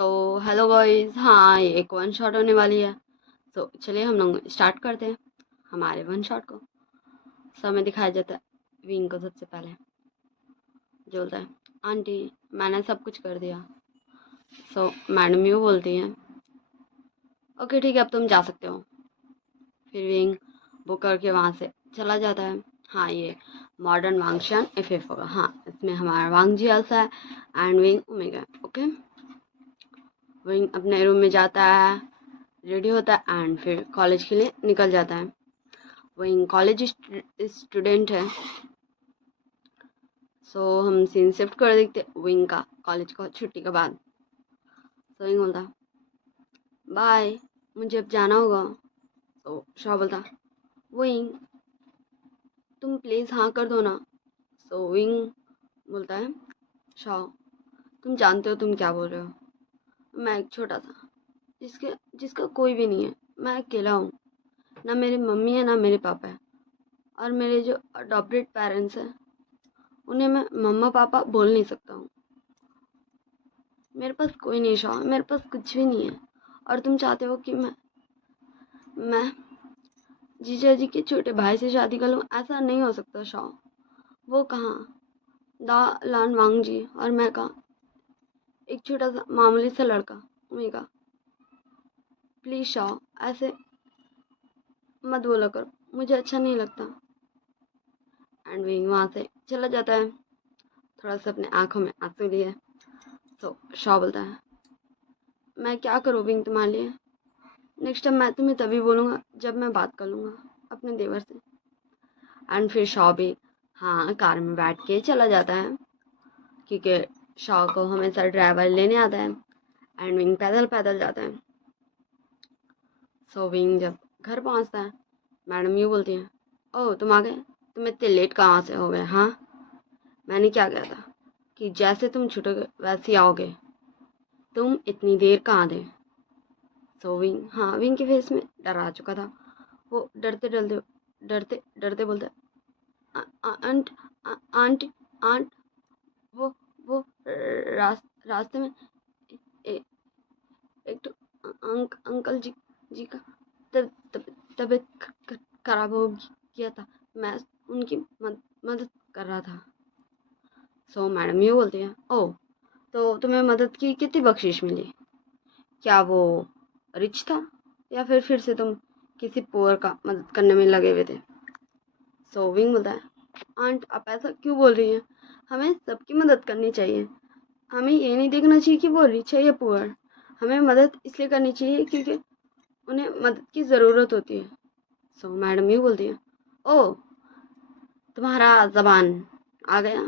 So hello guys, हाँ ये एक वन शॉट होने वाली है। चलिए हम लोग स्टार्ट करते हैं हमारे वन शॉट को। हमें दिखाया जाता है विंग को सबसे पहले जो बोलता है, आंटी मैंने सब कुछ कर दिया। मैडम यूँ बोलती हैं, ओके ठीक है अब तुम जा सकते हो। फिर विंग बुक करके वहाँ से चला जाता है। हाँ ये मॉडर्न वांगशान एफ होगा। हाँ इसमें हमारा वांग जी आल्सा है and wing omega. Okay wing अपने रूम में जाता है, रेडी होता है एंड फिर कॉलेज के लिए निकल जाता है। वहीं कॉलेज स्टूडेंट है। हम सीन शिफ्ट कर देखते विंग का कॉलेज को छुट्टी के बाद। विंग बोलता बाय, मुझे अब जाना होगा। शॉ बोलता विंग तुम प्लीज़ हाँ कर दो ना। विंग बोलता है शॉ तुम जानते हो तुम क्या बोल रहे हो। मैं एक छोटा सा जिसके जिसका कोई भी नहीं है, मैं अकेला हूँ। ना मेरी मम्मी है ना मेरे पापा है, और मेरे जो अडॉप्टेड पेरेंट्स हैं उन्हें मैं मम्मा पापा बोल नहीं सकता हूँ। मेरे पास कोई नहीं शॉ, मेरे पास कुछ भी नहीं है। और तुम चाहते हो कि मैं जीजा जी के छोटे भाई से शादी कर लूँ? ऐसा नहीं हो सकता शॉ। वो कहाँ दा लान वांग जी और मैं कहाँ एक छोटा सा मामूली सा लड़का ओमेगा। प्लीज शॉ ऐसे मत बोला करो, मुझे अच्छा नहीं लगता। एंड विंग वहाँ से चला जाता है, थोड़ा सा अपने आंखों में आंसू लिए। शॉ बोलता है मैं क्या करूँ विंग तुम्हारे लिए। नेक्स्ट टाइम मैं तुम्हें तभी बोलूँगा जब मैं बात कर लूँगा अपने देवर से। एंड फिर शॉ भी हाँ कार में बैठ के चला जाता है, क्योंकि शॉ को हमेशा ड्राइवर लेने आता है एंड विंग पैदल पैदल जाता है। विंग जब घर पहुँचता है, मैडम यूँ बोलती हैं, ओह तुम आ गए, तुम इतने लेट कहाँ से हो गए। हाँ मैंने क्या कहा था कि जैसे तुम छूटोगे वैसे ही आओगे, तुम इतनी देर कहाँ थे। विंग हाँ विंग के फेस में डर आ चुका था। वो डरते डरते बोलता है, आंट आंट आंट वो वो रास्ते में ए, एक तो अंकल जी का तबीयत खराब हो गया था, मैं उनकी मदद कर रहा था। मैडम ये बोलती है, ओह तो तुम्हें मदद की कितनी बख्शिश मिली? क्या वो रिच था या फिर से तुम किसी पुअर का मदद करने में लगे हुए थे? विंग बोलता है, आंट आप ऐसा क्यों बोल रही हैं? हमें सबकी मदद करनी चाहिए। हमें ये नहीं देखना चाहिए कि वो रिच है या पुअर। हमें मदद इसलिए करनी चाहिए क्योंकि उन्हें मदद की ज़रूरत होती है। मैडम ये बोलती है, ओह तुम्हारा जबान आ गया।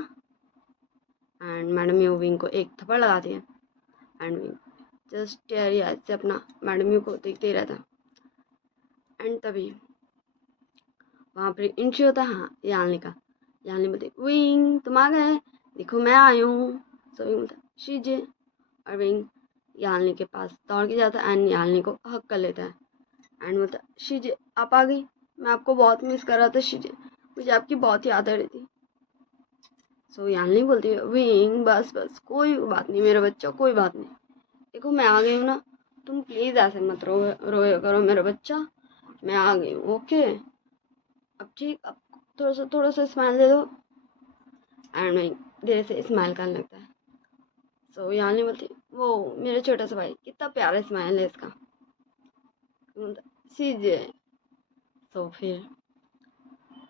एंड मैडम यू विंग को एक थप्पड़ लगाती है एंड विंग जस्ट टेरी आइज से अपना मैडम यू को देखते ही रहता। एंड तभी वहाँ पर एंट्री होता है, हाँ यालनी का। यालनी बोलती विंग तुम आ गए, देखो मैं आई हूँ। विंग बोलता शीजे, और विंग यालनी के पास दौड़ के जाता है एंड यालनी को हक कर लेता है एंड बोलता शीजे आप आ गई, मैं आपको बहुत मिस कर रहा था शीजे, मुझे आपकी बहुत याद आ रही थी। यालनी बोलती है विंग बस बस कोई बात नहीं मेरा बच्चा, कोई बात नहीं, देखो मैं आ गई हूँ ना, तुम प्लीज़ ऐसे मत रोया करो मेरा बच्चा, मैं आ गई हूँ। ओके अब ठीक, अब थोड़ा सा स्माइल दे दो। एंड मैं धीरे से स्माइल करने लगता है। यानी बोलती वो मेरा छोटा सा भाई, कितना प्यारा स्माइल है इसका। सीजे फिर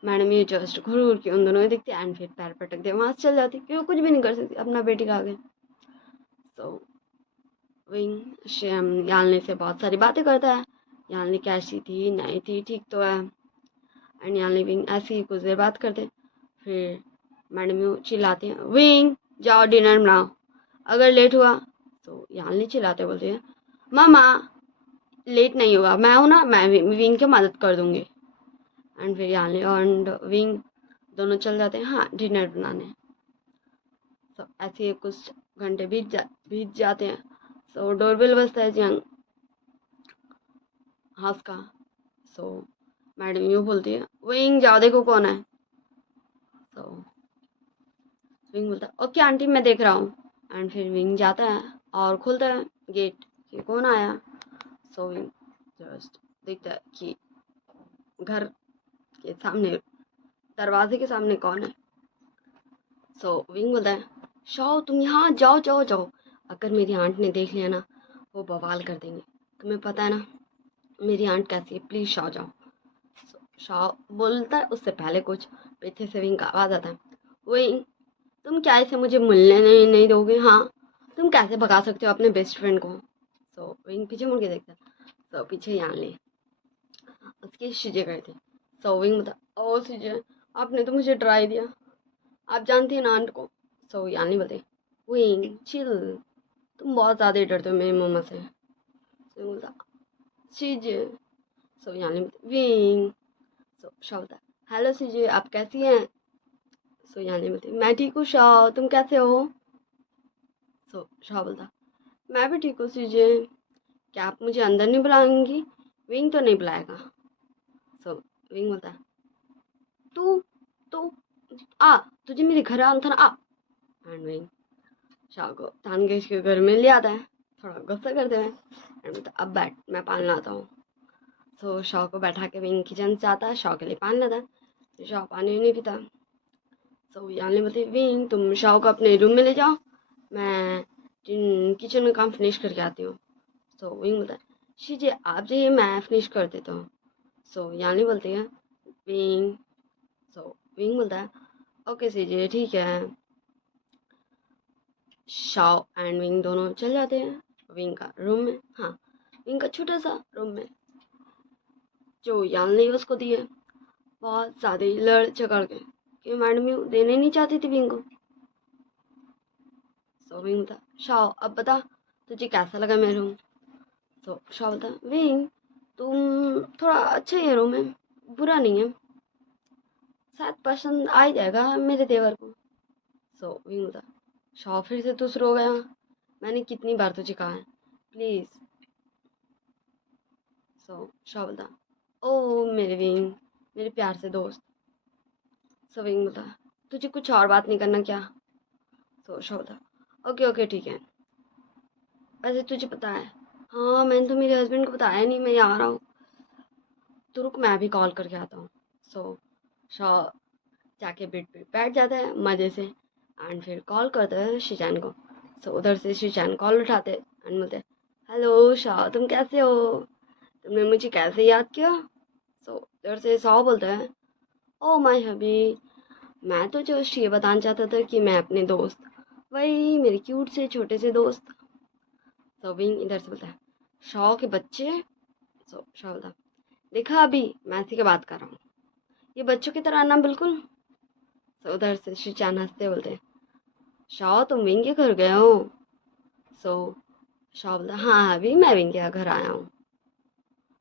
मैडम ये जस्ट घूर के उन दोनों को देखती एंड फिर पैर पटक दे, वहाँ से चल जाती क्योंकि कुछ भी नहीं कर सकती अपना बेटी का आगे। विंग यालनी से बहुत सारी बातें करता है, यालनी कैसी थी नहीं थी ठीक तो है। एंड यालनी विंग ऐसे ही कुछ देर बात करते, फिर मैडम यू चिल्लाती हैं विंग जाओ डिनर बनाओ, अगर लेट हुआ तो यालनी चिल्लाते बोलती है मामा लेट नहीं होगा, मैं हूँ ना, मैं विंग की मदद कर दूंगी। एंड फिर यालनी और विंग दोनों चल जाते हैं हाँ डिनर बनाने। ऐसे ही कुछ घंटे बीत जाते हैं। डोरबेल बजता है जंग हाउस का। मैडम यूँ बोलती है विंग जाओ देखो कौन है। विंग बोलता है ओके आंटी मैं देख रहा हूँ। एंड फिर विंग जाता है और खुलता है गेट कि कौन आया। सो विंग जस्ट देखता है कि घर के सामने, दरवाजे के सामने कौन है। सो विंग बोलता है, शाओ तुम यहाँ जाओ जाओ जाओ, अगर मेरी आंट ने देख लिया ना वो बवाल कर देंगे, तुम्हें पता है ना मेरी आंट कैसी है, प्लीज शाओ जाओ। शाओ बोलता है उससे पहले कुछ पीछे से विंग का आवाज आता है, विंग तुम क्या इसे मुझे मिलने नहीं दोगे, हाँ तुम कैसे भगा सकते हो अपने बेस्ट फ्रेंड को। सो विंग पीछे मुड़ के देखता है, तो पीछे यान ले उसके शिजे गए थे। सो विंग बता, ओ शिजे आपने तो मुझे डरा ही दिया, आप जानती हैं ना आंट को। सो यान ले बोलते, विंग चिल, तुम बहुत ज़्यादा ही डरते हो मेरी मम्मा से। सो बोलता शिजे। सो यान ले बोलते विंग। सो शाह बोलता, हेलो शिजे आप कैसी हैं। सो यान ले बोलते, मैं ठीक हूँ शाह, तुम कैसे हो। सो शाह बोलता, मैं भी ठीक हूँ सीजे, क्या आप मुझे अंदर नहीं बुलाएंगी। विंग तो नहीं बुलाएगा। सो विंग बोलता है, तू तू आ, तुझे मेरे घर आना था ना, आ। एंड विंग शाह को तानगेश के घर में ले आता है, थोड़ा गुस्सा करते हुए, एंड बोलता अब बैठ मैं पानी लाता हूँ। सो शाह को बैठा के विंग किचन से आता है, शाह के लिए पानी लाता है, शाह पानी नहीं पीता। सो यानी बोलती, विंग तुम शाह को अपने रूम में ले जाओ, मैं किचन में काम फिनिश करके आती हूँ। सो विंग बोलता है, शीजे आप जाइए मैं फिनिश कर देता हूँ। सो यानी बोलती है विंग। सो विंग बोलता है, ओके सीजे ठीक है। शाओ एंड विंग दोनों चल जाते हैं विंग का रूम में, हाँ विंग का छोटा सा रूम में जो यान ने उसको दी है। बहुत ज़्यादा ही लड़ झगड़ गए कि मैडम यू देने नहीं चाहती थी विंग को। सो विंग बोलता, शाओ अब बता तुझे कैसा लगा मेरा रूम। सो शाओ बोलता, विंग तुम थोड़ा अच्छा ही है रूम है, बुरा नहीं है, शायद पसंद आ ही जाएगा मेरे देवर को। सो विंग बोलता, शाओ फिर से तू शुरू हो गया, मैंने कितनी बार तुझे कहा है प्लीज। सो शाओ बोलता, ओ मेरे विंग मेरे प्यार से दोस्त। सो विंग बोलता, तुझे कुछ और बात नहीं करना क्या। सो शाओ बोलता, ओके ओके ठीक है, वैसे तुझे पता है, हाँ मैंने तो मेरे हस्बैंड को बताया नहीं मैं यहाँ आ रहा हूँ, तो रुक मैं भी कॉल करके आता हूँ। सो शाओ जाके बेड पे बैठ जाता है मज़े से, एंड फिर कॉल करता है शिजान को। सो उधर से शिजान कॉल उठाते एंड बोलते, हेलो शाह तुम कैसे हो, तुमने मुझे कैसे याद किया। सो उधर से शाह बोलता है, ओ माय हबी, मैं तो जस्ट ये बताना चाहता था कि मैं अपने दोस्त, वही मेरे क्यूट से छोटे से दोस्त। सो विंग इधर से बोलता है, शाह के बच्चे। सो शाह बोलता, देखा अभी मैं इसी की बात कर रहा हूँ, ये बच्चों की तरह ना बिल्कुल। सो उधर से शिजान हंसते बोलते हैं, शाह तुम विंग के घर गए हो। सो शाह बोलता, हाँ अभी मैं विंग के घर आया हूँ।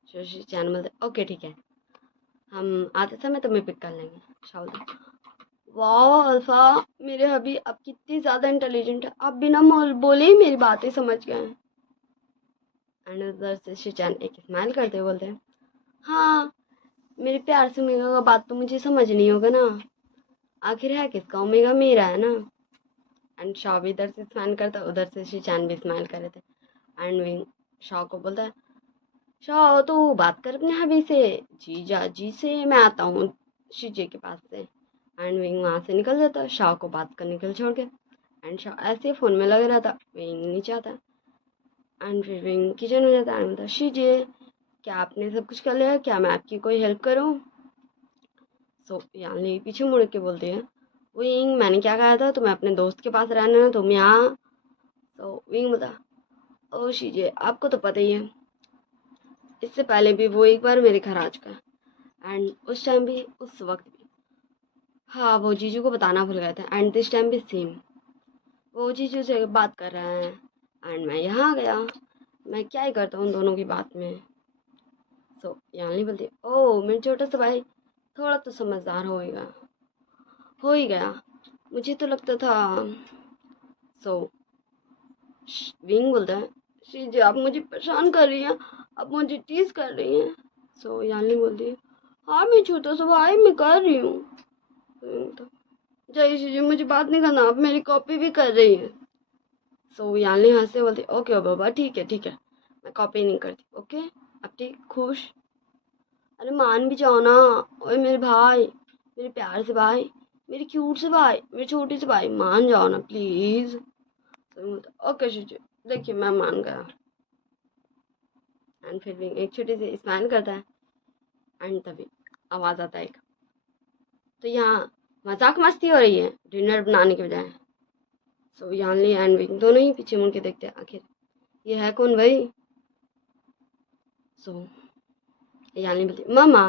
शशि चैन बोलते, ओके ठीक है, हम आते समय तुम्हें पिक कर लेंगे। शाह बोलता, वाह अल्फा मेरे हबी अब कितनी ज़्यादा इंटेलिजेंट है, आप बिना बोले ही मेरी बातें समझ गए हैं। एंड उधर से शिचान एक स्माइल करते हुए बोलते हैं, हाँ मेरे प्यार से ओमेगा का बात तो मुझे समझ नहीं होगा ना, आखिर है किसका ओमेगा, मेरा है ना। एंड शाह भी इधर से स्माइल करता है, उधर से शिचान भी स्माइल कर रहे थे। एंड विंग शाह को बोलता है, शाह तो बात कर अपने हबी से, जीजा जी से, मैं आता हूँ शीजे के पास से। एंड विंग वहाँ से निकल जाता है शाह को बात करने के लिए छोड़ के। एंड शाह ऐसे फ़ोन में लग रहा था, विंग नहीं चाहता। एंड फिर विंग किचन में जाता है एंड बोलता, शीजे क्या आपने सब कुछ कर लिया, क्या मैं आपकी कोई हेल्प करूँ। सो यानी पीछे मुड़ के बोलती है, विंग मैंने क्या कहा था तुम्हें अपने दोस्त के पास रहना है, तुम यहाँ। सो विंग बोलता, ओ शीजे आपको तो पता ही है, इससे पहले भी वो एक बार मेरे घर आ चुका है, एंड उस टाइम भी उस वक्त भी, हाँ वो जीजू को बताना भूल गए थे, एंड दिस टाइम भी सेम, वो जीजू से बात कर रहे हैं एंड मैं यहाँ आ गया, मैं क्या ही करता हूँ उन दोनों की बात में। सो यानी बोलती, ओ मेरा छोटा सा भाई थोड़ा तो समझदार हो ही गया, मुझे तो लगता था। सो विंग बोलता है, जी आप मुझे परेशान कर रही हैं, आप मुझे टीज कर रही हैं। सो यानी बोलती है, हाँ मैं छोटा सा भाई मैं कर रही हूँ। तो जय श्री जी मुझे बात नहीं करना, आप मेरी कॉपी भी कर रही हैं। सो यानी हंसते बोलती ओके बाबा ठीक है ठीक है, मैं कॉपी नहीं करती। ओके अब ठीक खुश। अरे मान भी जाओ ना। ओए मेरे भाई, मेरे प्यार से भाई, मेरे क्यूट से भाई, मेरे छोटे से भाई, मान जाओ ना प्लीज। तो बोलता ओके शुचि, देखिए मैं मान गया। एंड फिर भी एक छोटी सी स्माइल करता है। एंड तभी आवाज आता है एक, तो यहाँ मजाक मस्ती हो रही है डिनर बनाने के बजाय। सो यानली एंड विंग दोनों ही पीछे मुड़ के देखते हैं, आखिर ये है कौन भाई। सो यानली बोलती मामा,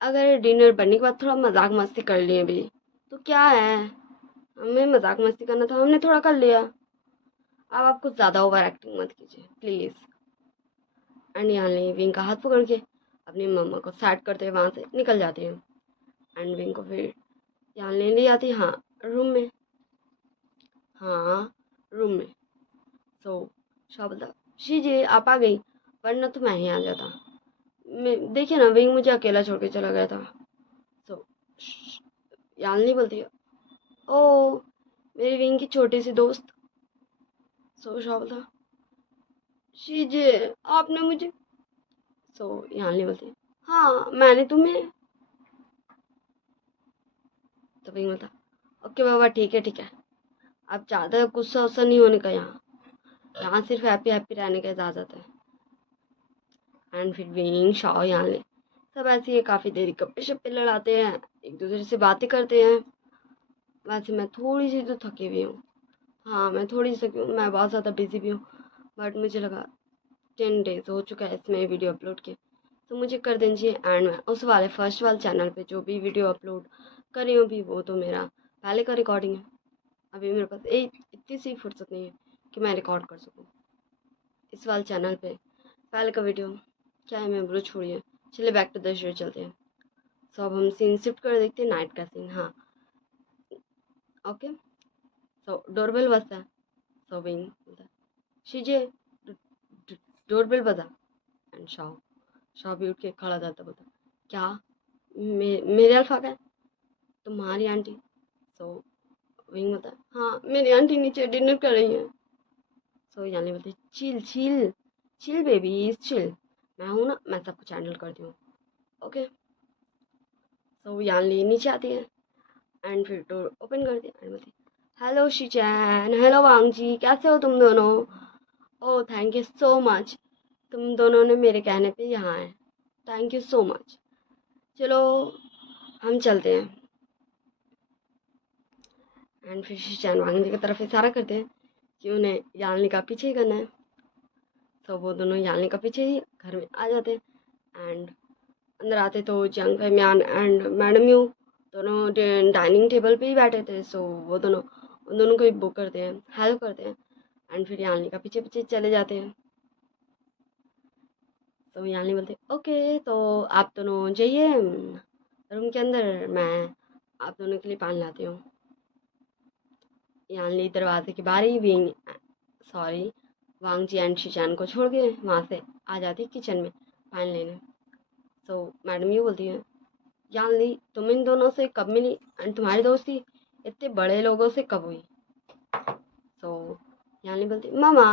अगर डिनर बनने के बाद थोड़ा मजाक मस्ती कर लिए भी तो क्या है, हमें मजाक मस्ती करना था, हमने थोड़ा कर लिया। अब आप कुछ ज्यादा ओवर एक्टिंग मत कीजिए प्लीज। एंड यानली विंग का हाथ पकड़ के अपनी मम्मा को सैड करते हुए वहां से निकल जाती है। एंड विंग को फिर यानली ले आती है, हाँ रूम में, हाँ रूम में। सो शाह बोलता शीजिए आप आ गई, वरना तो मैं ही आ जाता। मैं देखिए ना विंग मुझे अकेला छोड़ के चला गया था। सो यालनी बोलती है ओ मेरी विंग की छोटी सी दोस्त। सो शाह बोलता शीजिए आपने मुझे। सो यालनी बोलती है हाँ मैंने तुम्हें। तो विंग बोलता ओके बाबा ठीक है ठीक है, अब ज़्यादा गुस्सा वुस्सा नहीं होने का यहाँ, यहाँ सिर्फ हैप्पी हैप्पी रहने का इजाज़त है। एंड फिर विंग शाह यालनी सब ऐसे ही काफ़ी देरी गप्पे शप्पे लड़ाते हैं, एक दूसरे से बातें करते हैं। वैसे मैं थोड़ी सी तो थकी हुई हूँ, हाँ मैं थोड़ी सी थकी हूँ, मैं बहुत ज़्यादा बिजी भी हूँ। बट मुझे लगा 10 डेज हो चुका है इसमें वीडियो अपलोड किए, तो मुझे कर देना चाहिए। एंड मैं उस वाले फर्स्ट वाले चैनल पे जो भी वीडियो अपलोड कर रही हूँ अभी, वो तो मेरा पहले का रिकॉर्डिंग है। अभी मेरे पास एक इतनी सी फुर्सत नहीं है कि मैं रिकॉर्ड कर सकूँ इस वाले चैनल पे पहले का वीडियो। क्या है मैं बोलो छोड़िए, चलिए बैक टू द शो चलते हैं। सो अब हम सीन शिफ्ट कर देखते हैं, नाइट का सीन। हाँ ओके। सो डोरबेल बजता है। सो विंग बोलता है शीजे डोरबेल बजा। एंड शाह, शाह भी उठ के खड़ा जाता, बोलता क्या मेरे अल्फा का है? तुम्हारी आंटी। सो विंग बोलता है हाँ मेरी आंटी नीचे डिनर कर रही है। सो यानी बोलती chill chill chill baby chill, मैं हूँ ना, मैं सब कुछ हैंडल करती हूँ। ओके। सो यानली नीचे आती है एंड फिर डोर ओपन करती है एंड बोलती हेलो शिचैन, हेलो वांगजी, कैसे हो तुम दोनों? Oh thank you so much, तुम दोनों ने मेरे कहने पे यहाँ आए, थैंक यू सो मच। चलो हम चलते हैं। एंड फिर शिचैन वांगजी की तरफ इशारा करते हैं कि उन्हें यानली का पीछे ही करना है। तो वो दोनों यानली का पीछे ही घर में आ जाते हैं। एंड अंदर आते तो जंग फैमियान एंड मैडम यू दोनों डाइनिंग टेबल पे ही बैठे थे। सो वो दोनों उन दोनों को ही बुक करते हैं, हेल्प करते हैं। एंड फिर यानली का पीछे पीछे चले जाते हैं। तो यानली बोलते ओके तो आप दोनों जाइए रूम के अंदर, मैं आप दोनों के लिए पानी लाती हूँ। यानली दरवाजे के बाहर ही विंग सॉरी वांगजी एंड शिचान को छोड़ के वहाँ से आ जाती किचन में पानी लेने। तो मैडम ये बोलती है जानली तुम इन दोनों से कब मिली एंड तुम्हारी दोस्ती इतने बड़े लोगों से कब हुई? तो जानली बोलती मामा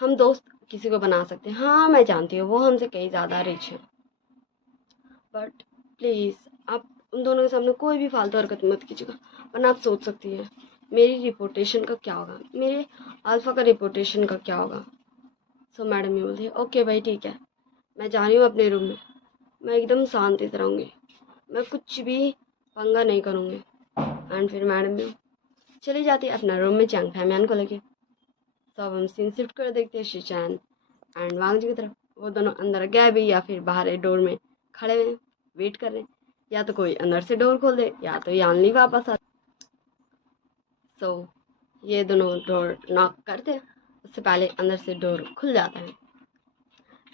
हम दोस्त किसी को बना सकते हैं, हाँ मैं जानती हूँ वो हमसे कहीं ज़्यादा रिच है, बट प्लीज़ आप उन दोनों के सामने कोई भी फालतू हरकत मत कीजिएगा, वरना आप सोच सकती है मेरी रिपोर्टेशन का क्या होगा, मेरे अल्फ़ा का रिपोर्टेशन का क्या होगा। सो मैडम ये बोलती है ओके भाई ठीक है, मैं जा रही हूँ अपने रूम में, मैं एकदम शांति से रहूँगी, मैं कुछ भी पंगा नहीं करूँगी। एंड फिर मैडम भी चली जाती है अपना रूम में चैंग फैमियान को लेके। तो अब हम सीन शिफ्ट कर देखते हैं शिचैन एंड वांग जी की तरफ। वो दोनों अंदर गए भी या फिर बाहर डोर में खड़े हुए वेट कर रहे हैं, या तो कोई अंदर से डोर खोल दे या तो यानली वापस आ। सो ये दोनों डोर नॉक करते हैं, उससे पहले अंदर से डोर खुल जाता है।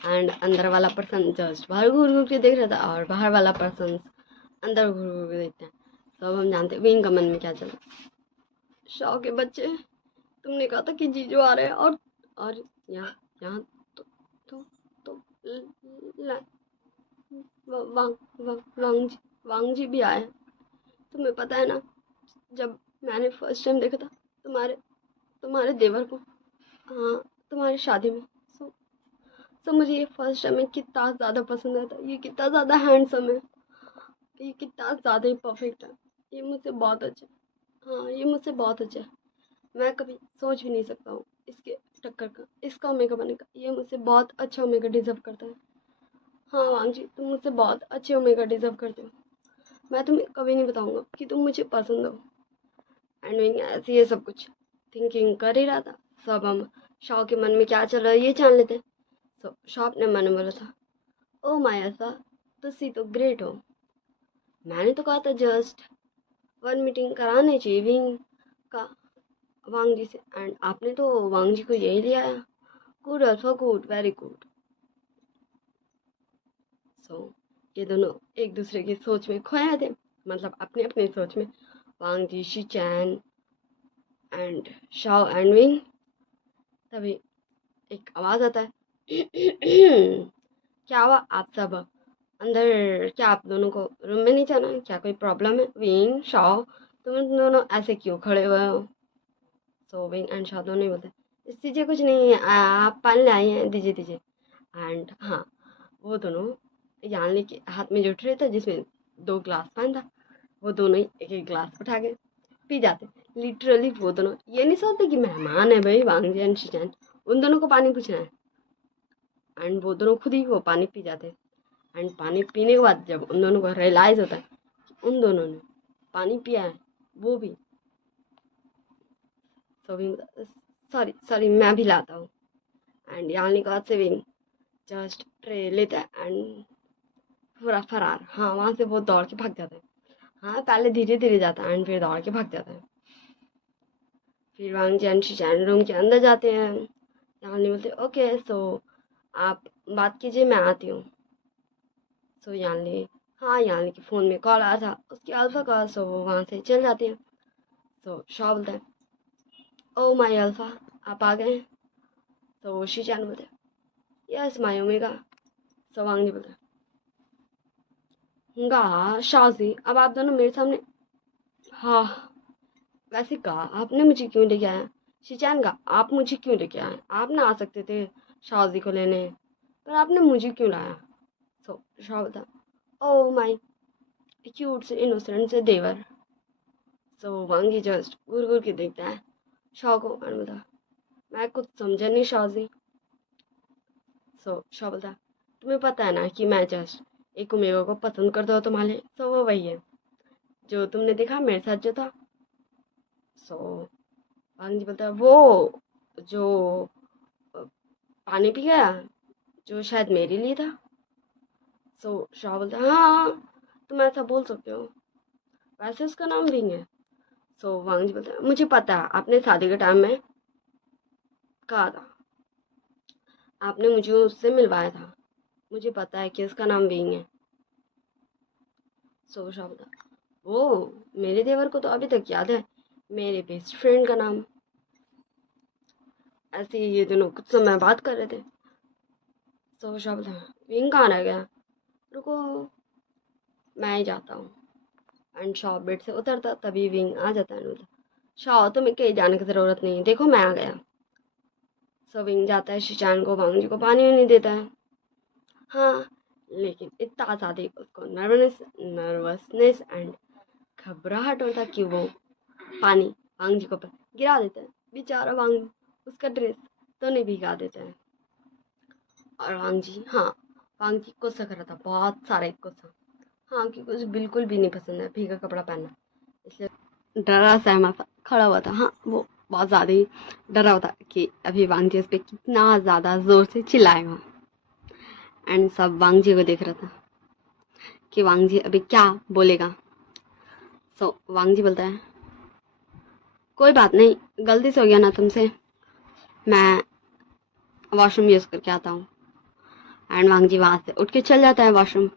एंड अंदर वाला पर्सन जस्ट बाहर घूर घूर के देख रहा था और बाहर वाला पर्सन अंदर घूर घूर के देखते हैं। तो अब हम जानते हैं विंग का मन में क्या चल रहा है। शॉ के बच्चे, तुमने कहा था कि जीजू आ रहे हैं और यहाँ यहाँ तो तो ल- वांग वांग जी, वांग जी भी आए। तुम्हें पता है ना, जब मैंने फर्स्ट टाइम देखा था तुम्हारे तुम्हारे देवर को, हाँ तुम्हारी शादी में। सो मुझे ये फर्स्ट टाइम में कितना ज़्यादा पसंद आता है, ये कितना ज़्यादा हैंडसम है, ये कितना ज़्यादा ही परफेक्ट है, ये मुझसे बहुत अच्छा है। हाँ ये मुझसे बहुत अच्छा है, मैं कभी सोच भी नहीं सकता हूँ इसके टक्कर का, इसका ओमेगा बनने का। ये मुझसे बहुत अच्छा ओमेगा डिजर्व करता है। हाँ वांग जी, तुम मुझसे बहुत अच्छे ओमेगा डिजर्व करते हो। मैं तुम्हें कभी नहीं बताऊंगा कि तुम मुझे पसंद हो। एंड ऐसे ये सब कुछ थिंकिंग कर ही रहा था। सब हम शाह के मन में क्या चल रहा है ये जान लेते हैं। तो शाह अपने मन में बोला था, ओ माया सा तुसी तो ग्रेट हो। मैंने तो कहा था जस्ट वन मीटिंग कराने चाहिए विंग का वांग जी से, एंड आपने तो वांग जी को यही लिया है। Good alpha good, very good. So ये दोनों एक दूसरे की सोच में खोए थे, मतलब अपने अपने सोच में। Wang ji, Shi Chen and Shao and Wing. तभी एक आवाज आता है क्या हुआ आप सब अंदर, क्या आप दोनों को रूम में नहीं जाना है, क्या कोई प्रॉब्लम है? विंग, शाओ, तुम दोनों ऐसे क्यों खड़े हुए हो? सो विंग एंड शाओ दोनों ही बोलते हैं, इस दीजिए कुछ नहीं है, आप पानी लाए हैं, दीजिए दीजिए। एंड हाँ, वो दोनों यानली के हाथ में जो ट्रे था जिसमें 2 ग्लास पानी था, वो दोनों ही एक एक ग्लास उठा के पी जाते। लिटरली वो दोनों ये नहीं सोचते कि मेहमान है भाई वांग जी एंड शिचैन, उन दोनों को पानी पूछना है। एंड वो दोनों खुद ही वो पानी पी जाते हैं। एंड पानी पीने के बाद जब उन दोनों को रियलाइज होता है कि उन दोनों ने पानी पिया है, वो भी। सो सॉरी सॉरी मैं भी लाता हूँ। एंड यानी का सेविंग जस्ट ट्रे लेता है एंड पूरा फरार। हाँ वहाँ से वो दौड़ के भाग जाता है। हाँ पहले धीरे धीरे जाता है एंड फिर दौड़ के भाग जाता है। फिर वांग जैन शिचैन रूम के अंदर जाते हैं। यानी बोलते ओके सो आप बात कीजिए, मैं आती हूँ। सो यानी, हाँ यानी कि फ़ोन में कॉल आया था उसके अल्फ़ा का, सो वो वहाँ से चल जाते हैं। सो शाह बोलता है, ओ माय अल्फ़ा आप आ गए हैं? तो शिचैन बोलते हैं, yes my omega. So Wang जी बोलते हैं, गा शाजी अब आप दोनों मेरे सामने। हाँ वैसे कहा आपने मुझे क्यों लेके आया? शिचैन का, आप मुझे क्यों लेके आए? आप ना आ सकते थे शाजी को लेने, पर आपने मुझे क्यों लाया? सो शाह बोलता, ओ माय क्यूट से इनोसेंट से देवर। सो वांगी जस्ट घूर घूर के देखता है शाह को और बोलता, मैं कुछ समझा नहीं शाजी। सो शाह बोलता, तुम्हें पता है ना कि मैं जस्ट एक ओमेगा को पसंद करता हूँ तुम्हारे। सो वो वही है जो तुमने देखा मेरे साथ जो था। सो वांगी बोलता है, वो जो पानी पी गया, जो शायद मेरे लिए था। सो शाह बोलता है, हाँ तुम ऐसा बोल सकते हो, वैसे उसका नाम विंग है। सो वांग बोलता है, मुझे पता है आपने शादी के टाइम में कहा था, आपने मुझे उससे मिलवाया था, मुझे पता है कि उसका नाम विंग है। सो शाह बोलता है, वो मेरे देवर को तो अभी तक याद है मेरे बेस्ट फ्रेंड का नाम। ऐसे ही ये दोनों कुछ समय बात कर रहे थे। सो शाह बोलता है, विंग कहाँ रह गया? रुको मैं ही जाता हूँ। एंड शाह बेड से उतरता तभी विंग आ जाता है। बोलता, शाह तुम्हें कहीं जाने की ज़रूरत नहीं है, देखो मैं आ गया। सो विंग जाता है, शिचान को वांग जी को पानी नहीं देता है। हाँ लेकिन इतना ज़्यादा उसको नर्वसनेस एंड घबराहट होता कि वो पानी वांग जी को ऊपर गिरा देता है। बेचारा वांग उसका ड्रेस तो नहीं भिगा देता है। और वांग जी, हाँ वांग जी गुस्सा कर रहा था, बहुत सारा एक गुस्सा। हाँ क्योंकि उसे बिल्कुल भी नहीं पसंद है भीगा कपड़ा पहनना, इसलिए डरा सहमा सा खड़ा हुआ था। हाँ वो बहुत ज़्यादा ही डरा हुआ था कि अभी वांग जी उस पर कितना ज़्यादा ज़ोर से चिल्लाएगा। एंड सब वांग जी को देख रहा था कि वांग जी अभी क्या बोलेगा। सो वांग जी बोलता है, कोई बात नहीं, गलती से हो गया ना तुमसे, मैं वॉशरूम यूज़ करके आता हूँ। एंड वांग जी वहाँ से उठ के चल जाता है वॉशरूम।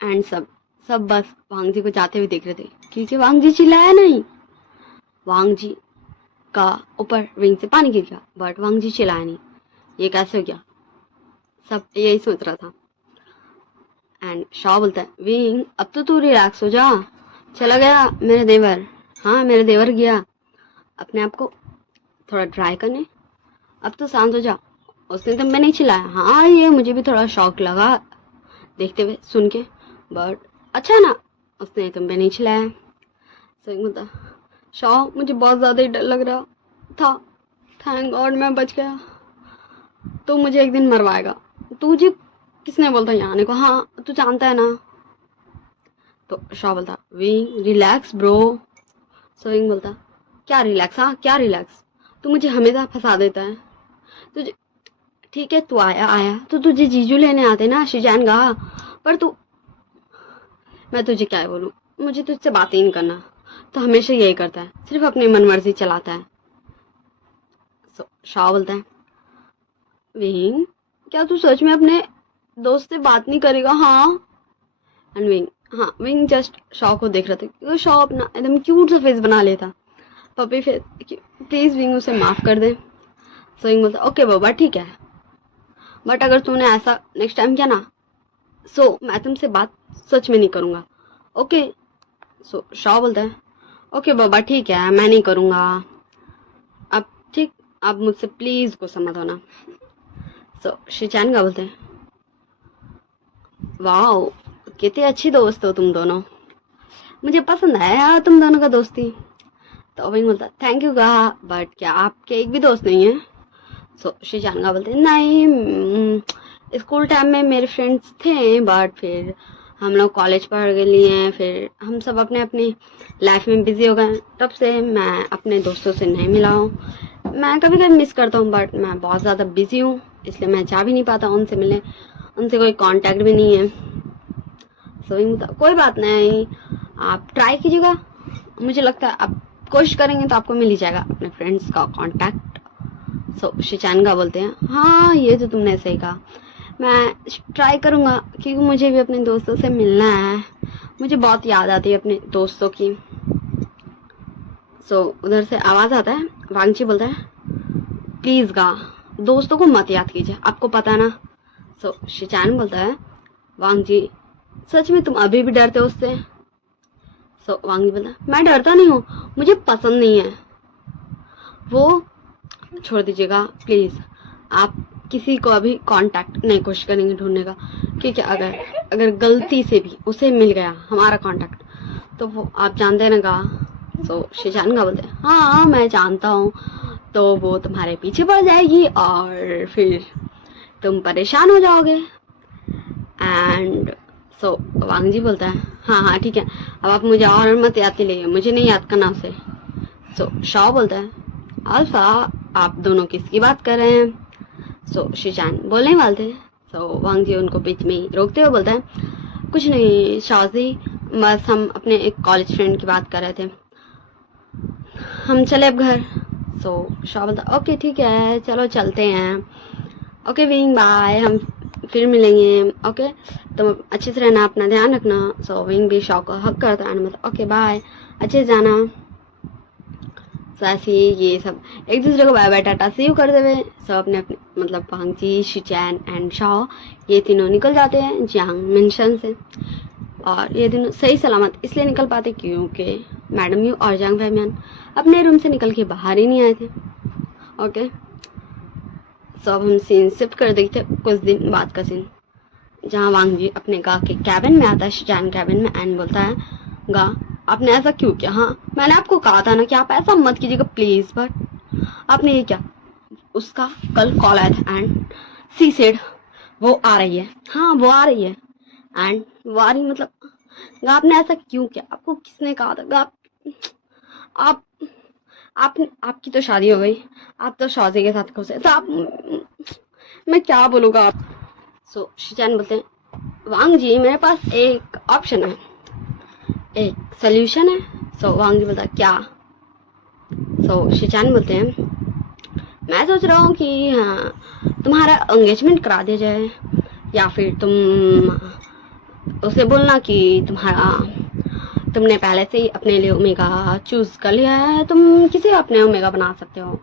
एंड सब सब बस वांग जी को जाते हुए देख रहे थे क्योंकि वांग जी चिल्लाया नहीं। वांग जी का ऊपर विंग से पानी गिर गया बट वांग जी चिल्लाया नहीं, ये कैसे हो गया? सब यही सोच रहा था। एंड शाह बोलता है, विंग अब तो तू रिलैक्स हो जा, चला गया मेरे देवर। हाँ मेरे देवर गया, अपने आप को थोड़ा ट्राई करने। अब तो शांत हो जा। उसने तो मैं नहीं चिल्लाया। हाँ, ये मुझे भी थोड़ा शौक लगा देखते हुए सुन के, बट अच्छा ना, उसने तुम पे नहीं चिल्लाया। सही बता शौक, मुझे बहुत ज़्यादा ही डर लग रहा था। थैंक गॉड मैं बच गया। तो मुझे एक दिन मरवाएगा। तुझे किसने बोलता यहाँ आने को? हाँ तू जानता है ना। तो शॉ बोलता विंग रिलैक्स ब्रो। सो विंग बोलता क्या रिलैक्स? हाँ क्या रिलैक्स? तू मुझे हमेशा फंसा देता है। तुझे ठीक है, तू आया आया तो तुझे जीजू लेने आते ना शिजान गा, पर तू, मैं तुझे क्या बोलूँ, मुझे तुझसे बात ही नहीं करना। तो हमेशा यही करता है, सिर्फ अपनी मनमर्जी चलाता है। सो शाह बोलता है विंग क्या तू सच में अपने दोस्त से बात नहीं करेगा? हाँ। एंड विंग हाँ, विंग जस्ट शॉ को देख रहा था क्योंकि शॉ अपना एकदम क्यूट सा फेस बना लेता, पपी फेस। प्लीज विंग उसे माफ कर दे। सो विंग बोलता ओके बाबा ठीक है, बट अगर तूने ऐसा नेक्स्ट टाइम किया ना, सो मैं तुमसे बात सच में नहीं करूँगा। ओके। सो शॉ बोलता है ओके बाबा ठीक है, मैं नहीं करूँगा। अब ठीक, अब मुझसे प्लीज गुस्सा मत होना। सो शिचान का बोलते हैं वाओ कितनी अच्छी दोस्त हो तुम दोनों, मुझे पसंद आया यार तुम दोनों का दोस्ती। तो विंग बोलता थैंक यू कहा, बट क्या आपके एक भी दोस्त नहीं है? सो शिचानगा बोलते नहीं, स्कूल टाइम में मेरे फ्रेंड्स थे, बट फिर हम लोग कॉलेज पढ़ के लिए हैं, फिर हम सब अपने अपनी लाइफ में बिजी हो गए, तब से मैं अपने दोस्तों से नहीं मिला हूँ। मैं कभी कभी मिस करता हूँ, बट मैं बहुत ज़्यादा बिजी हूँ, इसलिए मैं जा भी नहीं पाता उनसे मिलने, उनसे कोई कांटेक्ट भी नहीं है। सो कोई बात नहीं, आप ट्राई कीजिएगा, मुझे लगता है आप कोशिश करेंगे तो आपको मिल ही जाएगा अपने फ्रेंड्स का कांटेक्ट। सो शिचानगा बोलते हैं हाँ ये तो तुमने सही कहा, मैं ट्राई करूँगा क्योंकि मुझे भी अपने दोस्तों से मिलना है, मुझे बहुत याद आती है अपने दोस्तों की। सो उधर से आवाज़ आता है, वांगची बोलता है प्लीज़ गा दोस्तों को मत याद कीजिए, आपको पता ना। सो शिचान बोलता है वांगजी सच में तुम अभी भी डरते हो उससे? सो वांगजी बोलता है मैं डरता नहीं हूँ, मुझे पसंद नहीं है वो, छोड़ दीजिएगा प्लीज़, आप किसी को अभी कांटेक्ट नहीं कोशिश करेंगे ढूंढने का, क्योंकि अगर अगर गलती से भी उसे मिल गया हमारा कांटेक्ट तो वो आप जानते हैं ना का। सो शिजान का बोलते हैं हाँ मैं जानता हूँ, तो वो तुम्हारे पीछे पड़ जाएगी और फिर तुम परेशान हो जाओगे। एंड सो वांगजी बोलता है हाँ हाँ ठीक है, अब आप मुझे और मत याद दिलाइए, मुझे नहीं याद करना उसे। सो शाह बोलता है अल्फा आप दोनों किसकी बात कर रहे हैं? सो शिजान बोलने वाले थे, सो वांगजी उनको बीच में रोकते हुए बोलता है कुछ नहीं शाजी, बस हम अपने एक कॉलेज फ्रेंड की बात कर रहे थे, हम चले अब घर। सो शाह बोलता ओके ठीक है चलो चलते हैं, ओके विंग बाय, हम फिर मिलेंगे, ओके तो अच्छे से रहना, अपना ध्यान रखना। सो विंग भी शाह को हक करता है, मतलब ओके बाय अच्छे से जाना। सो ऐसे ये सब एक दूसरे को bye bye tata see you करते हुए सब अपने अपने मतलब वांगजी शिचैन एंड शाह ये तीनों निकल जाते हैं जियांग मेंशन से, और ये तीनों सही सलामत इसलिए निकल पाते क्योंकि मैडम यू और जांग फैमियान अपने रूम से निकल के बाहर ही नहीं आए थे। ओके सो अब हम सीन शिफ्ट कर देखते कुछ दिन बाद का सीन, जहाँ वांगजी अपने गा के कैबिन में आता है, शिचैन कैबिन में, एंड बोलता है गा आपने ऐसा क्यों किया? हाँ मैंने आपको कहा था ना कि आप ऐसा मत कीजिएगा प्लीज, बट आपने ये क्या? उसका कल कॉल आया था एंड सी सेड वो आ रही है, हाँ वो आ रही है, एंड वो आ रही मतलब आपने ऐसा क्यों किया? आपको किसने कहा था? आप आपकी तो शादी हो गई, आप तो शादी के साथ खुश है, तो आप मैं क्या बोलूँगा आप। सो शिचैन बोलते हैं वांग जी मेरे पास एक ऑप्शन है, एक सोल्यूशन है। सो वांग जी बोलता क्या? सो शिचैन बोलते हैं मैं सोच रहा हूँ कि हाँ तुम्हारा एंगेजमेंट करा दिया जाए, या फिर तुम उसे बोलना कि तुमने पहले से ही अपने लिए ओमेगा चूज कर लिया है, तुम किसी अपने ओमेगा बना सकते हो।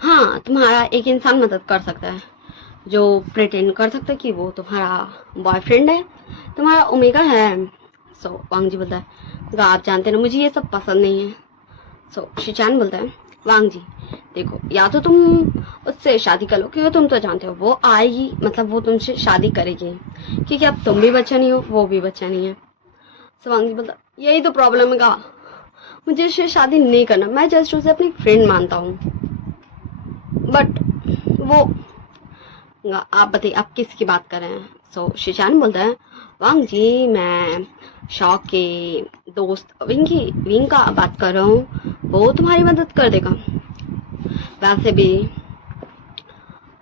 हाँ तुम्हारा एक इंसान मदद कर सकता है जो प्रिटेंड कर सकता है कि वो तुम्हारा बॉयफ्रेंड है, तुम्हारा ओमेगा है। सो वांग जी बोलता है आप जानते ना मुझे ये सब पसंद नहीं है। सो शिचान बोलता है वांग जी देखो, या तो तुम उससे शादी कर लो, क्योंकि तुम तो जानते हो वो आएगी, मतलब वो तुमसे शादी करेगी, क्योंकि अब तुम भी बच्चा नहीं हो, वो भी बच्चा नहीं है। तो वांग जी बोलता, यही तो प्रॉब्लम है का, मुझे उससे शादी नहीं करना, मैं जस्ट उसे अपनी फ्रेंड मानता हूँ। बट वो, आप बताइए आप किसकी बात कर रहे हैं? सो शिशान बोलता है, वांग जी मैं शौक के दोस्त विंग का बात कर रहा हूँ, वो तुम्हारी मदद कर देगा। वैसे भी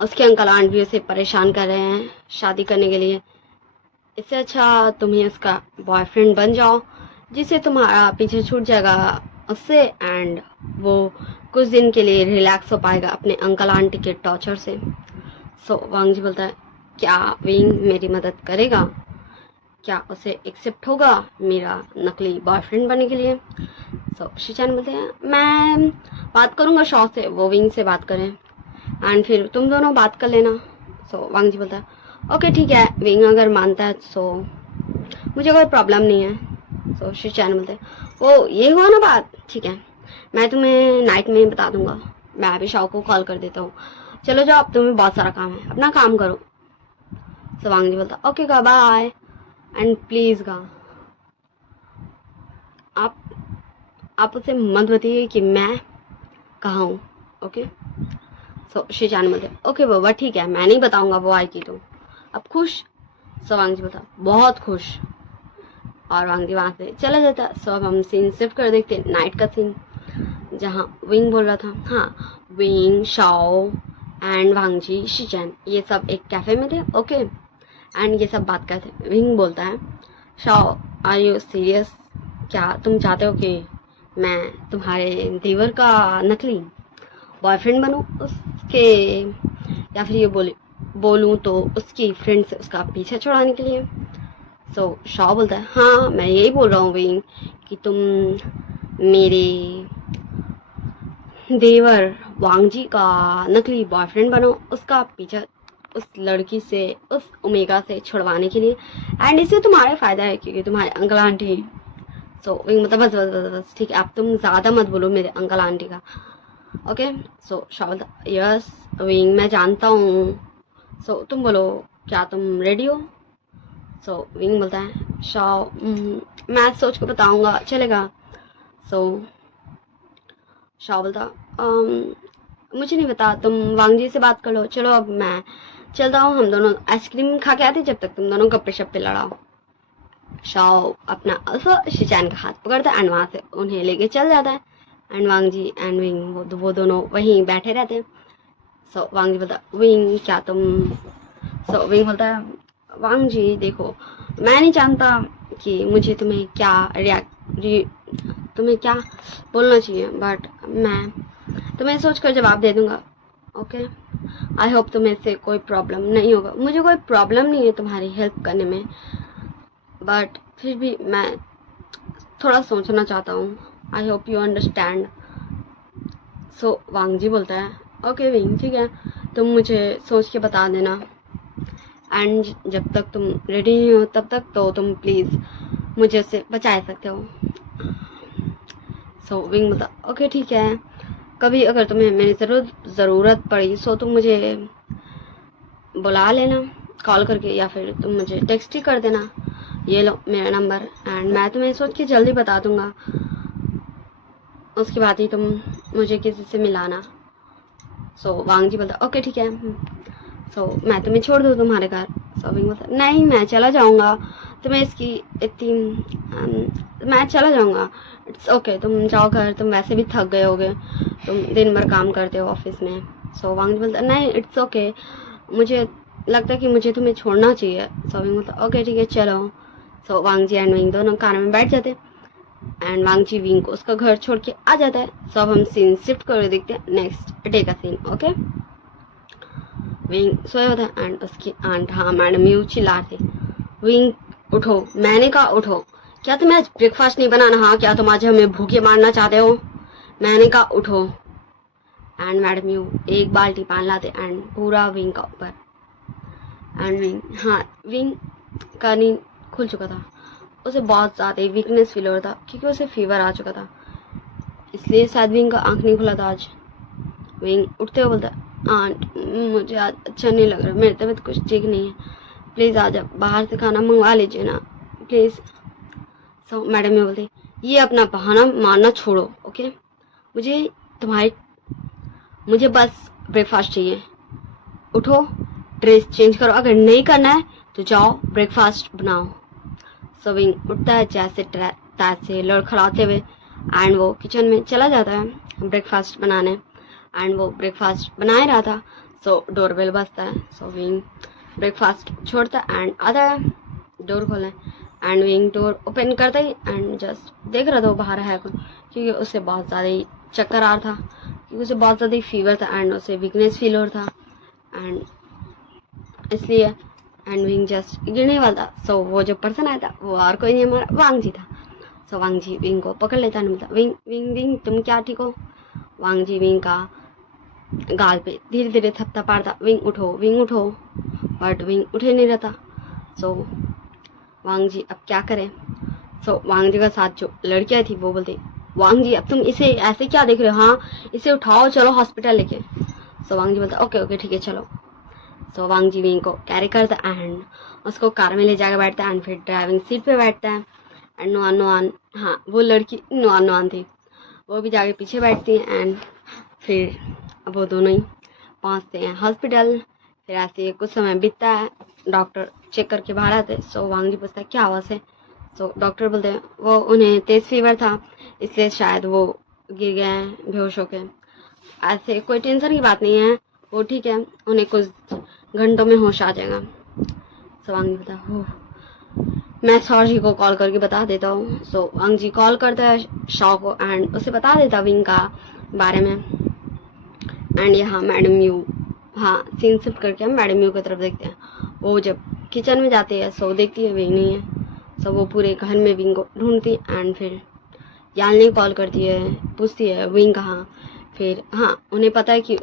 उसके अंकल आंट भी उसे परेशान कर रहे हैं शादी करने के लिए, इससे अच्छा तुम ही उसका बॉयफ्रेंड बन जाओ, जिससे तुम्हारा पीछे छूट जाएगा उससे, एंड वो कुछ दिन के लिए रिलैक्स हो पाएगा अपने अंकल आंटी के टॉर्चर से। सो वांग जी बोलता है, क्या विंग मेरी मदद करेगा? क्या उसे एक्सेप्ट होगा मेरा नकली बॉयफ्रेंड बनने के लिए? सो शिचान बोलते हैं, मैं बात करूंगा शॉ से, वो विंग से बात करें, एंड फिर तुम दोनों बात कर लेना। सो वांग जी बोलता है, ओके ठीक है, विंग अगर मानता है सो मुझे कोई प्रॉब्लम नहीं है। सो शिचान बोलते हैं, ओ ये हुआ ना बात, ठीक है, मैं तुम्हें नाइट में बता दूंगा, मैं अभी शॉ को कॉल कर देता हूँ, चलो जाओ, अब तुम्हें बहुत सारा काम है, अपना काम करो। सो वांग जी बोलता, ओके गा बाय, एंड प्लीज गा आप उसे मत बताइए कि मैं कहाँ हूँ, ओके? सो शिजान बोलते, ओके बाबा ठीक है, मैं नहीं बताऊंगा वो आएगी तो। अब खुश? सो वांग जी बोलता, बहुत खुश, और वांग जी वहां से चला जाता। सो अब हम सीन शिफ्ट कर देखते नाइट का सीन, जहाँ विंग बोल रहा था, हाँ विंग शाओ एंड वांग जी शिजान ये सब एक कैफे में थे, ओके, एंड ये सब बात करते। विंग बोलता है, शाओ आर यू सीरियस? क्या तुम चाहते हो कि मैं तुम्हारे देवर का नकली बॉयफ्रेंड बनूं उसके, या फिर ये बोलूं तो उसकी फ्रेंड से उसका पीछा छुड़ाने के लिए? सो शॉ बोलता है, हाँ मैं यही बोल रहा हूँ विंग कि तुम मेरे देवर वांग जी का नकली बॉयफ्रेंड बनो, उसका पीछा उस लड़की से, उस ओमेगा से छुड़वाने के लिए, एंड इससे तुम्हारे फायदा है क्योंकि तुम्हारे अंकल आंटी। सो विंग मतलब बस बस बस बस ठीक है, अब तुम ज्यादा मत बोलो मेरे अंकल आंटी का, ओके? सो शावल, यस विंग मैं जानता हूँ। सो तुम बोलो, क्या तुम रेडी हो? सो विंग बोलता है, शाओ मैं सोच के बताऊंगा, चलेगा? सो शाओ बोलता, मुझे नहीं पता, तुम वांग जी से बात कर लो, चलो अब मैं चलता हूँ, हम दोनों आइसक्रीम खा के आते जब तक तुम दोनों गप्पे शप्पे लड़ाओ। शाओ अपना अल्फा शिचान का हाथ पकड़ता है एंड वहां से उन्हें लेके चल जाता है, and Wang ji and Wing वो दोनों वहीं बैठे रहते हैं। सो वांग जी बोलता, विंग क्या तुम? सो विंग बोलता है, वांग जी देखो, मैं नहीं जानता कि मुझे तुम्हें क्या बोलना चाहिए, बट मैं तुम्हें सोच कर जवाब दे दूंगा, ओके? आई होप तुम्हें इससे कोई प्रॉब्लम नहीं होगा, मुझे कोई प्रॉब्लम नहीं है तुम्हारी हेल्प करने में, बट फिर भी मैं थोड़ा सोचना चाहता हूँ, आई hope you understand. So Wang ji बोलता है, ओके विंग ठीक है, तुम मुझे सोच के बता देना, एंड जब तक तुम रेडी नहीं हो तब तक तो तुम प्लीज़ मुझे उससे बचा सकते हो। सो विंग बोलता, ओके ठीक है, कभी अगर तुम्हें मेरी ज़रूरत पड़ी सो तुम मुझे बुला लेना कॉल करके, या फिर तुम मुझे टेक्स्ट ही कर देना, ये लो मेरा नंबर, एंड मैं तुम्हें सोच के जल्दी बता दूंगा, उसके बाद ही तुम मुझे किसी से मिलाना। सो वांग जी बोलता, ओके ठीक है, सो मैं तुम्हें छोड़ दूँ तुम्हारे घर? सो विंग बोलता, नहीं मैं चला जाऊँगा, तुम्हें इसकी इतनी मैं चला जाऊँगा, इट्स ओके, तुम जाओ घर, तुम वैसे भी थक गए होगे, तुम दिन भर काम करते हो ऑफिस में। सो वांग जी बोलता, नहीं इट्स ओके, मुझे लगता है कि मुझे तुम्हें छोड़ना चाहिए। सो विंग बोलता, ओके ठीक है चलो। सो वांग जी एंड विंग दोनों कार में बैठ जाते, एंड वांग जी विंग को उसका घर छोड़ के आ जाता है। सो अब हम सीन शिफ्ट कर देखते हैं नेक्स्ट डे का सीन, ओके? विंग सोया होता है एंड उसकी आंट, हाँ मैडम यू चिल्ला रहे, विंग उठो, मैंने कहा उठो, क्या तुम्हें आज ब्रेकफास्ट नहीं बनाना? हाँ क्या तुम आज हमें भूखे मारना चाहते हो? मैंने कहा उठो, एंड मैडम यू एक बाल्टी पानी लाते एंड पूरा विंग का ऊपर, एंड विंग, हाँ विंग का नींद खुल चुका था, उसे बहुत ज़्यादा वीकनेस फील हो रहा था क्योंकि उसे फीवर आ चुका था, इसलिए शायद विंग का आंख नहीं खुला था आज। विंग उठते हुए बोलता, आंट मुझे आज अच्छा नहीं लग रहा, मेरी तबीयत कुछ ठीक नहीं है, प्लीज़ आज आप बाहर से खाना मंगवा लीजिए ना प्लीज़। सो मैडम ये बोलती, ये अपना बहाना मारना छोड़ो, ओके, मुझे तुम्हारी मुझे बस ब्रेकफास्ट चाहिए, उठो ड्रेस चेंज करो, अगर नहीं करना है तो जाओ ब्रेकफास्ट बनाओ। सो विंग उठता है जैसे तैसे लड़खड़ाते हुए एंड वो किचन में चला जाता है ब्रेकफास्ट बनाने एंड वो ब्रेकफास्ट बना ही रहा था। सो डोरबेल बजता है। सो विंग ब्रेकफास्ट छोड़ता एंड आता है डोर खोलने एंड विंग डोर ओपन करता ही एंड जस्ट देख रहा था वो बाहर है कौन, क्योंकि उसे बहुत ज़्यादा ही चक्कर आ रहा था, क्योंकि उसे बहुत ज़्यादा ही फीवर था एंड उसे वीकनेस फील हो रहा था एंड इसलिए एंड विंग जस्ट गिरने वाला था। सो वो जो पर्सन आया था वो और कोई नहीं हमारा वांग जी था। सो वांग जी विंग को पकड़ लेता है, बोलता, विंग विंग विंग तुम क्या ठीक हो? वांग जी विंग का गाल पे धीरे धीरे थपथपाता, विंग उठो, बट विंग उठे नहीं रहता। सो वांग जी अब क्या करें? सो वांग जी का साथ जो लड़कियां थी वो बोलती, वांग जी अब तुम इसे ऐसे क्या देख रहे हो, हाँ इसे उठाओ चलो हॉस्पिटल लेके। सो वांग जी बोलता, ओके ओके ठीक है चलो। सो वांग जी विंग को कैरी करता एंड उसको कार में ले जाकर बैठता है एंड फिर ड्राइविंग सीट पे बैठता है एंड नोआन, हाँ वो लड़की नोआन थी, वो भी जाके पीछे बैठती है एंड फिर वो दोनों ही पहुंचते हैं हॉस्पिटल। फिर ऐसे कुछ समय बीतता है, डॉक्टर चेक करके बाहर आते। सो वांग जी पूछता है क्या हुआ से? सो डॉक्टर बोलते हैं वो उन्हें तेज फीवर था इसलिए शायद वो गिर गए हैं बेहोश होके, ऐसे कोई टेंशन की बात नहीं है, वो ठीक है, उन्हें कुछ घंटों में होश आ जाएगा। सो वांग जी बता, हो मैं सौर जी को कॉल करके बता देता हूँ। सो वांग जी कॉल करता है शॉ को एंड उसे बता देता विंग का बारे में एंड यहाँ मैडम यू, हाँ सीन शिफ्ट करके हम मैडम यू की तरफ देखते हैं। वो जब किचन में जाती है सो देखती है विंग नहीं है। सो वो पूरे घर में विंग को ढूंढती एंड फिर यालनी कॉल करती है, पूछती है विंग कहाँ। फिर हाँ उन्हें पता है कि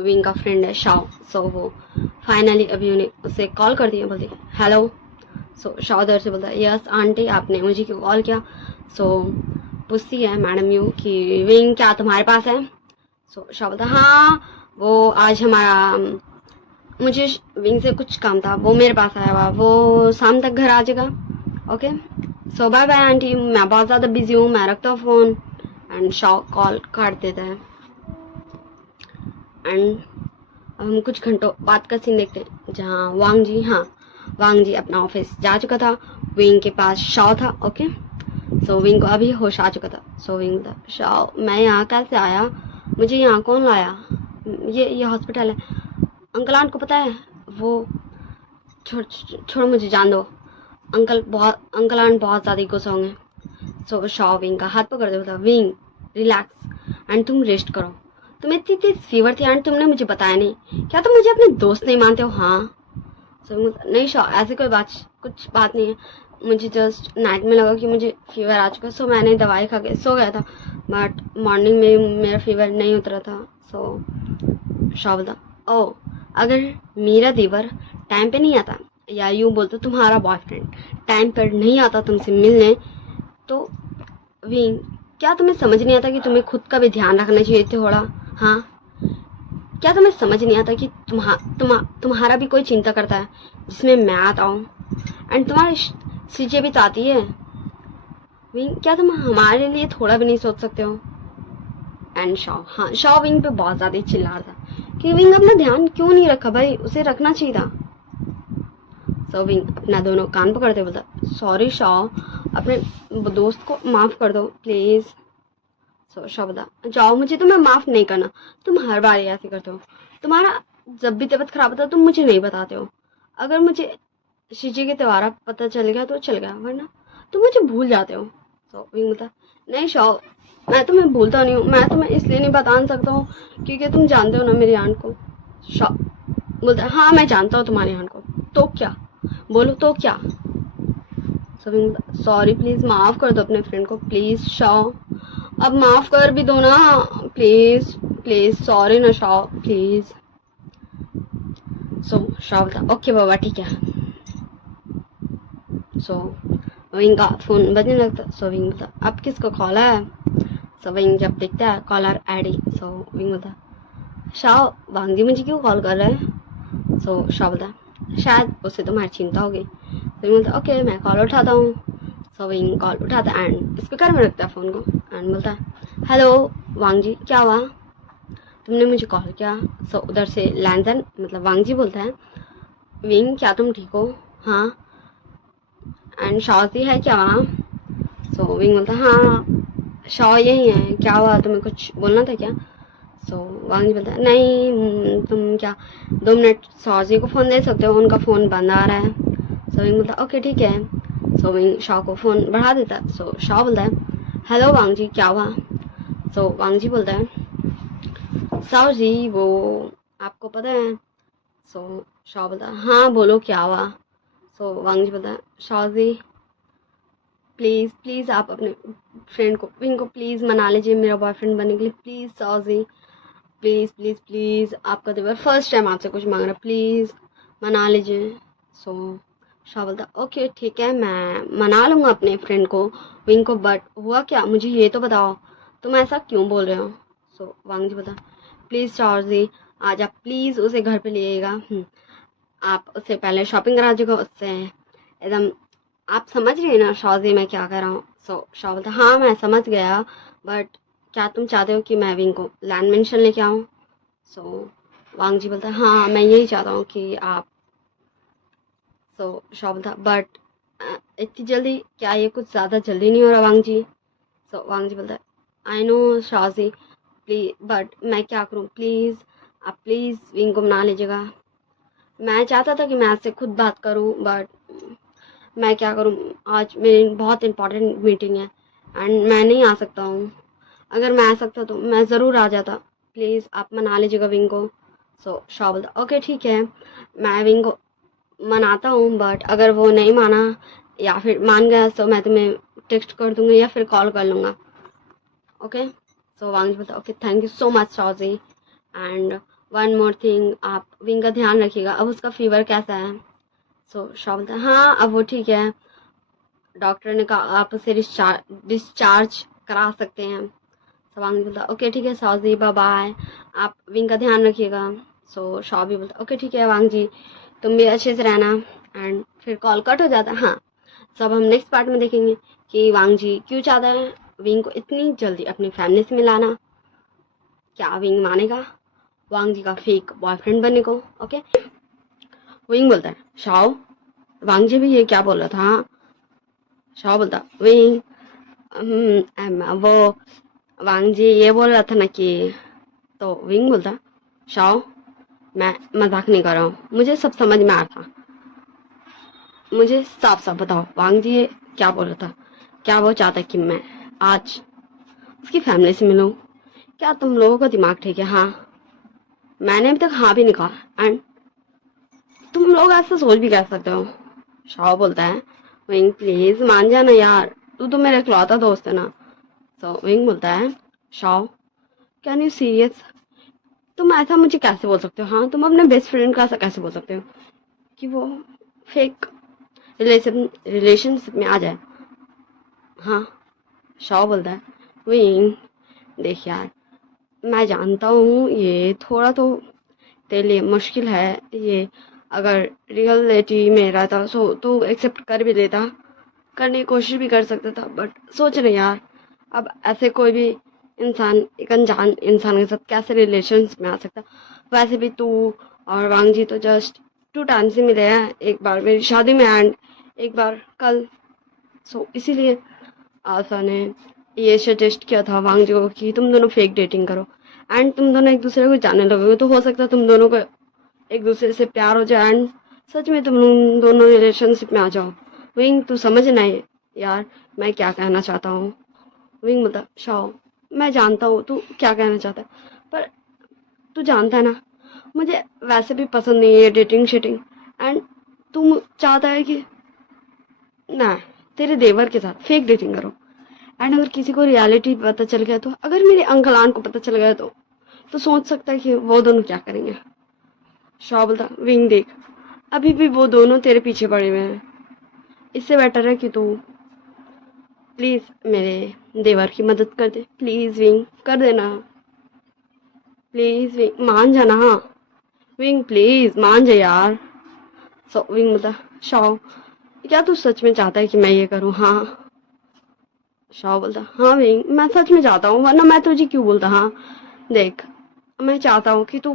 विंग का फ्रेंड है शाओ। सो वो फाइनली अभी उन्हें उसे कॉल करती है, बोलती हेलो। सो शाओ उधर से बोलता है यस आंटी आपने मुझे क्यों कॉल किया? सो पूछती है मैडम यू कि विंग क्या तुम्हारे पास है? सो शाओ बोलता हाँ वो आज हमारा मुझे विंग से कुछ काम था, वो मेरे पास आया हुआ, वो शाम तक घर आ जाएगा। Okay so bye bye aunty, मैं बहुत ज़्यादा बिजी हूँ, मैं रखता हूँ फ़ोन। एंड शाओ कॉल काट देता है एंड हम कुछ घंटों बाद का सीन देखते हैं जहाँ वांग जी अपना ऑफिस जा चुका था, विंग के पास शाओ था। ओके सो विंग को अभी होश आ चुका था। सो विंग था शाओ मैं यहाँ कैसे आया, मुझे यहाँ कौन लाया, ये हॉस्पिटल है, अंकल आंट को पता है? वो छोड़ मुझे जान दो, अंकल आंट बहुत ज़्यादा गुस्सा होंगे। सो शाओ विंग का हाथ पकड़ देता, विंग रिलैक्स एंड तुम रेस्ट करो, तुम्हें इतनी तेज फीवर थी एंड तुमने मुझे बताया नहीं, क्या तुम मुझे अपने दोस्त नहीं मानते हो? हाँ सो नहीं शाओ ऐसी कुछ बात नहीं है, मुझे जस्ट नाइट में लगा कि मुझे फीवर आ चुका, सो मैंने दवाई खा के सो गया था, बट मॉर्निंग में मेरा फीवर नहीं उतरा था। सो शाओ बोलता ओ अगर मेरा देवर टाइम पे नहीं आता या यूँ बोलते तुम्हारा बॉयफ्रेंड टाइम पर नहीं आता तुमसे मिलने, तो विंग क्या तुम्हें समझ नहीं आता कि तुम्हें खुद का भी ध्यान रखना चाहिए थोड़ा? हाँ क्या तुम्हें समझ नहीं आता कि तुम्हारा भी कोई चिंता करता है जिसमें मैं आता हूँ एंड तुम्हारी सीजे भी तो आती है। विंग क्या तुम हमारे लिए थोड़ा भी नहीं सोच सकते हो? एंड शाओ विंग पे बहुत ज़्यादा ही चिल्ला रहा था कि विंग अपना ध्यान क्यों नहीं रखा, भाई उसे रखना चाहिए था। सो विंग अपना दोनों कान पकड़ते बोलता सॉरी शाओ अपने दोस्त को माफ़ कर दो प्लीज़। सो शाओ बोला जाओ मुझे तुम्हें माफ़ नहीं करना, तुम हर बार ऐसे करते हो, तुम्हारा जब भी तबीयत खराब होता है तुम मुझे नहीं बताते हो, अगर मुझे शीजी के त्योहार पता चल गया तो चल गया, वरना तुम मुझे भूल जाते हो। सो विंग बोलता नहीं शाओ मैं तुम्हें भूलता नहीं हूँ, मैं तुम्हें इसलिए नहीं बता सकता हूँ क्योंकि तुम जानते हो ना मेरी आंट को। शाओ बोलता हाँ मैं जानता हूँ तुम्हारी आंट को, तो क्या बोलो तो क्या? सो विंग बोलता सॉरी प्लीज़ माफ़ कर दो अपने फ्रेंड को प्लीज़ शाओ, अब माफ़ कर भी दो ना प्लीज़ प्लीज़, सॉरी ना शाओ प्लीज़। सो शाओ बोलता ओके बाबा ठीक है। सो विंग का फ़ोन बजने लगता। सो विंग बोलता अब किसको कॉल है? सो विंग जब देखता है कॉलर आईडी, सो विंग बोलता शाह वांग जी मुझे क्यों कॉल कर रहे हैं। सो शाह बोलता शायद उससे तुम्हारी चिंता होगी। तो विंग बोलता ओके मैं कॉल उठाता हूँ। सो विंग कॉल उठाता है एंड स्पीकर में रखता है फ़ोन को एंड बोलता है हेलो वांग जी क्या हुआ, तुमने मुझे कॉल किया। सो उधर से लैंजन मतलब वांग जी बोलता है विंग क्या तुम ठीक हो, हाँ एंड शाओजी है क्या वहाँ। सो विंग बोलता हाँ शाओ यही है, क्या हुआ तुम्हें कुछ बोलना था क्या। सो वांग जी बोलता है नहीं तुम क्या 2 मिनट शाओजी को फ़ोन दे सकते हो, उनका फ़ोन बंद आ रहा है। सो विंग बोलता ओके ठीक है। सो विंग शाओ को फ़ोन बढ़ा देता है। सो शाओ बोलता है हेलो वांग जी क्या हुआ। सो वांग जी बोलता है शाओ जी वो आपको पता है। सो शाओ बोलता है हाँ बोलो क्या हुआ। सो वांग जी बोलता है शाओ जी प्लीज़ प्लीज़ आप अपने फ्रेंड को विंग को प्लीज़ मना लीजिए मेरा बॉयफ्रेंड बनने के लिए, please Shao ji please please please आपका देवर फर्स्ट टाइम आपसे कुछ मांग रहा है, प्लीज़ मना लीजिए। सो शाह बोलता ओके ठीक है मैं मना लूँगा अपने फ्रेंड को विंग को, बट हुआ क्या मुझे ये तो बताओ तुम ऐसा क्यों बोल रहे हो। सो वांग जी बोलता प्लीज़ शाह जी आज आप प्लीज़ उसे घर पे ले आइएगा। आप उससे पहले शॉपिंग करा दीजिएगा उससे एकदम, आप समझ रही हैं ना शाह जी मैं क्या कह रहा हूँ। सो शाह बोलता हाँ मैं समझ गया, बट क्या तुम चाहते हो कि मैं विंग को लैंड मेंशन लेके आऊँ। सो वांग जी बोलता है हाँ मैं यही चाहता हूँ कि आप। सो शाह बोलता बट इतनी जल्दी क्या ये कुछ ज़्यादा जल्दी नहीं हो रहा वांग जी। सो वांग जी बोलता है I know Shah ji please but मैं क्या करूँ, प्लीज़ आप प्लीज़ विंग को मना लीजिएगा। मैं चाहता था कि मैं आपसे खुद बात करूँ बट मैं क्या करूँ, आज मेरी बहुत इंपॉर्टेंट मीटिंग है एंड मैं नहीं आ सकता हूँ, अगर मैं आ सकता तो मैं ज़रूर आ जाता, प्लीज़ आप मना लीजिएगा विंग को। सो शाह बोलता ओके ठीक है मैं विंग को मनाता हूँ, बट अगर वो नहीं माना या फिर मान गया तो मैं तुम्हें टेक्स्ट कर दूँगी या फिर कॉल कर लूँगा। ओके सो वांग जी बोलता okay thank you so much Shah ji and one more thing आप विंग का ध्यान रखिएगा, अब उसका फीवर कैसा है। सो शाह बोलता हाँ अब वो ठीक है, डॉक्टर ने कहा आप उसे डिस्चार्ज करा सकते हैं। सो वांग जी बोलता ओके ठीक है शाह जी बाय बाय, आप विंग का ध्यान रखिएगा। सो शाह भी बोलता ओके ठीक है वांग जी तुम भी अच्छे से रहना एंड फिर कॉल कट हो जाता है। हाँ सब हम नेक्स्ट पार्ट में देखेंगे कि वांग जी क्यों चाहता है विंग को इतनी जल्दी अपनी फैमिली से मिलाना, क्या विंग मानेगा वांग जी का फेक बॉयफ्रेंड बनने को। ओके विंग बोलता है शाओ वांग जी भी ये क्या बोल रहा था। हाँ शाओ बोलता विंग वो वांग जी ये बोल रहा था ना कि, तो विंग बोलता शाओ मैं मजाक नहीं कर रहा हूँ, मुझे सब समझ में आ रहा था, मुझे साफ साफ बताओ वांग जी ये क्या बोल रहा था, क्या वो चाहता है कि मैं आज उसकी फैमिली से मिलूं, क्या तुम लोगों का दिमाग ठीक है। हाँ मैंने अभी तक हाँ भी नहीं कहा एंड तुम लोग ऐसा सोच भी कह सकते हो। शाओ बोलता है विंग प्लीज मान जाना यार, तू तो मेरा इकलौता दोस्त है ना। सो विंग बोलता है शाओ कैन यू सीरियस, तुम ऐसा मुझे कैसे बोल सकते हो, हाँ तुम अपने बेस्ट फ्रेंड का ऐसा कैसे बोल सकते हो कि वो फेक रिलेशनशिप में आ जाए। हाँ शाओ बोलता है विंग देख यार मैं जानता हूँ ये थोड़ा तो तेरे लिए मुश्किल है, ये अगर रियलिटी में रहता सो तो एक्सेप्ट कर भी लेता, करने की कोशिश भी कर सकता था, बट सोच रहे यार अब ऐसे कोई भी इंसान एक अनजान इंसान के साथ कैसे रिलेशंस में आ सकता। वैसे भी तू और वांग जी तो जस्ट 2 टाइम्स ही मिले हैं, एक बार मेरी शादी में एंड एक बार कल। सो इसीलिए आशा ने ये सजेस्ट किया था वांग जी को कि तुम दोनों फेक डेटिंग करो एंड तुम दोनों एक दूसरे को जानने लगोगे तो हो सकता है तुम दोनों को एक दूसरे से प्यार हो जाए एंड सच में तुम दोनों रिलेशनशिप में आ जाओ। विंग तू समझ ना ये यार मैं क्या कहना चाहता हूँ। विंग मतलब शाओ मैं जानता हूँ तू क्या कहना चाहता है, पर तू जानता है ना मुझे वैसे भी पसंद नहीं है डेटिंग शेटिंग एंड तू चाहता है कि ना तेरे देवर के साथ फेक डेटिंग करो एंड अगर किसी को रियलिटी पता चल गया तो, अगर मेरे अंकल आंट को पता चल गया तो सोच सकता है कि वो दोनों क्या करेंगे। शाह बोलता विंग देख अभी भी वो दोनों तेरे पीछे पड़े हुए हैं, इससे बेटर है कि तू प्लीज़ मेरे देवर की मदद कर दे, प्लीज़ विंग कर देना, प्लीज़ विंग मान जाना, विंग प्लीज़ मान जा यार। सो विंग बोलता शाओ क्या तू सच में चाहता है कि मैं ये करूँ? हाँ। शाओ बोलता हाँ विंग मैं सच में चाहता हूँ, वरना मैं तुझे क्यों बोलता। हाँ देख मैं चाहता हूँ कि तू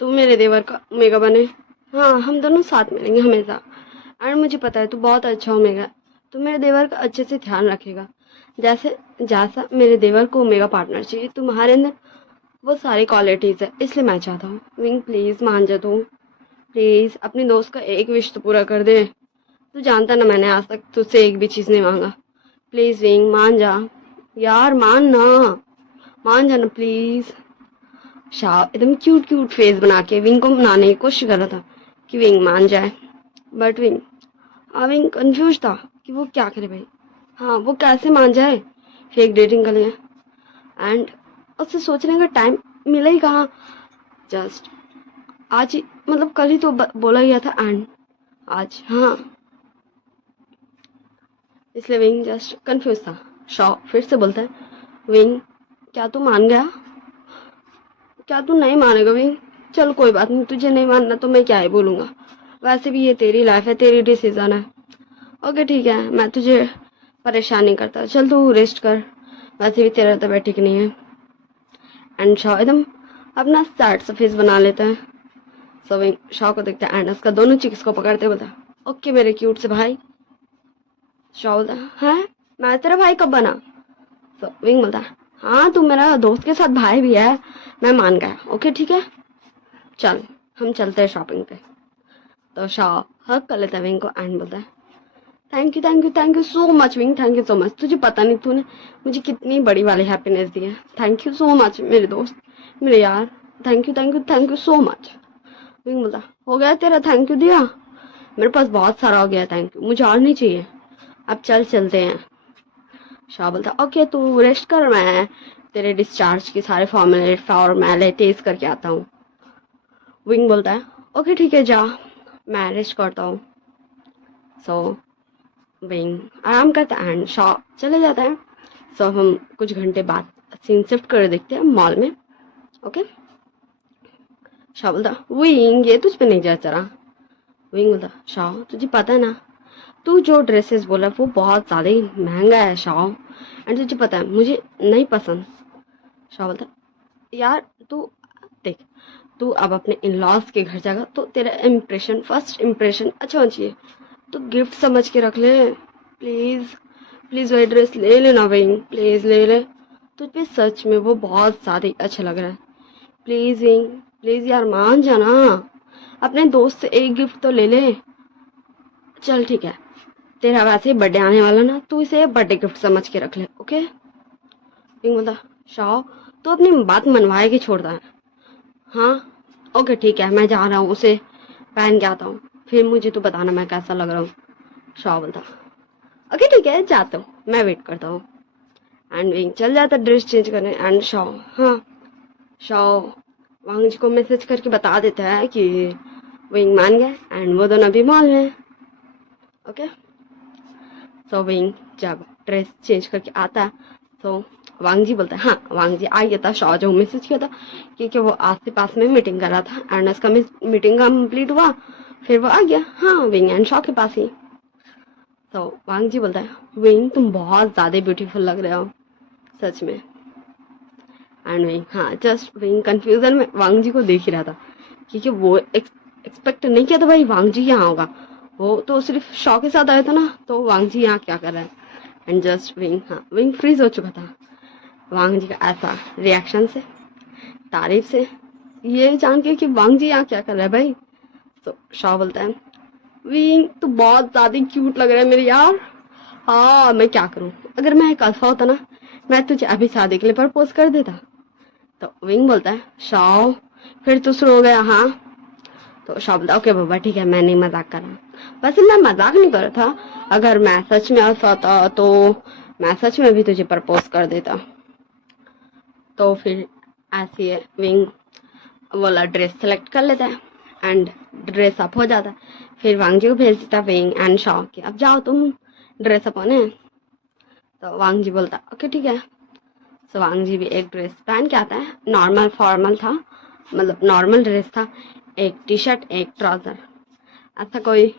तू मेरे देवर का मेगा बने। हाँ हम दोनों साथ मिलेंगे हमेशा। एंड मुझे पता है तू बहुत अच्छा ओमेगा, तू मेरे देवर का अच्छे से ध्यान रखेगा, जैसे जैसा मेरे देवर को ओमेगा पार्टनर चाहिए तुम्हारे अंदर वो सारी क्वालिटीज़ है, इसलिए मैं चाहता हूँ। विंग प्लीज़ मान जा तू, प्लीज़ अपने दोस्त का एक विश तो पूरा कर दे। तू जानता ना मैंने आज तक तुझसे एक भी चीज़ नहीं मांगा। प्लीज़ विंग मान जा यार, मान जाना प्लीज़। शाह एकदम क्यूट क्यूट फेस बना के विंग को मनाने की कोशिश कर रहा था कि विंग मान जाए, बट विंग कंफ्यूज था कि वो क्या करे भाई। हाँ वो कैसे मान जाए फेक डेटिंग के लिए, एंड उससे सोचने का टाइम मिला ही कहाँ। जस्ट आज ही मतलब कल ही तो बोला गया था एंड आज। हाँ इसलिए विंग जस्ट कंफ्यूज था। शॉ फिर से बोलता है विंग क्या तू मान गया? क्या तू नहीं मानेगा विंग? चल कोई बात नहीं, तुझे नहीं मानना तो मैं क्या ही बोलूँगा, वैसे भी ये तेरी लाइफ है, तेरी डिसीजन है। ओके ठीक है मैं तुझे परेशान नहीं करता, चल तू रेस्ट कर, वैसे भी तेरा तबीयत ठीक नहीं है। एंड शाह एकदम अपना सैड सा फेस बना लेता है। सो विंग शाह को देखता है एंड उसका दोनों चिक्स को पकड़ते बोलता ओके मेरे क्यूट से भाई। शाह बोलता है मैं तेरा भाई कब बना? सो विंग बोलता हाँ तू मेरा दोस्त के साथ भाई भी है, मैं मान गया। ओके ठीक है चल हम चलते हैं शॉपिंग पे। तो शाह हक कर लेता है विंग को एंड बोलता है thank you so much wing, thank you so much. तुझे पता नहीं तूने मुझे कितनी बड़ी वाली हैप्पीनेस दी है, थैंक यू सो मच मेरे दोस्त, मेरे यार, thank you so much. Wing बोलता हो गया तेरा थैंक यू दिया? मेरे पास बहुत सारा हो गया थैंक यू, मुझे और नहीं चाहिए, अब चल चलते हैं। शाह बोलता ओके तू रेस्ट कर, मैं तेरे डिस्चार्ज की सारे फॉर्मेलिटीज करके आता हूँ। विंग बोलता है ओके ठीक है जा, मैं रेस्ट करता हूँ। सो विंग आराम करता है एंड शॉ चले जाता है। सो हम कुछ घंटे बाद सीन शिफ्ट कर देखते हैं मॉल में। ओके शॉ बोलता विंग ये तुझ पे नहीं जच रहा। विंग बोलता शॉ तुझे पता है ना तू जो ड्रेसेस बोला वो बहुत ज़्यादा ही महंगा है शॉ, एंड तुझे पता है मुझे नहीं पसंद। शॉ बोलता यार तू देख, तू अब अपने इन लॉज के घर जाएगा तो तेरा इम्प्रेशन फर्स्ट इम्प्रेशन अच्छा होना चाहिए, तो गिफ्ट समझ के रख ले प्लीज़। प्लीज़ वही ड्रेस ले लेना विंग, प्लीज़ ले ले, तुझ पे सच में वो बहुत ज़्यादा ही अच्छा लग रहा है। प्लीज़ विंग प्लीज़ यार मान जाना, अपने दोस्त से एक गिफ्ट तो ले ले। चल ठीक है तेरा वैसे ही बर्थडे आने वाला ना, तू इसे बर्थडे गिफ्ट समझ के रख ले। ओके विंग बोला शाह तो अपनी बात मनवाए के छोड़ता है। हाँ ओके ठीक है मैं जा रहा हूँ, उसे पहन के आता हूँ, फिर मुझे तो बताना मैं कैसा लग रहा हूँ। शाह बोलता ओके ठीक है जाता हूँ, मैं वेट करता हूँ। एंड विंग चल जाता ड्रेस चेंज करने एंड शाह हाँ शाह वांग जी को मैसेज करके बता देता है कि विंग मान गया एंड वो दोनों अभी मॉल में। ओके सो विंग जब ड्रेस चेंज करके आता है तो वांग जी बोलता है हाँ वांग जी आ गया था, शाह जो मैसेज किया था क्योंकि वो आस पास में मीटिंग कर रहा था एंड उसका मीटिंग कंप्लीट हुआ फिर वो आ गया हाँ विंग एंड शाह के पास ही। तो वांग जी बोलता है विंग तुम बहुत ज़्यादा ब्यूटीफुल लग रहे हो सच में। एंड विंग हाँ जस्ट विंग कंफ्यूजन में वांग जी को देख ही रहा था क्योंकि वो एक्सपेक्ट नहीं किया था भाई वांग जी यहाँ होगा, वो तो सिर्फ शॉ के साथ आया था ना, तो वांग जी यहाँ क्या कर रहा है। एंड जस्ट विंग हाँ विंग फ्रीज हो चुका था वांग जी का ऐसा रिएक्शन से, तारीफ से, ये जान के कि वांग जी यहाँ क्या कर रहा है भाई। तो शॉ बोलता है विंग तू बहुत ज़्यादा क्यूट लग रहा है मेरे यार, हाँ मैं क्या करूँ, अगर मैं एक अल्फा होता ना मैं तुझे अभी शादी के लिए प्रपोज कर देता। तो विंग बोलता है शाओ फिर तो शुरू हो गया। हाँ तो शाओ बोलता ओके बाबा ठीक है मैं नहीं मजाक कर रहा, वैसे मैं मजाक नहीं कर रहा था, अगर मैं सच में अल्फा होता तो मैं सच में भी तुझे प्रपोज कर देता। तो फिर ऐसी है विंग वाला ड्रेस सेलेक्ट कर लेता है एंड ड्रेस अप हो जाता है, फिर वांग जी को भेज देता विंग एंड शाओ कि अब जाओ तुम ड्रेस अपन है। तो वांग जी बोलता ओके ठीक है। सो वांग जी भी एक ड्रेस पहन के आता है, नॉर्मल फॉर्मल था, मतलब नॉर्मल ड्रेस था, एक टी शर्ट एक ट्राउजर, ऐसा कोई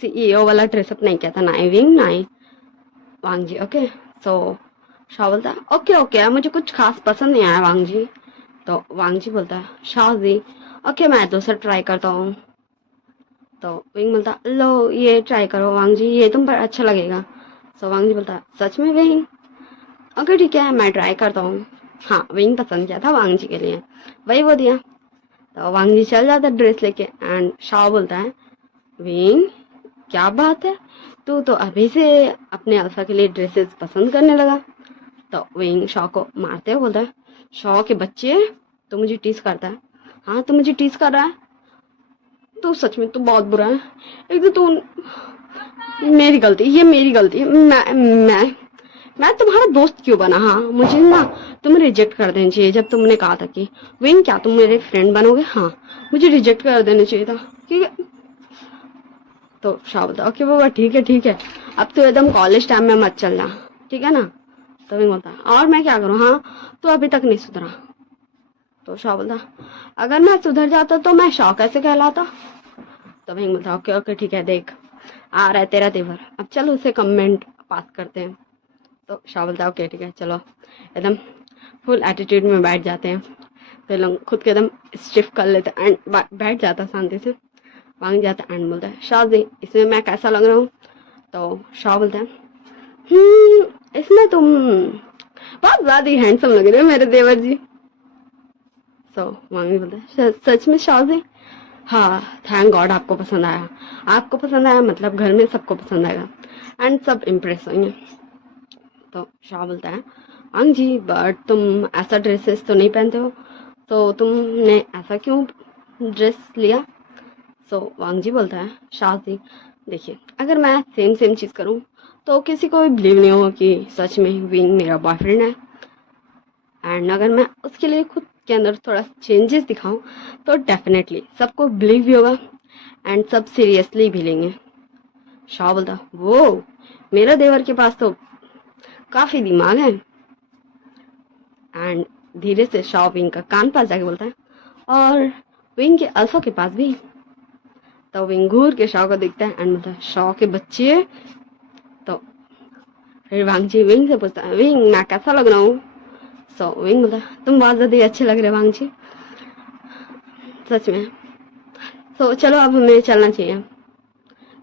सीईओ वाला ड्रेसअप नहीं किया था, ना ही विंग ना ही वांग जी। ओके। सो शाह बोलता है ओके ओके, मुझे कुछ खास पसंद नहीं आया वांग जी। तो वांग जी बोलता है शाह जी ओके मैं दूसरा ट्राई करता हूँ। तो विंग बोलता लो ये ट्राई करो वांग जी, ये तुम पर अच्छा लगेगा। सो वांग जी बोलता सच में विंग? ओके ठीक है मैं ट्राई करता हूँ। हाँ विंग पसंद किया था वांग जी के लिए, वही वो दिया। तो वांग जी चल जाता ड्रेस लेके एंड शाह बोलता है विंग क्या बात है, तू तो अभी से अपने अल्फा के लिए ड्रेसेस पसंद करने लगा। तो विंग शॉ को मारते हुए बोलता है शॉ के बच्चे तो मुझे टीज करता है। हाँ तो मुझे टीज कर रहा है, तो सच में तू बहुत बुरा है। एक तो तू, मेरी गलती, ये मेरी गलती, मैं तुम्हारा दोस्त क्यों बना? हाँ मुझे ना तुम रिजेक्ट कर देना चाहिए जब तुमने कहा था कि विंग क्या तुम मेरे फ्रेंड बनोगे, हाँ मुझे रिजेक्ट कर देना चाहिए था। ठीक है। तो शाह बोलता ओके बाबा ठीक है, अब तो एकदम कॉलेज टाइम में मत चलना, ठीक है ना। तो विंग बोलता और मैं क्या करूँ, हाँ तो अभी तक नहीं सुधरा। तो शाह बोलता अगर मैं सुधर जाता तो मैं शाह कैसे कहलाता। तो विंग बोलता ओके ओके ठीक है, देख आ रहा है तेरा तेवर, अब चलो उसे कमेंट पास करते हैं। तो शाह बोलता ओके ठीक है चलो, एकदम फुल एटीट्यूड में बैठ जाते हैं। तो लोग खुद के एकदम स्टिफ कर लेते हैं एंड बैठ जाता शांति से। वांग जाता एंड बोलता है शाह जी इसमें मैं कैसा लग रहा हूँ। तो शाह बोलता है इसमें तुम बहुत ज्यादा ही हैंडसम लग रहे हो मेरे देवर जी। सो वांग बोलता है सच में शाह जी? हाँ थैंक गॉड आपको पसंद आया, आपको पसंद आया मतलब घर में सबको पसंद आएगा एंड सब इम्प्रेस होंगे। तो शाह बोलता है वांग जी बट तुम ऐसा ड्रेसेस तो नहीं पहनते हो, तो तुमने ऐसा क्यों ड्रेस लिया। सो वांग जी बोलता है शाह जी देखिए अगर मैं सेम सेम चीज़ करूँ तो किसी को भी बिलीव नहीं होगा कि सच में विंग मेरा बॉयफ्रेंड है, एंड अगर मैं उसके लिए खुद के अंदर थोड़ा चेंजेस दिखाऊं तो डेफिनेटली सबको बिलीव भी होगा एंड सब सीरियसली भी लेंगे। शाह बोलता वो मेरा देवर के पास तो काफी दिमाग है। एंड धीरे से शाह विंग का कान पास जाके बोलता है और विंग के अल्फा के पास भी। तो विंग घूर के शाह को देखता है एंड बोलता है शाह के बच्चे। तो फिर वांग जी विंग से पूछता है विंग मैं कैसा लग रहा हूँ। सो विंग बोलता है तुम बहुत ज्यादा अच्छे लग रहे हो वांग जी, सच में। तो चलो अब हमें चलना चाहिए।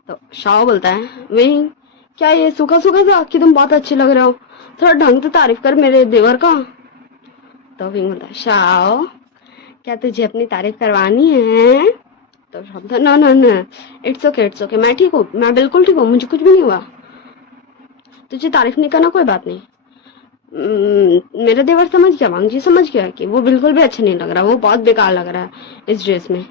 तो शाह बोलता है विंग क्या ये सूखा सूखा सा कि तुम बहुत अच्छे लग रहे हो, थोड़ा ढंग से तारीफ कर मेरे देवर का। तो विंग बोलता है शाह क्या तुझे अपनी तारीफ करवानी है। तो शाह बोलता है ना ना ना इट्स ओके मैं ठीक हूँ, मैं बिल्कुल ठीक हूँ, मुझे कुछ भी नहीं हुआ, तुझे तारीफ नहीं करना कोई बात नहीं। मेरा देवर समझ गया, वांग जी समझ गया कि वो बिल्कुल भी अच्छा नहीं लग रहा, वो बहुत बेकार लग रहा है इस ड्रेस में।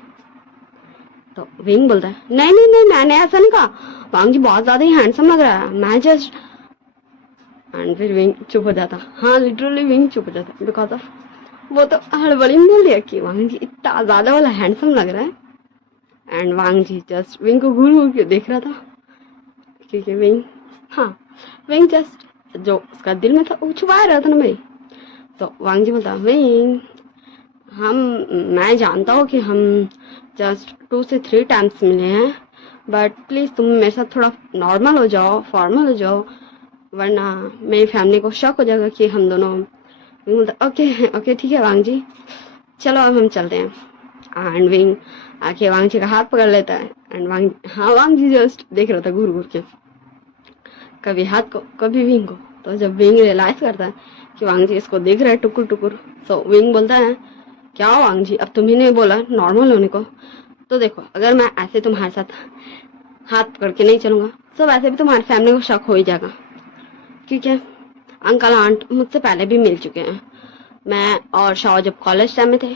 तो विंग बोलता है नहीं नहीं नहीं मैंने ऐसा नहीं कहा, वांग जी बहुत ज्यादा ही हैंडसम लग रहा है, मैं जस्ट। एंड फिर विंग चुप हो जाता, हाँ लिटरली विंग चुप हो जाता बिकॉज ऑफ वो तो हड़बड़ी में बोल दिया कि वांग जी इतना ज्यादा वाला हैंडसम लग रहा है। And Wang ji just Wing को घूर घूर के देख रहा था क्योंकि विंग, हाँ विंग जस्ट जो उसका दिल में था वो छुपा रहा था ना भाई। तो वांग जी बोलता विंग हम, मैं जानता हूँ कि हम जस्ट 2 से 3 टाइम्स मिले हैं, बट प्लीज़ तुम मेरे साथ थोड़ा नॉर्मल हो जाओ, फॉर्मल हो जाओ, वरना मेरी फैमिली को शक हो जाएगा कि हम दोनों। बोलता ओके ओके ठीक है वांग जी चलो अब हम चलते हैं। एंड विंग आके वांग जी का हाथ पकड़ लेता है एंड वांग, हाँ वांग जी जस्ट देख रहा था घूर घूर के, कभी हाथ को कभी विंग को। तो जब विंग रियलाइज करता है कि वांग जी इसको देख रहा है टुकुर टुकुर, तो विंग बोलता है क्या हो वांग जी अब तुम्ही ने बोला नॉर्मल होने को, तो देखो अगर मैं ऐसे तुम्हारे साथ हाथ पकड़ के नहीं चलूंगा तो वैसे भी तुम्हारी फैमिली को शक हो ही जाएगा, क्योंकि अंकल आंट मुझसे पहले भी मिल चुके हैं। मैं और शाह जब कॉलेज टाइम में थे,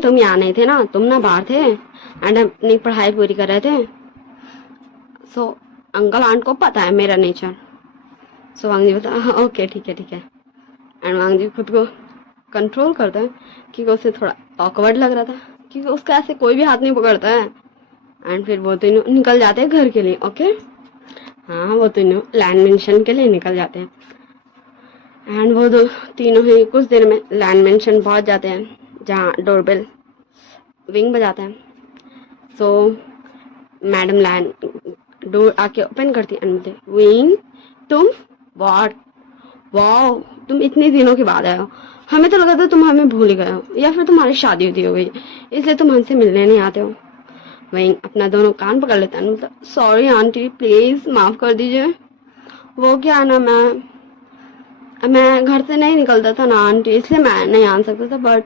तुम यहाँ नहीं थे ना, तुम ना बाहर थे एंड अपनी पढ़ाई पूरी कर रहे थे। सो अंकल आंट को पता है मेरा नेचर। सो वांग जी बोलता ओके ठीक है। एंड वांग जी खुद को कंट्रोल करता है क्योंकि उसे थोड़ा ऑकवर्ड लग रहा था क्योंकि उसका ऐसे कोई भी हाथ नहीं पकड़ता है। एंड फिर वो तीनों निकल जाते हैं घर के लिए। ओके हाँ, वो तीनों लैंड मेंशन के लिए निकल जाते हैं एंड वो दो तीनों ही कुछ देर में लैंड मेंशन पहुंच जाते हैं जहाँ डोरबेल विंग बजाता है। सो मैडम लैन डोर आके ओपन करती है एंड बोलते विंग तुम व्हाट वाओ तुम इतने दिनों के बाद आए हो। हमें तो लगा था तुम हमें भूल गए हो या फिर तुम्हारी शादी उदी हो गई इसलिए तुम हमसे मिलने नहीं आते हो। वहीं अपना दोनों कान पकड़ लेता है मतलब सॉरी आंटी प्लीज माफ कर दीजिए। वो क्या ना मैं घर से नहीं निकलता था ना आंटी इसलिए मैं नहीं आ सकता था बट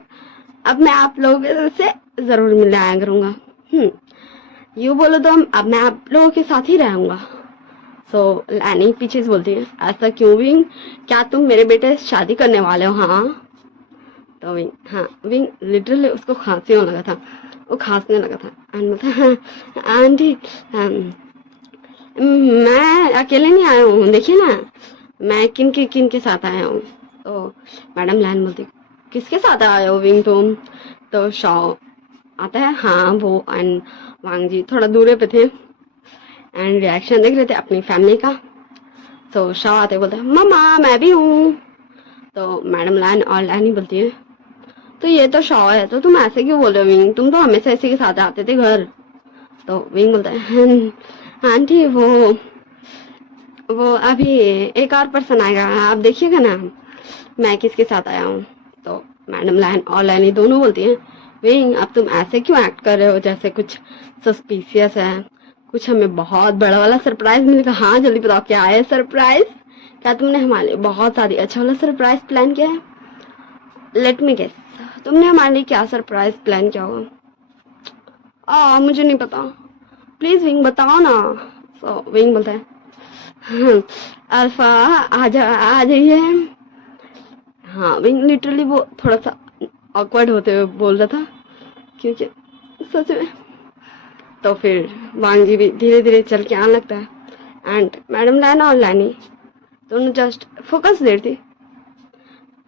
अब मैं आप लोगों से जरूर मिलने आया करूंगा। यूँ बोलो तो अब मैं आप लोगों के साथ ही रहूंगा। सो लैनी पीछे से बोलती है ऐसा क्यों विंग क्या तुम मेरे बेटे से शादी करने वाले हो। हाँ तो विंग लिटरली उसको खांसी होने लगा था वो खांसने लगा था एंड बोलता हाँ आंटी मैं अकेले नहीं आया हूँ देखिए ना मैं किन के साथ आया हूँ। तो मैडम लैन बोलती किसके साथ आए हो विंग तुम। तो शॉ आता है हाँ वो एंड वांग जी थोड़ा दूर पे थे एंड रिएक्शन देख रहे थे अपनी फैमिली का। तो शॉ आते बोलते हैं मम्मा मैं भी हूँ। तो मैडम लैन और लैनी बोलती है तो ये तो शॉ है तो तुम ऐसे क्यों बोल रहे हो विंग तुम तो हमेशा इसी के साथ आते थे घर। तो विंग बोलता है आंटी वो अभी एक और पर्सन आएगा आप देखिएगा ना मैं किसके साथ आया हूँ। तो मैडम लैन और लैनी दोनों बोलती हैं विंग अब तुम ऐसे क्यों एक्ट कर रहे हो जैसे कुछ सस्पिशियस है कुछ हमें बहुत बड़ा वाला सरप्राइज मिलेगा। हाँ जल्दी बताओ क्या है सरप्राइज क्या तुमने हमारे लिए बहुत सारी अच्छा वाला सरप्राइज प्लान किया है। लेट मी गेस तुमने हमारे लिए क्या सरप्राइज प्लान किया होगा। मुझे नहीं पता प्लीज विंग बताओ ना। तो विंग बोलता है अल्फा आ जाइए। हाँ विंग लिटरली वो थोड़ा सा ऑकवर्ड होते हुए बोल रहा था क्योंकि सच में। तो फिर वांग जी भी धीरे धीरे चल के आने लगता है एंड मैडम लैना और लैनी दोनों जस्ट फोकस देती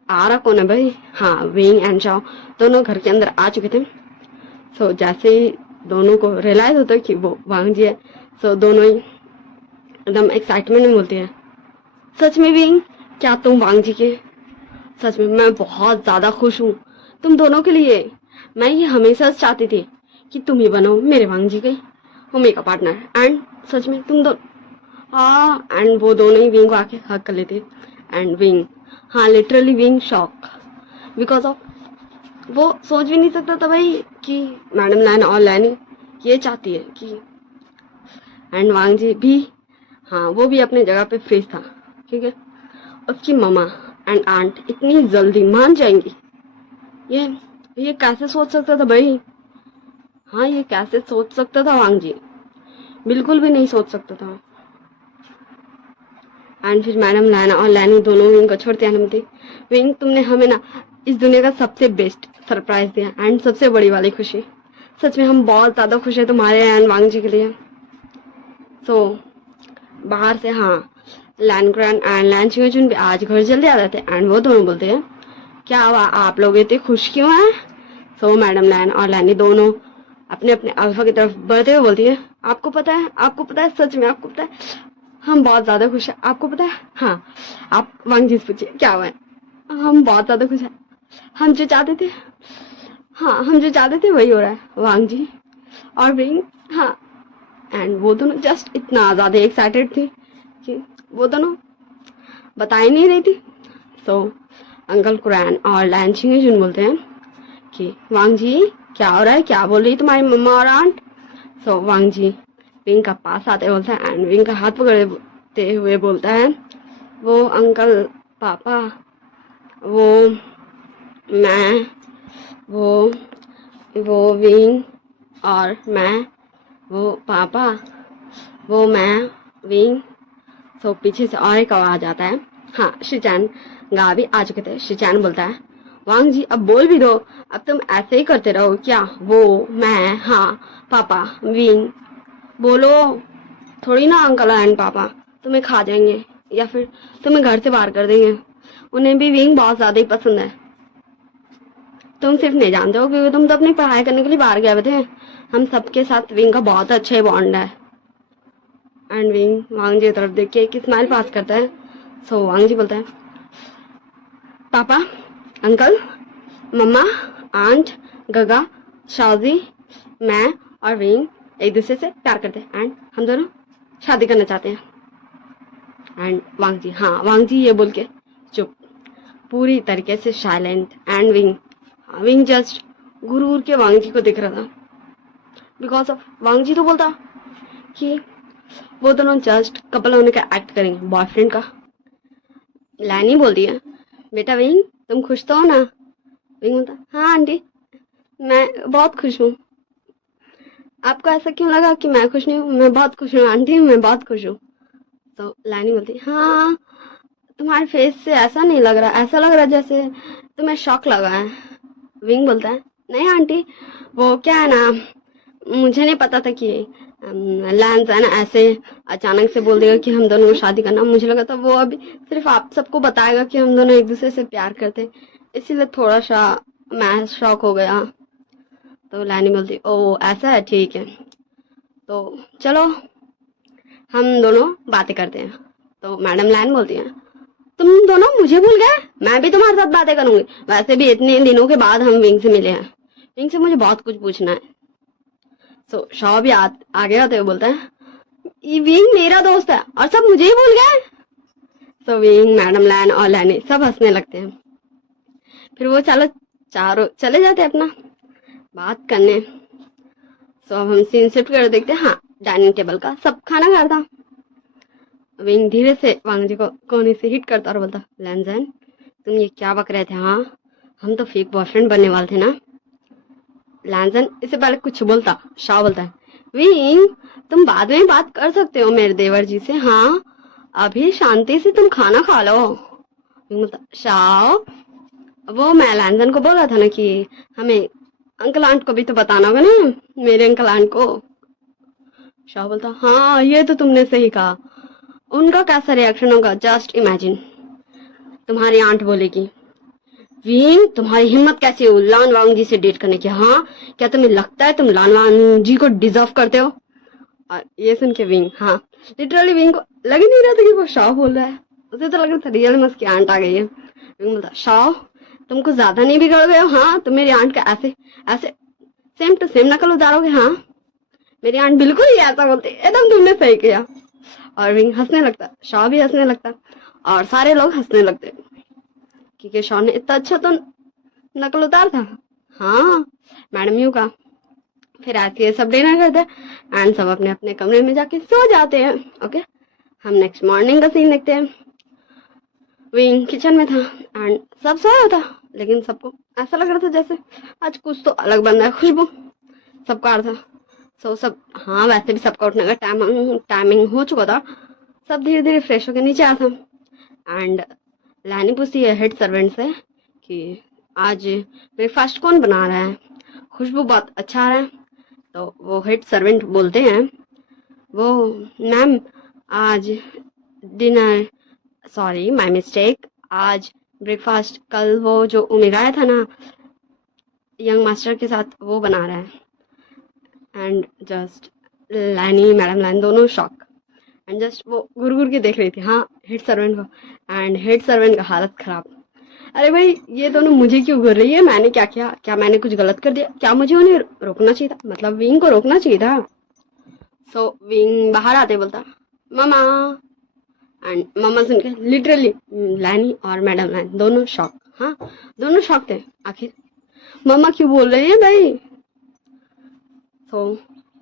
आ रहा कौन है भाई। हाँ विंग एंड शाओ दोनों घर के अंदर आ चुके थे। सो जैसे ही दोनों को रियलाइज होता है कि वो वांग जी है सो दोनों ही एकदम एक्साइटमेंट में बोलती है सच में विंग क्या तुम वांग जी के। सच में मैं बहुत ज्यादा खुश हूँ तुम दोनों के लिए। मैं ये हमेशा से चाहती थी कि तुम ही बनो मेरे वांग जी गई वो मेरा पार्टनर एंड सच में तुम दोनों एंड वो दोनों ही विंग को आके हक कर लेते एंड विंग हाँ literally wing shock because of वो सोच भी नहीं सकता था भाई कि मैडम लैन और लैनी ये चाहती है कि एंड वांग जी भी हाँ वो भी अपने जगह पे फ्रीज था ठीक है उसकी मम्मा एंड आंट इतनी जल्दी मान जाएंगी ये कैसे सोच सकता था भाई। हाँ ये कैसे सोच सकता था वांग जी बिल्कुल भी नहीं सोच सकता था। एंड फिर मैडम लैना और लैनी दोनों विंग को छोड़ते हैं थी विंग तुमने हमें ना इस दुनिया का सबसे बेस्ट सरप्राइज दिया एंड सबसे बड़ी वाली खुशी। सच में हम बहुत ज्यादा खुश है तुम्हारे एंड वांग जी के लिए। सो बाहर से हाँ लैनग्रैंड एंड लैन चिंगचुन भी आज घर जल्दी आ जाते एंड वो दोनों बोलते हैं क्या हुआ आप लोग इतने खुश क्यों हैं। सो मैडम लैन और लैनी दोनों अपने अपने अल्फा की तरफ बढ़ते हुए बोलती है आपको पता है सच में आपको पता है हम बहुत ज्यादा खुश हैं आपको पता है। हाँ आप वांग जी से पूछिए क्या हुआ है हम बहुत ज्यादा खुश हैं हम जो चाहते थे हम जो चाहते थे वही हो रहा है वांग जी और विंग। हाँ एंड वो दोनों जस्ट इतना ज्यादा एक्साइटेड थे कि वो दोनों बता ही नहीं रही थी। सो अंकल कुरैन और लैन चिंगचुन बोलते हैं कि वांग जी क्या हो रहा है क्या बोल रही तुम्हारी मम्मा और आंट। सो वांग जी विंग का पास आते बोलता है एंड विंग का हाथ पकड़ते हुए बोलता है वो अंकल पापा वो मैं वो विंग और मैं वो पापा वो मैं विंग। सो पीछे से और एक आवाज आता है हाँ शिचान गा भी आ चुके थे। शिचान बोलता है वांग जी अब बोल भी दो अब तुम ऐसे ही करते रहो क्या वो मैं हाँ पापा विंग बोलो थोड़ी ना अंकल एंड पापा तुम्हें खा जाएंगे या फिर तुम्हें घर से बाहर कर देंगे। उन्हें भी विंग बहुत ज्यादा ही पसंद है तुम सिर्फ नहीं जानते हो क्योंकि तुम तो अपनी पढ़ाई करने के लिए बाहर गए हुए थे। हम सबके साथ विंग का बहुत अच्छा बॉन्ड है। एंड विंग वांग जी की तरफ देख के एक स्माइल पास करता है। सो वांग जी बोलता है, पापा, अंकल, मम्मा, आंट, गगा, शाओजी, मैं और विंग एक दूसरे से प्यार करते हैं एंड हम दोनों शादी करना चाहते हैं। एंड वांग जी, हाँ वांग जी ये बोल के चुप, पूरी तरीके से साइलेंट। एंड विंग जस्ट घूर घूर के वांग जी को देख रहा था, बिकॉज ऑफ वांग जी तो बोलता कि वो दोनों जस्ट कपल होने का एक्ट करेंगे, बॉयफ्रेंड का। लैनी बोलती है, बेटा विंग तुम खुश तो हो ना? विंग बोलता, हाँ आंटी मैं बहुत खुश हूँ। आपको ऐसा क्यों लगा कि मैं खुश नहीं हूँ? मैं बहुत खुश हूँ आंटी, मैं बहुत खुश हूँ। तो लैनी बोलती, हाँ तुम्हारे फेस से ऐसा नहीं लग रहा, ऐसा लग रहा जैसे तुम्हें शॉक लगा है। विंग बोलता है, नहीं आंटी वो क्या है ना, मुझे नहीं पता था कि लैंस है ना ऐसे अचानक से बोल देगा कि हम दोनों को शादी करना। मुझे लगा था वो अभी सिर्फ आप सबको बताएगा कि हम दोनों एक दूसरे से प्यार करते, इसीलिए थोड़ा सा मैं शॉक हो गया। तो लैनी बोलती, ओ ऐसा है, ठीक है तो चलो हम दोनों बातें करते हैं। तो मैडम लैन बोलती है, तुम दोनों मुझे भूल गए? मैं भी तुम्हारे साथ बातें करूंगी। वैसे भी इतने दिनों के बाद हम विंग से मिले हैं, विंग से मुझे बहुत कुछ पूछना है। सो शाह भी आगे आते हुए बोलता है, ये विंग मेरा दोस्त है और सब मुझे ही भूल गए। सो विंग, मैडम लैन और लैनी सब हंसने लगते हैं। फिर वो चारों चले जाते हैं अपना बात करने। सो अब हम सीन शिफ्ट कर देखते हैं, हाँ डाइनिंग टेबल का सब खाना खा रहा था। विंग धीरे से वांग जी को कोने से हिट करता और बोलता, लैंजन तुम ये क्या बक रहे थे? हाँ हम तो फेक बॉयफ्रेंड बनने वाले थे ना। लैंजन इससे पहले कुछ बोलता, शाह बोलता है, विंग तुम बाद में बात कर सकते हो मेरे देवर जी से, हाँ अभी शांति से तुम खाना खा लो। विंग बोलता, शाह वो मैं लैंजन को बोल रहा था ना कि हमें अंकल आंट को भी तो बताना होगा ना, मेरे अंकल आंट को। शाह बोलता, हाँ ये तो तुमने सही कहा, उनका कैसा रिएक्शन होगा जस्ट इमेजिन। तुम्हारी आंट बोलेगी, विंग तुम्हारी हिम्मत कैसे हो लान वांग जी से डेट करने की? हाँ क्या तुम्हें लगता है तुम लान वांग जी को डिजर्व करते हो? और ये सुन के विंग, हाँ लिटरली विंग को लग ही नहीं रहा था कि वो शाह बोल रहा है, उसे तो लग रहा था रियल में उसकी आंट आ गई है। विंग बोलता, शाह तुम कुछ ज्यादा नहीं बिगड़ गए हो? हाँ तुम मेरी आंट का ऐसे ऐसे सेम टू सेम नकल उतारोगे? हाँ मेरी आंट बिल्कुल ही ऐसा बोलती, एकदम तुमने सही किया। और विंग हंसने लगता, शाह भी हंसने लगता और सारे लोग हंसने लगते क्योंकि शाह ने इतना अच्छा तो नकल उतार था। हाँ मैडम यू का। फिर ऐसे सब डिनर करते एंड सब अपने अपने कमरे में जाके सो जाते हैं। ओके हम नेक्स्ट मॉर्निंग का सीन देखते हैं। विंग किचन में था एंड सब सोया था, लेकिन सबको ऐसा लग रहा था जैसे आज कुछ तो अलग बन रहा है, खुशबू सबका आ रहा था। सो सब, हाँ वैसे भी सबका उठने का टाइमिंग हो चुका था। सब धीरे धीरे फ्रेश होकर नीचे आया था एंड लैनी पूछती है हेड सर्वेंट से कि आज ब्रेकफास्ट कौन बना रहा है, खुशबू बहुत अच्छा आ रहा है। तो वो हेड सर्वेंट बोलते हैं, वो मैम आज डिनर, सॉरी माय मिस्टेक, आज ब्रेकफास्ट कल वो जो उमेर आया था ना यंग मास्टर के साथ, वो बना रहा है। एंड जस्ट लैनी मैडम लैन दोनों शॉक एंड जस्ट वो घुर घुर के देख रही थी, हाँ हेड सर्वेंट को। एंड हेड सर्वेंट का हालत खराब, अरे भाई ये दोनों मुझे क्यों घूर रही है, मैंने क्या किया? क्या मैंने कुछ गलत कर दिया? क्या मुझे उन्हें रोकना चाहिए था, मतलब विंग को रोकना चाहिए था? सो विंग बाहर आते बोलता, मामा। एंड मामा सुन के लिटरली लैनी और मैडम लैन दोनों शॉक, हाँ दोनों शॉक थे, आखिर मामा क्यों बोल रही है भाई? तो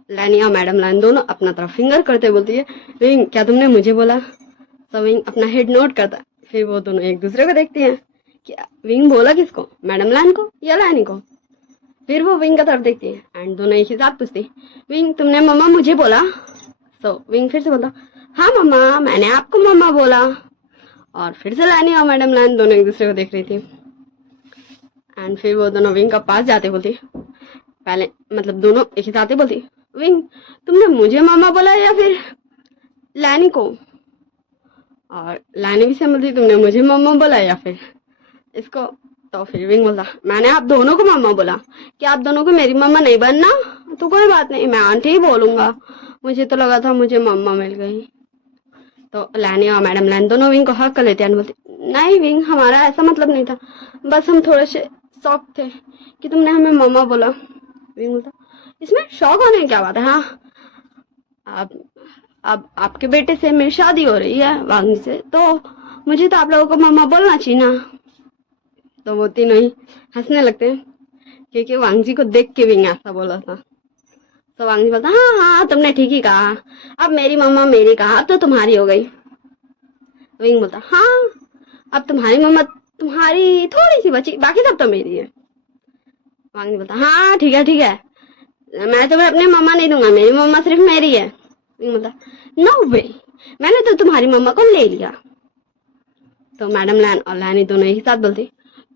लैनी और मैडम लैन दोनों अपना तरफ फिंगर करते बोलती है, विंग क्या तुमने मुझे बोला? तो विंग अपना हेड नोट करता, फिर वो दोनों एक दूसरे को देखते हैं कि विंग बोला किसको, मैडम लैन को या लैनी को? फिर वो विंग का तरफ देखती है एंड दोनों एक ही साथ पूछती, विंग तुमने मम्मा मुझे बोला? तो विंग फिर से बोलता, हाँ मम्मा मैंने आपको मम्मा बोला। और फिर से लैनी और मैडम लैन दोनों एक दूसरे को देख रही थी एंड फिर वो दोनों विंग का पास जाते बोलती, पहले मतलब दोनों एक ही साथ ही बोलती, विंग तुमने मुझे मामा बोला या फिर लैनी को? और लैनी भी समझती तुमने मुझे मामा बोला या फिर इसको? तो फिर विंग बोला, मैंने आप दोनों को मामा बोला, कि आप दोनों को मेरी मामा नहीं बनना? तो कोई बात नहीं, मैं आंटी ही बोलूंगा। मुझे तो लगा था मुझे मम्मा मिल गई। तो लैनी और मैडम लैन दोनों विंग को हक कर लेते हैं, बोलते नहीं विंग, हमारा ऐसा मतलब नहीं था, बस हम थोड़े से शौक थे कि तुमने हमें मम्मा बोला। विंग बोलता इसमें शौक होने की क्या बात है, हाँ अब आपके बेटे से मेरी शादी हो रही है वांगी से, तो मुझे तो आप लोगों को मम्मा बोलना चाहिए ना। तो वो तीनों ही हंसने लगते हैं क्योंकि वांगजी को देख के विंग ऐसा बोला था। तो वांगजी बोलता हाँ हाँ तुमने ठीक ही कहा, अब मेरी मम्मा मेरी कहा, अब तो तुम्हारी हो गई। विंग बोलता हाँ, अब तुम्हारी मम्मा तुम्हारी थोड़ी सी बची, बाकी सब तो मेरी है। वांगजी बोलता हाँ ठीक है ठीक है, मैं तुम्हें अपनी मम्मा नहीं दूंगा, मेरी मम्मा सिर्फ मेरी है। विंग बोलता नो वे, मैंने तो तुम्हारी मम्मा को ले लिया। तो मैडम लैन और लैनी दोनों एक साथ बोलती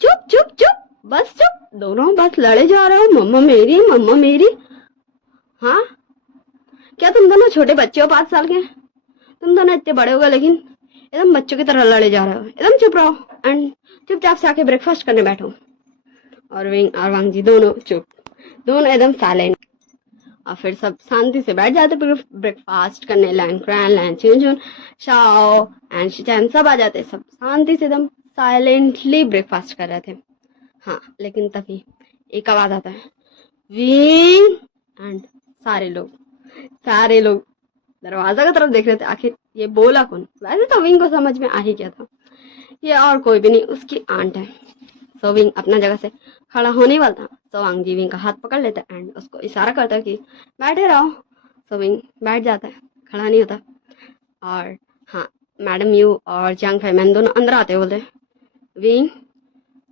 चुप चुप चुप, बस चुप, दोनों बस लड़े जा रहे हो, मम्मा मेरी मम्मा मेरी। हाँ क्या तुम दोनों छोटे बच्चे हो 5 साल के, तुम दोनों इतने बड़े हो गए लेकिन एकदम बच्चों की तरह लड़े जा रहे हो, एकदम चुप रहो एंड चुपचाप से आके ब्रेकफास्ट करने बैठो। और विंग और वांगजी दोनों चुप, दोनों एकदम साइलेंट। और फिर सब शांति से बैठ जाते ब्रेकफास्ट करने, लैन क्रैन लैन चुन शाओ एंड शिचैन सब आ जाते, सब शांति से एकदम साइलेंटली ब्रेकफास्ट कर रहे थे। हाँ लेकिन तभी एक आवाज आता है विंग एंड सारे लोग दरवाजा की तरफ देख रहे थे, आखिर ये बोला कौन। वैसे तो विंग को समझ में आ ही गया था ये और कोई भी नहीं उसकी आंट है। सो विंग अपना जगह से खड़ा होने वाला था, सो वांगजी विंग का हाथ पकड़ लेता है एंड उसको इशारा करता है कि बैठे रहो। सो विंग बैठ जाता है, खड़ा नहीं होता। और हाँ मैडम यू और जांग फैमैन दोनों अंदर आते बोलते विंग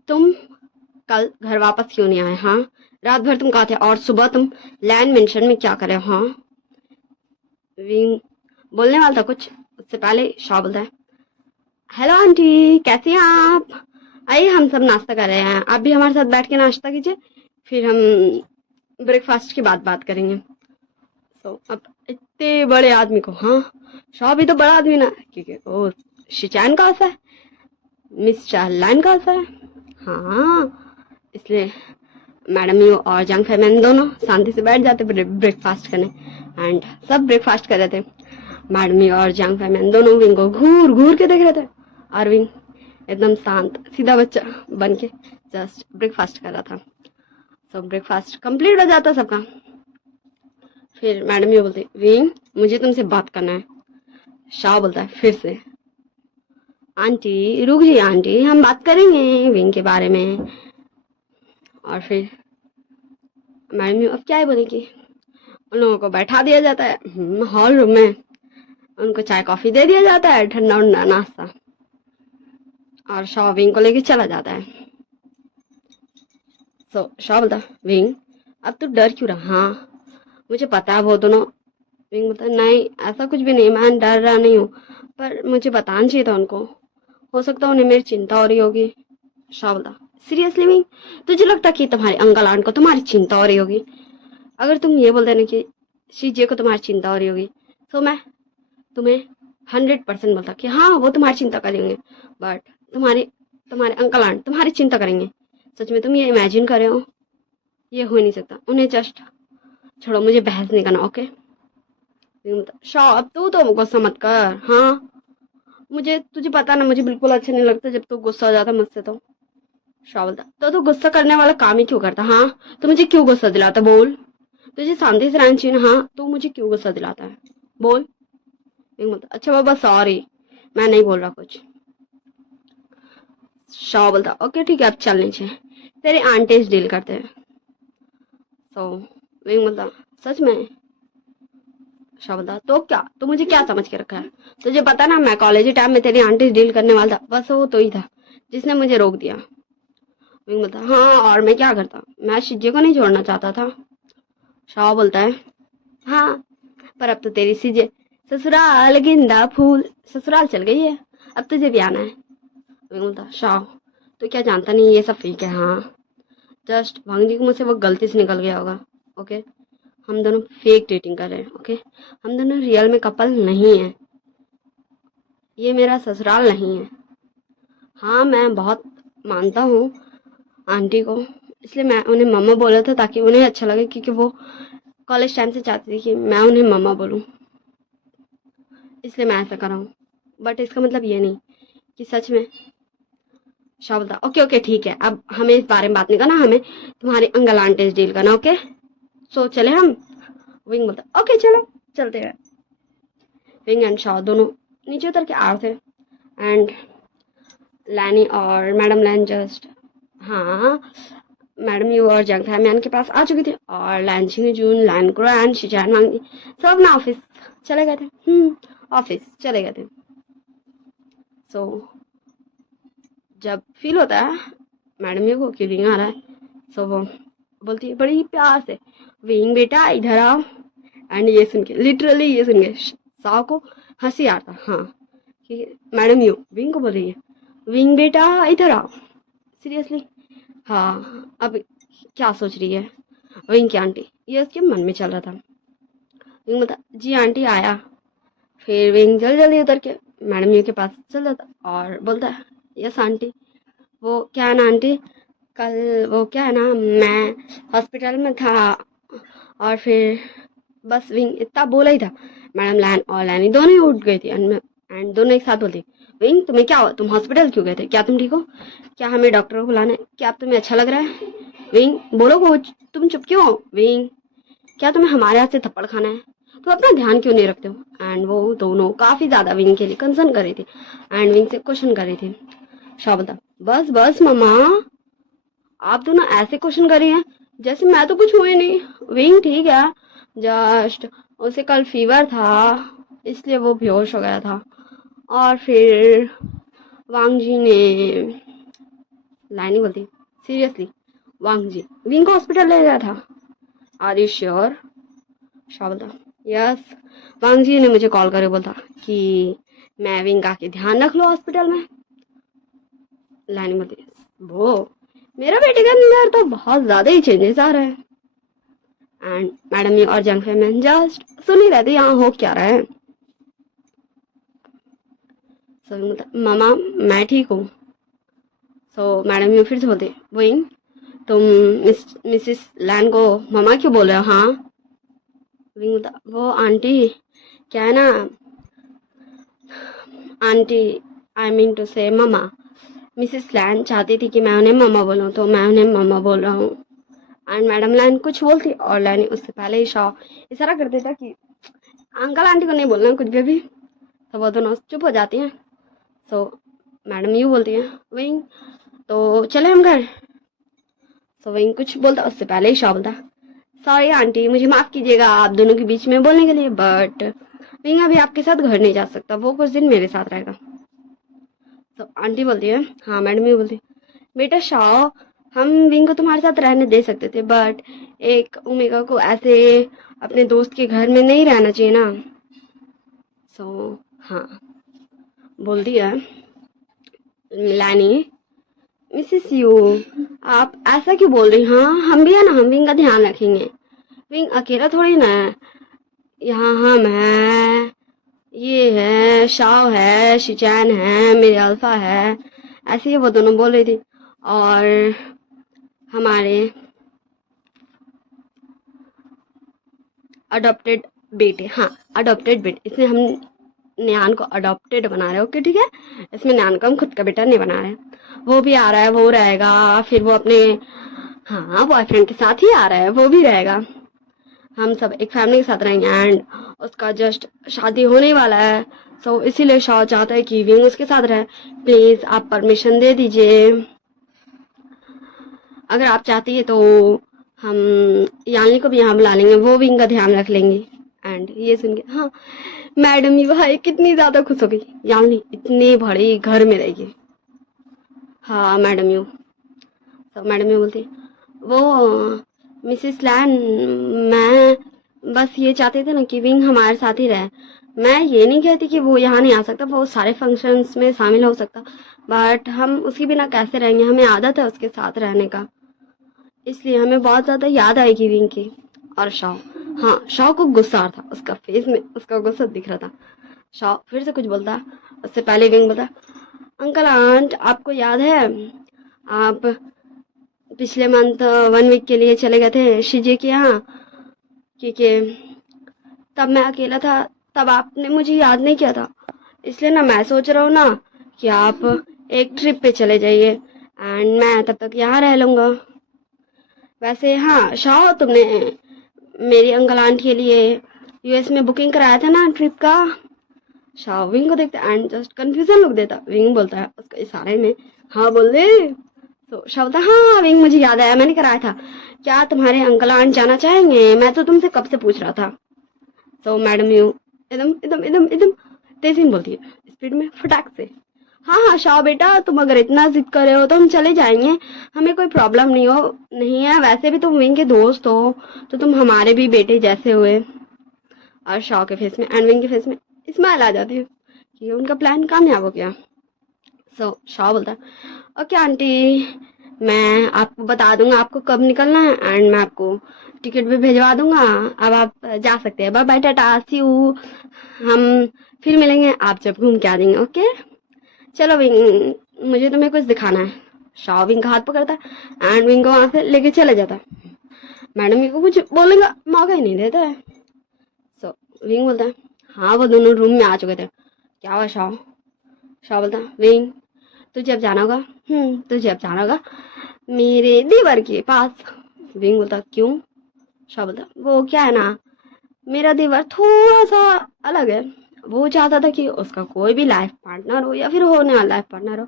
तुम कल घर वापस क्यों नहीं आए, हाँ रात भर तुम कहाँ थे और सुबह तुम लैंड मेंशन में क्या करे हो। हाँ विंग बोलने वाला था कुछ, उससे पहले शाह बोलता है हेलो आंटी कैसी हैं आप, आइए हम सब नाश्ता कर रहे हैं, आप भी हमारे साथ बैठ के नाश्ता कीजिए, फिर हम ब्रेकफास्ट की बात करेंगे। तो अब इतने बड़े आदमी को, हाँ शाह भी तो बड़ा आदमी ना, क्योंकि ओ शिचैन का है, मिस चाहलान का है, हाँ इसलिए मैडम यू और जंग फैमैन दोनों शांति से बैठ जाते ब्रेकफास्ट करने एंड सब ब्रेकफास्ट कर रहे थे। मैडम यू और जंग फैमैन दोनों विंग को घूर घूर के देख रहे थे और विंग एकदम शांत सीधा बच्चा बन के जस्ट ब्रेकफास्ट कर रहा था। सब ब्रेकफास्ट कंप्लीट हो जाता सबका। फिर मैडम यू बोलती विंग मुझे तुमसे बात करना है। शाह बोलता है फिर से आंटी रुक जाइए आंटी, हम बात करेंगे विंग के बारे में। और फिर मैडम यू अब क्या है बोलेगी, उन लोगों को बैठा दिया जाता है हॉल रूम में, उनको चाय कॉफी दे दिया जाता है, ठंडा उंडा नाश्ता, और शाह विंग को लेके चला जाता है। तो शाह बोलता विंग अब तू डर क्यों रहा, हाँ मुझे पता है वो दोनों। विंग बोलता नहीं ऐसा कुछ भी नहीं, मैं डर रहा नहीं हूँ, पर मुझे बताना चाहिए था उनको, हो सकता है उन्हें मेरी चिंता हो रही होगी। शाह बोलता सीरियसली विंग, तुझे लगता कि तुम्हारे अंकल आंट को तुम्हारी चिंता हो रही होगी, अगर तुम ये बोल देना कि शीजिए को तुम्हारी चिंता हो रही होगी तो मैं तुम्हें 100% बोलता कि हाँ वो तुम्हारी चिंता करेंगे, बट तुम्हारे अंकल आंट तुम्हारी चिंता करेंगे, सच में तुम ये इमेजिन कर रहे हो, ये हो नहीं सकता, उन्हें जस्ट छोड़ो, मुझे बहस नहीं करना ओके। शाह अब तू तो गुस्सा मत कर, हाँ मुझे तुझे पता ना मुझे बिल्कुल अच्छा नहीं लगता जब तू गुस्सा हो जाता मुझसे। तो शाह बोलता तो तू गुस्सा करने वाला काम ही क्यों करता, हाँ तो मुझे क्यों गुस्सा दिलाता, बोल तुझे शांति से रहना चाहिए ना, हाँ तू मुझे क्यों गुस्सा दिलाता है बोल। बोलता अच्छा बाबा सॉरी मैं नहीं बोल रहा कुछ। शाह बोलता ओके ठीक है अब चल नीचे, तेरे आंटी डील करते हैं। तो विंग बोलता सच में। शाह बोलता तो क्या तू मुझे क्या समझ के रखा है, तुझे पता ना मैं कॉलेज टाइम में तेरी आंटी डील करने वाला था, बस वो तो ही था जिसने मुझे रोक दिया। विंग बोलता हाँ और मैं क्या करता, मैं शिज्जे को नहीं छोड़ना चाहता था। शाह बोलता है हाँ पर अब तो तेरी सीजे ससुराल गेंदा फूल ससुराल चल गई है, अब तुझे भी आना है। बोलता शाह तो क्या जानता नहीं ये सब फेक है, हाँ जस्ट भांगी को मुझसे वो गलती से निकल गया होगा ओके, हम दोनों फेक डेटिंग कर रहे हैं ओके, हम दोनों रियल में कपल नहीं है, ये मेरा ससुराल नहीं है। हाँ मैं बहुत मानता हूँ आंटी को, इसलिए मैं उन्हें मम्मा बोला था ताकि उन्हें अच्छा लगे, क्योंकि वो कॉलेज टाइम से चाहती थी कि मैं उन्हें मम्मा बोलूँ, इसलिए मैं ऐसा कर रहा हूँ। बट इसका मतलब ये नहीं कि सच में। शाह बोलता ओके ओके ठीक है, अब हमें इस बारे में बात नहीं करना, हमें तुम्हारी अंकल आंटी से डील करना, ओके सो चले हम। विंग बोलता ओके चलो चलते हैं। विंग एंड शाह दोनों नीचे उतर के आ रहे थे एंड लैनी और मैडम लैन जस्ट, हाँ मैडम यू और जंग फैमियान के पास आ चुकी थी और लैन छिंग जून, लैन क्रो एंड शिजान मांगती सब अपना ऑफिस चले गए थे। ऑफिस चले गए थे। सो जब फील होता है मैडम यू को कि विंग आ रहा है, सो वो बोलती है बड़ी प्यार से विंग बेटा इधर आओ। एंड ये सुन के लिटरली ये सुन के शाह को हंसी आता, हाँ कि मैडम यू विंग को बोल रही है विंग बेटा इधर आओ, सीरियसली। हाँ अब क्या सोच रही है विंग की आंटी, ये उसके मन में चल रहा था। विंग बोलता जी आंटी आया। फिर विंग जल्दी जल्दी उतर के मैडम यू के पास चल जाता और बोलता है यस आंटी। वो क्या है ना आंटी, कल वो क्या है ना मैं हॉस्पिटल में था और फिर बस विंग इतना बोला ही था, मैडम लैन और लैनी दोनों ही उठ गई थी एंड दोनों एक साथ बोलती विंग तुम्हें क्या हुआ, तुम हॉस्पिटल क्यों गए थे, क्या तुम ठीक हो, क्या हमें डॉक्टर को बुलाना है, क्या अब तुम्हें अच्छा लग रहा है, विंग बोलो कुछ, तुम चुप क्यों हो, विंग क्या तुम्हें हमारे हाथ से थप्पड़ खाना है, तो अपना ध्यान क्यों नहीं रखते हो। एंड वो दोनों काफी ज्यादा विंग के लिए कंसर्न कर रही थी एंड विंग से क्वेश्चन कर रही थी। शाह बोलता बस बस मम्मा, आप दोनों ऐसे क्वेश्चन कर रही हैं जैसे मैं तो कुछ हुए नहीं। विंग ठीक है, जस्ट उसे कल फीवर था इसलिए वो बेहोश हो गया था और फिर वांग जी ने, लाइनी बोलती सीरियसली वांग जी विंग को हॉस्पिटल ले गया था, आर यू श्योर। शाह बोलता यस, वांग जी ने मुझे कॉल करके बोलता कि मैं विंग का के ध्यान रख लो हॉस्पिटल में। लाइनी बोलती वो मेरा बेटे के अंदर तो बहुत ज्यादा ही चेंजेस आ रहे हैं। एंड मैडम यू और जंग मैन जस्ट सुन ही रहते यहाँ हो क्या रहा है। सो मामा मैं ठीक हूँ। सो मैडम यू फिर से बोलते विंग तुम मिसिस लैन को मामा क्यों बोल रहे हो। हाँ विंग बोलता वो आंटी क्या है ना आंटी आई मीन टू से मामा, मिसिस लैन चाहती थी कि मैं उन्हें मामा बोलूँ तो मैं उन्हें मामा बोल रहा हूँ। एंड मैडम लैन कुछ बोलती और लैन उससे पहले ही शाह इशारा कर देता कि अंकल आंटी को नहीं बोलना कुछ भी, तो वो दोनों चुप हो जाती हैं। सो मैडम यू बोलती हैं विंग तो चले हम घर। सो विंग कुछ बोलता उससे पहले ही शाह बोलता सॉरी आंटी मुझे माफ कीजिएगा आप दोनों के बीच में बोलने के लिए, बट विंग अभी आपके साथ घर नहीं जा सकता, वो कुछ दिन मेरे साथ रहेगा। तो आंटी बोलती है हाँ मैडम यू बोलती बेटा शाह हम विंग को तुम्हारे साथ रहने दे सकते थे बट एक ओमेगा को ऐसे अपने दोस्त के घर में नहीं रहना चाहिए ना। सो हाँ बोलती है लैनी मिसिस यू आप ऐसा क्यों बोल रही, हाँ हम भी है ना, हम विंग का ध्यान रखेंगे, विंग अकेला थोड़ी ना है, यहाँ हम है, ये है शाह है, शिचैन है, मेरे अल्फा है, ऐसे ही वो दोनों बोल रही थी। और हमारे अडॉप्टेड बेटे, हाँ अडॉप्टेड बेटे, इसमें हम न्यान को अडॉप्टेड बना रहे हैं, ओके ठीक है, इसमें न्यान को हम खुद का बेटा नहीं बना रहे, वो भी आ रहा है, वो रहेगा, फिर वो अपने हाँ बॉयफ्रेंड के साथ ही आ रहा है, वो भी रहेगा, हम सब एक फैमिली के साथ रहेंगे एंड उसका जस्ट शादी होने वाला है। सो इसीलिए शाह चाहता है कि विंग उसके साथ रहे, प्लीज आप परमिशन दे दीजिए, अगर आप चाहती है तो हम यानी को भी यहाँ बुला लेंगे, वो विंग का ध्यान रख लेंगे। एंड ये सुन के हाँ मैडम यू भाई कितनी ज्यादा खुश हो गई, यानी इतने बड़े घर में रहेगी। हाँ मैडम यू, तो मैडम यू बोलती वो मिसिस लैन मैं बस ये चाहते थे ना कि विंग हमारे साथ ही रहे, मैं ये नहीं कहती कि वो यहाँ नहीं आ सकता, वो सारे फंक्शंस में शामिल हो सकता, बट हम उसके बिना कैसे रहेंगे, हमें आदत है उसके साथ रहने का, इसलिए हमें बहुत ज्यादा याद आएगी विंग की। और शाह, हाँ शाह को गुस्सा आ रहा था, उसका फेस में उसका गुस्सा दिख रहा था। शाह फिर से कुछ बोलता, उससे पहले विंग बोलता अंकल आंट आपको याद है आप पिछले मंथ 1 वीक के लिए चले गए थे शिजे के यहाँ, क्योंकि तब मैं अकेला था, तब आपने मुझे याद नहीं किया था, इसलिए ना मैं सोच रहा हूँ ना कि आप एक ट्रिप पे चले जाइए एंड मैं तब तक यहाँ रह लूँगा। वैसे हाँ शाह, तुमने मेरी अंकल आंटी के लिए यूएस में बुकिंग कराया था ना ट्रिप का। शाह विंग को देखता एंड जस्ट कंफ्यूजन लुक देता। विंग बोलता है उसके इशारे में हाँ बोल दे। तो शाह बोलता हाँ विंग, मुझे याद आया, मैंने कराया था। क्या तुम्हारे अंकल आंट जाना चाहेंगे? मैं तो तुमसे कब से पूछ रहा था। तो मैडम यू एकदम एकदम एकदम एकदम तेजी में बोलती है, स्पीड में फटाक से। हाँ हाँ शाह बेटा, तुम अगर इतना जिद कर रहे हो तो हम चले जाएंगे, हमें कोई प्रॉब्लम नहीं है। वैसे भी तुम विंग के दोस्त हो तो तुम हमारे भी बेटे जैसे हुए। और शाह के फेस में एंड विंग के फेस में स्माइल आ जाती है कि उनका प्लान कामयाब हो गया। सो शाह बोलता है ओके आंटी, मैं आपको बता दूंगा आपको कब निकलना है एंड मैं आपको टिकट भी भिजवा दूंगा। अब आप जा सकते हैं। Bye bye, tata, see you. हम फिर मिलेंगे आप जब घूम के आ जाएंगे। ओके चलो विंग, मुझे तुम्हें कुछ दिखाना है। शाह विंग का हाथ पकड़ता है एंड विंग को वहां से लेके चले जाता है। मैडम को कुछ बोलने का मौका ही नहीं देता है। सो विंग बोलता है हाँ वो दोनों रूम में आ चुके थे। क्या हुआ शाह? शाह बोलता है विंग, तुझे अब जाना होगा। तुझे अब जाना होगा मेरे देवर के पास। विंग बोलता क्यों? शाह बोलता वो क्या है ना, मेरा देवर थोड़ा सा अलग है। वो चाहता था कि उसका कोई भी लाइफ पार्टनर हो या फिर होने वाला लाइफ पार्टनर हो,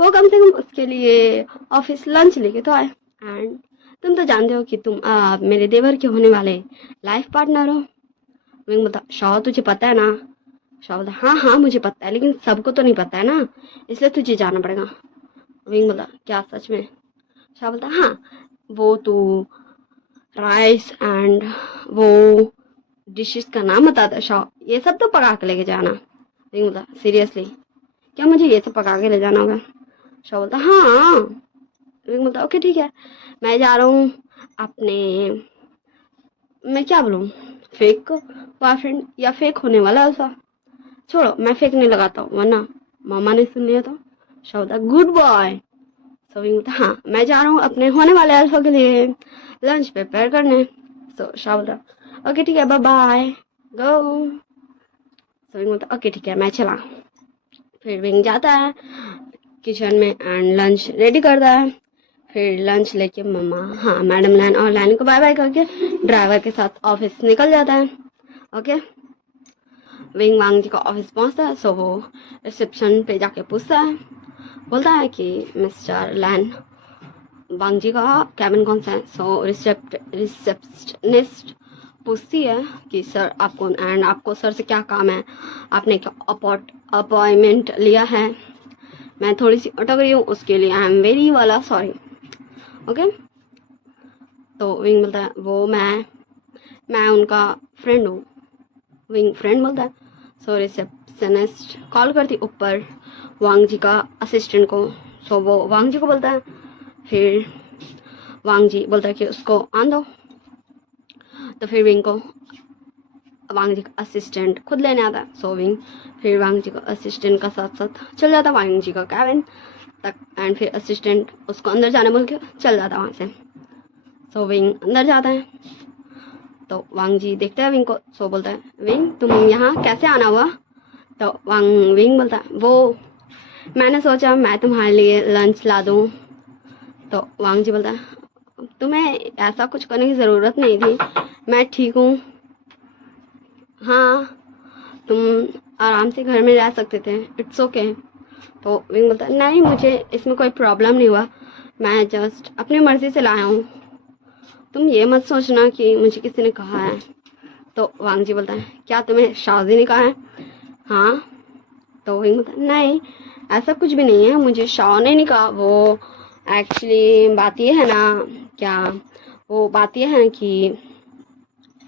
वो कम से कम उसके लिए ऑफिस लंच लेके तो आए। एंड तुम तो जानते हो कि तुम मेरे देवर के होने वाले लाइफ पार्टनर हो। विंग बोलता शाह तुझे पता है ना? शाह बोलता हाँ हाँ मुझे पता है, लेकिन सबको तो नहीं पता है ना, इसलिए तुझे जाना पड़ेगा। विंग बोलता क्या सच में? शाह बोलता हाँ, वो तू राइस एंड वो डिशेस का नाम बता दे शाह, ये सब तो पका के लेके जाना। विंग बोलता सीरियसली, क्या मुझे ये सब पका के ले जाना होगा? शाह बोलता हाँ। विंग बोलता ओके ठीक है, मैं जा रहा हूँ अपने, मैं क्या बोलूँ, फेक बॉयफ्रेंड या फेक होने वाला ऐसा। छोड़ो मैं फेक नहीं लगाता हूँ वरना मामा ने सुन लिया तो। शाह बोलता गुड बॉय। सो विंग बोलता हाँ मैं जा रहा हूँ अपने होने वाले अल्फा के लिए लंच प्रिपेयर करने। सो शाह बोलता ओके ठीक है बाय बाय, गो। सो विंग बोलता ओके ठीक है मैं चला। फिर विंग जाता है किचन में एंड लंच रेडी करता है। फिर लंच लेके मम्मा हाँ मैडम लाइन और लाइन को बाय बाय करके ड्राइवर के साथ ऑफिस निकल जाता है। ओके विंग वांग जी का ऑफिस पहुंचता है। सो वो रिसेप्शन पे जाके पूछता है, बोलता है कि मिस्टर लैन वांग जी का कैबिन कौन सा है? सो रिसेप्शनिस्ट पूछती है कि सर आप कौन एंड आपको सर से क्या काम है, आपने क्या अपॉइंटमेंट लिया है? मैं थोड़ी सी अटक रही हूँ, उसके लिए आई एम वेरी वाला सॉरी। ओके तो विंग बोलता है वो मैं उनका फ्रेंड हूँ। विंग फ्रेंड बोलता है। सो रिसेप्शनिस्ट कॉल करती ऊपर वांग जी का असिस्टेंट को। सो वो वांग जी को बोलता है। फिर वांग जी बोलता है कि उसको आन दो। तो फिर विंग को वांग जी का असिस्टेंट खुद लेने आता है। सो विंग फिर वांग जी का असिस्टेंट का साथ साथ चल जाता है वांग जी का कैबिन तक एंड फिर असिस्टेंट उसको अंदर जाने बोल के चल जाता है वहाँ से। सो विंग अंदर जाता है तो वांग जी देखता है विंग को। सो बोलता है विंग तुम यहाँ कैसे आना हुआ? तो विंग बोलता है वो मैंने सोचा मैं तुम्हारे लिए लंच ला दूँ। तो वांग जी बोलता है तुम्हें ऐसा कुछ करने की ज़रूरत नहीं थी, मैं ठीक हूँ। हाँ तुम आराम से घर में रह सकते थे, इट्स ओके। तो विंग बोलता है नहीं मुझे इसमें कोई प्रॉब्लम नहीं हुआ, मैं जस्ट अपनी मर्ज़ी से लाया हूँ, तुम ये मत सोचना कि मुझे किसी ने कहा है। तो वांग जी बोलता है क्या तुम्हें शाजी ने कहा है? हाँ। तो विंग बोलता है नहीं ऐसा कुछ भी नहीं है, मुझे शाह ने नहीं कहा। वो एक्चुअली बात ये है ना, क्या वो बात ये है कि,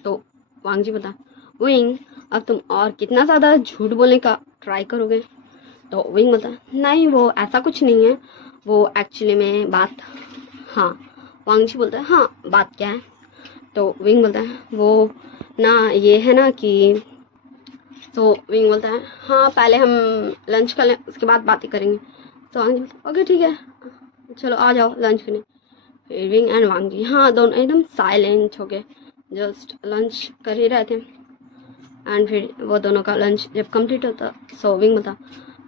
तो वांग जी बोलता विंग अब तुम और कितना ज़्यादा झूठ बोलने का ट्राई करोगे? तो विंग बोलता नहीं वो ऐसा कुछ नहीं है, वो एक्चुअली में बात, हाँ। वांग जी बोलता है हाँ बात क्या है? तो विंग बोलता है वो ना ये है ना कि, तो विंग बोलता है हाँ पहले हम लंच कर लें उसके बाद बातें करेंगे। तो वांग जी बोलता ओके ठीक है चलो आ जाओ लंच करने। फिर विंग एंड वांग जी हाँ दोनों एकदम साइलेंट हो गए। जस्ट लंच कर ही रहे थे एंड फिर वो दोनों का लंच जब कंप्लीट होता सो विंग बोलता,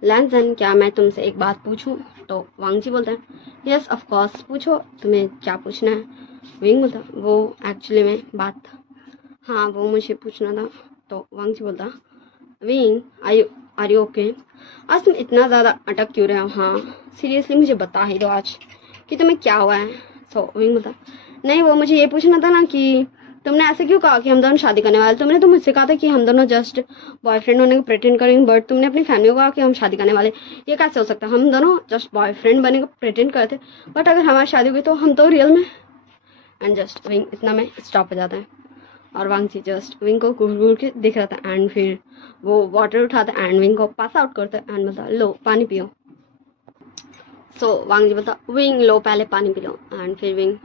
लैंसन क्या मैं तुमसे एक बात पूछूं? तो वांग जी बोलता है, यस ऑफ कोर्स पूछो, तुम्हें क्या पूछना है? विंग बोलता, वो एक्चुअली में बात, हाँ वो मुझे पूछना था। तो वांग जी बोलता, विंग आर यू ओके? आज तुम इतना ज़्यादा अटक क्यों रहे हो? हाँ सीरियसली मुझे बता ही दो आज कि तुम्हें क्या हुआ है। सो विंग बोलता, नहीं वो मुझे ये पूछना था ना कि तुमने ऐसे क्यों कहा कि हम दोनों शादी करने वाले? तुमने तो मुझसे कहा था कि हम दोनों जस्ट बॉयफ्रेंड होने को प्रेटेंड करेंगे, बट तुमने अपनी फैमिली को कहा कि हम शादी करने वाले। ये कैसे हो सकता है? हम दोनों जस्ट बॉयफ्रेंड बने को प्रेटेंड करते, बट अगर हमारी शादी हुई तो हम तो रियल में। एंड जस्ट विंग इतना में स्टॉप हो जाता है और वांग जी जस्ट विंग को घूर घूर के दिख रहा था एंड फिर वो वाटर उठाता एंड विंग को पास आउट करता एंड बोलता, लो पानी पियो। सो वांग जी बोलता, विंग लो पहले पानी पी लो। एंड फिर विंग,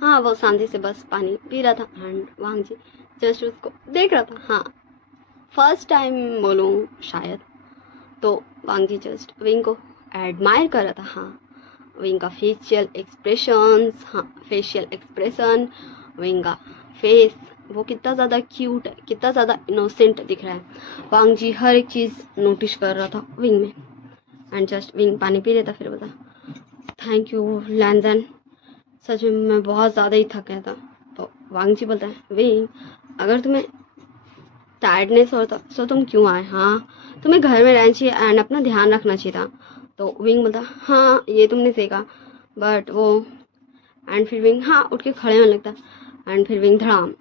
हाँ वो शांति से बस पानी पी रहा था एंड वांग जी जस्ट उसको देख रहा था। हाँ फर्स्ट टाइम बोलूँ शायद, तो वांग जी जस्ट विंग को एडमायर कर रहा था। हाँ विंग का फेशियल एक्सप्रेशंस, हाँ फेशियल एक्सप्रेशन, विंग का फेस वो कितना ज़्यादा क्यूट है, कितना ज़्यादा इनोसेंट दिख रहा है। वांग जी हर एक चीज़ नोटिस कर रहा था विंग में एंड जस्ट विंग पानी पी लेता फिर बोला, थैंक यू लैंसन, सच में मैं बहुत ज़्यादा ही थक गया था। तो वांग जी बोलता है, विंग अगर तुम्हें टायर्डनेस होता तो तुम क्यों आए? हाँ तुम्हें घर में रहना चाहिए एंड अपना ध्यान रखना चाहिए था। तो विंग बोलता, हाँ ये तुमने सही कहा, बट वो एंड फिर विंग हाँ उठ के खड़े होने लगता एंड फिर विंग धड़ाम,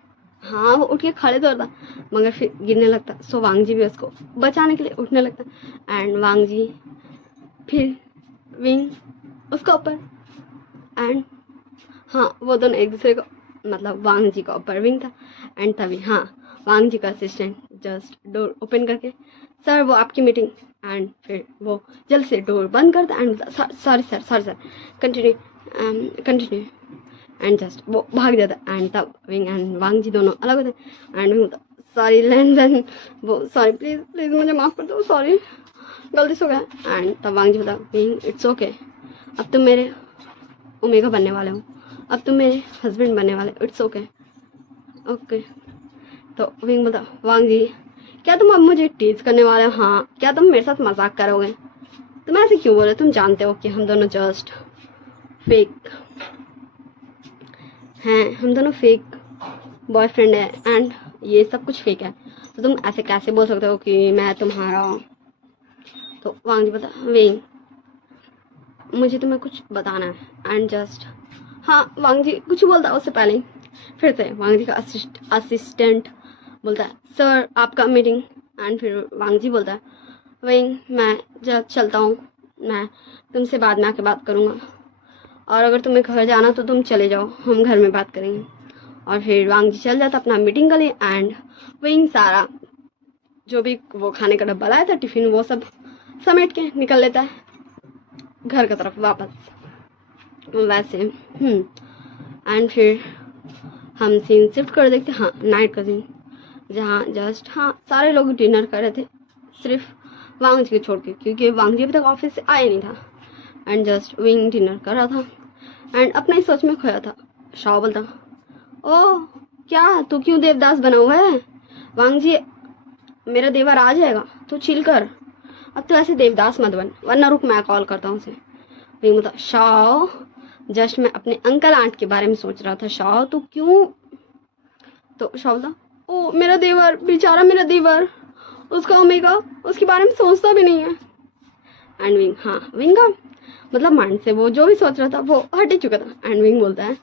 हाँ वो उठ के खड़े तो होता मगर फिर गिरने लगता। सो वांग जी भी उसको बचाने के लिए उठने लगता एंड वांग जी फिर विंग उसका ऊपर एंड हाँ वो दोनों एक दूसरे को, मतलब वांग जी का ऊपर विंग था एंड तभी हाँ वांग जी का असिस्टेंट जस्ट डोर ओपन करके, सर वो आपकी मीटिंग, एंड फिर वो जल्द से डोर बंद करता and sorry sir continue and just वो भाग जाता एंड तब विंग एंड वांग जी दोनों अलग होते एंड विंग सॉरी लैंसन, वो सॉरी प्लीज़ प्लीज़ मुझे माफ़ कर दो, सॉरी गलती से हो गया। एंड तब वांग जी बता, विंग इट्स ओके, अब तुम मेरे ओमेगा बनने वाले हो, अब तुम मेरे हस्बैंड बनने वाले, इट्स ओके ओके। तो विंग बोलता, वांग जी क्या तुम अब मुझे टीज करने वाले हो? हाँ क्या तुम मेरे साथ मजाक करोगे? तुम ऐसे क्यों बोल रहे हो? तुम जानते हो कि हम दोनों जस्ट फेक हैं, हम दोनों फेक बॉयफ्रेंड है एंड ये सब कुछ फेक है, तो तुम ऐसे कैसे बोल सकते हो कि मैं तुम्हारा? तो वांग जी बोलता, विंग मुझे तुम्हें कुछ बताना है एंड जस्ट हाँ वांग जी कुछ बोलता उससे पहले ही फिर से वांग जी का असिस्टेंट बोलता है, सर आपका मीटिंग। एंड फिर वांग जी बोलता है, विंग मैं जब चलता हूँ, मैं तुमसे बाद में आके बात करूँगा, और अगर तुम्हें घर जाना तो तुम चले जाओ, हम घर में बात करेंगे। और फिर वांग जी चल जाता अपना मीटिंग के लिए एंड विंग सारा जो भी वो खाने का डब्बा लाया था टिफिन वो सब समेट के निकल लेता है घर की तरफ वापस। वैसे एंड फिर हम सीन शिफ्ट कर देखते, हाँ नाइट का सीन, जहाँ जस्ट हाँ सारे लोग डिनर कर रहे थे सिर्फ वांग जी को छोड़ के, क्योंकि वांग जी अभी तक ऑफिस से आया नहीं था एंड जस्ट विंग डिनर कर रहा था एंड अपने ही सोच में खोया था। शाओ बोलता, ओह क्या तू क्यों देवदास बना हुआ है? वांग जी मेरा देवर आ जाएगा, तू चिल कर, अब तो ऐसे देवदास मत बन, वरना रुक मैं कॉल करता हूँ उसे। विंग बोलता, शाओ जस्ट मैं अपने अंकल आंट के बारे में सोच रहा था, शाओ तू क्यों? तो शाओ बोलता, ओ मेरा देवर, बेचारा मेरा देवर, उसका ओमेगा उसके बारे में सोचता भी नहीं है। एंड विंग हाँ विंग का मतलब माइंड से वो जो भी सोच रहा था वो हट ही चुका था। एंड विंग बोलता है,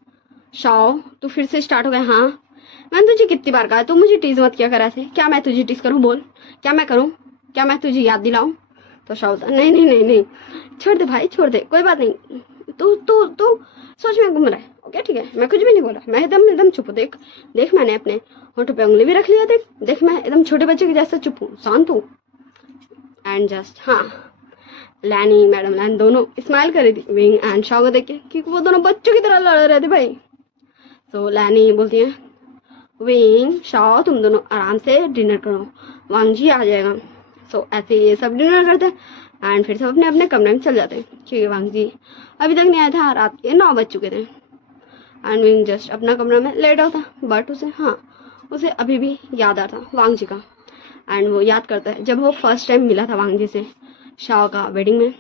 शाओ तू फिर से स्टार्ट हो गया? हाँ मैंने तुझे कितनी बार कहा है तू मुझे टीज मत किया कर ऐसे, क्या मैं तुझे टीज करूँ? बोल क्या मैं करूँ, क्या मैं तुझे याद दिलाऊं? तो शाओ बोलता, नहीं नहीं नहीं नहीं छोड़ दे भाई छोड़ दे, कोई बात नहीं, तू तू तू सोच में घूम रहा है, ओके ठीक है मैं कुछ भी नहीं बोला, मैं एकदम एकदम चुप हूँ। देख देख मैंने अपने होठों पे उंगली भी रख लिया, देख देख मैं एकदम छोटे बच्चे के जैसा चुप हूँ, शांत हूँ। एंड जस्ट हाँ लैनी मैडम लैन दोनों स्माइल कर रही थी विंग एंड शाओ को देख के, क्योंकि वो दोनों बच्चों की तरह लड़ रहे थे भाई। तो लैनी बोलती है, विंग शाओ तुम दोनों आराम से डिनर करो, वांग जी आ जाएगा। सो ऐसे ये सब डिनर करते हैं एंड फिर सब अपने अपने कमरे में चल जाते हैं, क्योंकि वांग जी अभी तक नहीं आया था, रात के 9 बज चुके थे। एंड विंग जस्ट अपना कमरा में लेट होता, बट उसे हाँ उसे अभी भी याद आता वांग जी का। एंड वो याद करता है जब वो फर्स्ट टाइम मिला था वांग जी से शाओ का वेडिंग में।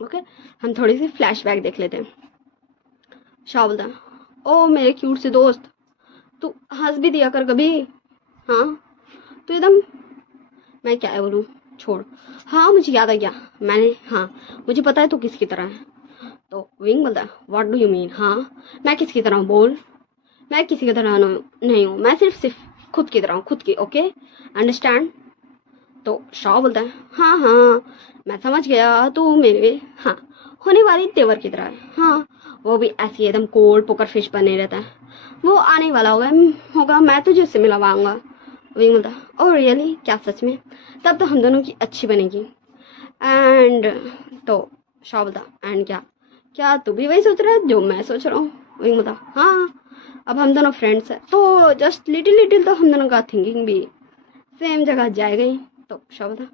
ओके, हम थोड़ी सी फ्लैशबैक देख लेते हैं। शाओ बोलता है, ओ मेरे क्यूट से दोस्त, तू हंस भी दिया कर कभी। हाँ तो एकदम, मैं क्या बोलूँ, छोड़। हाँ मुझे याद आ गया, मैंने, हाँ मुझे पता है तू किसकी तरह है। तो विंग बोलता है, व्हाट डू यू मीन। हाँ मैं किसकी तरह हूँ बोल। मैं किसी की तरह नहीं हूँ, मैं सिर्फ खुद की तरह हूँ, खुद की। Okay understand. तो शाओ बोलता है, हाँ हाँ मैं समझ गया, तू मेरे, हाँ, होने वाली तेवर की तरह है। हाँ वो भी ऐसी एकदम कोल्ड पोकर फिश बने रहता है। वो आने वाला होगा मैं तुझे उससे मिलवाऊंगा। विंग बोलता है, ओह रियली, क्या सच में? तब तो हम दोनों की अच्छी बनेगी। एंड तो शाओ बोलता, एंड क्या? क्या तू भी वही सोच रहा है जो मैं सोच रहा हूँ? विंग बोलता, हाँ अब हम दोनों फ्रेंड्स हैं तो जस्ट लिटिल लिटिल तो हम दोनों का थिंकिंग भी सेम जगह जाएगा ही। तो शाह बोलता,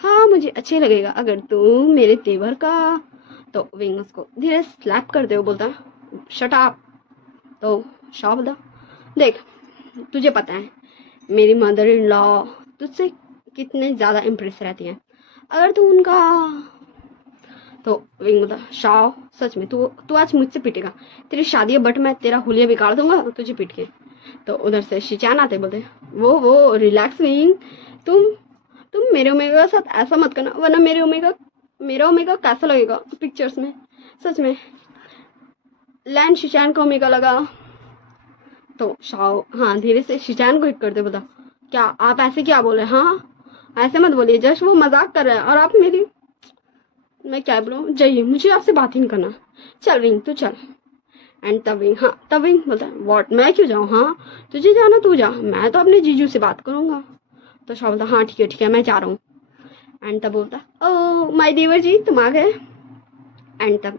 हाँ मुझे अच्छे लगेगा अगर तू मेरे तेवर का। तो विंग उसको धीरे स्लैप करते हुए बोलता, शट अप। तो शाह बोलता, देख तुझे पता है मेरी मदर इन लॉ तुझसे कितने ज़्यादा इम्प्रेस रहती है, अगर तू उनका। तो विंग बोलता, शाह सच में तू तू आज मुझसे पिटेगा, तेरी शादी है बट मैं तेरा हुलिया बिगाड़ दूंगा तुझे पीट के। तो उधर से शिचान आते बोलते, वो रिलैक्स विंग, तुम तुम मेरे ओमेगा के साथ ऐसा मत करना वरना मेरा ओमेगा कैसा लगेगा पिक्चर्स में, सच में। लैंड शिचान का ओमेगा लगा। तो शाओ हाँ धीरे से शिचान को हिट करते बोला, क्या आप ऐसे क्या बोले? हाँ ऐसे मत बोलिए, जस्ट वो मजाक कर रहे हैं और आप मेरी, मैं क्या बोलूँ, जाइए मुझे आपसे बात ही नहीं करना, चल विंग तू चल। एंड तब विंग बोलता है, वॉट मैं क्यों जाऊँ? हाँ तुझे जाना तू जा, मैं तो अपने जीजू से बात करूंगा। तो शाह बोलता, हाँ ठीक है मैं जा रहा हूँ। एंड तब बोलता, ओ माय देवर जी तुम आ गए। एंड तब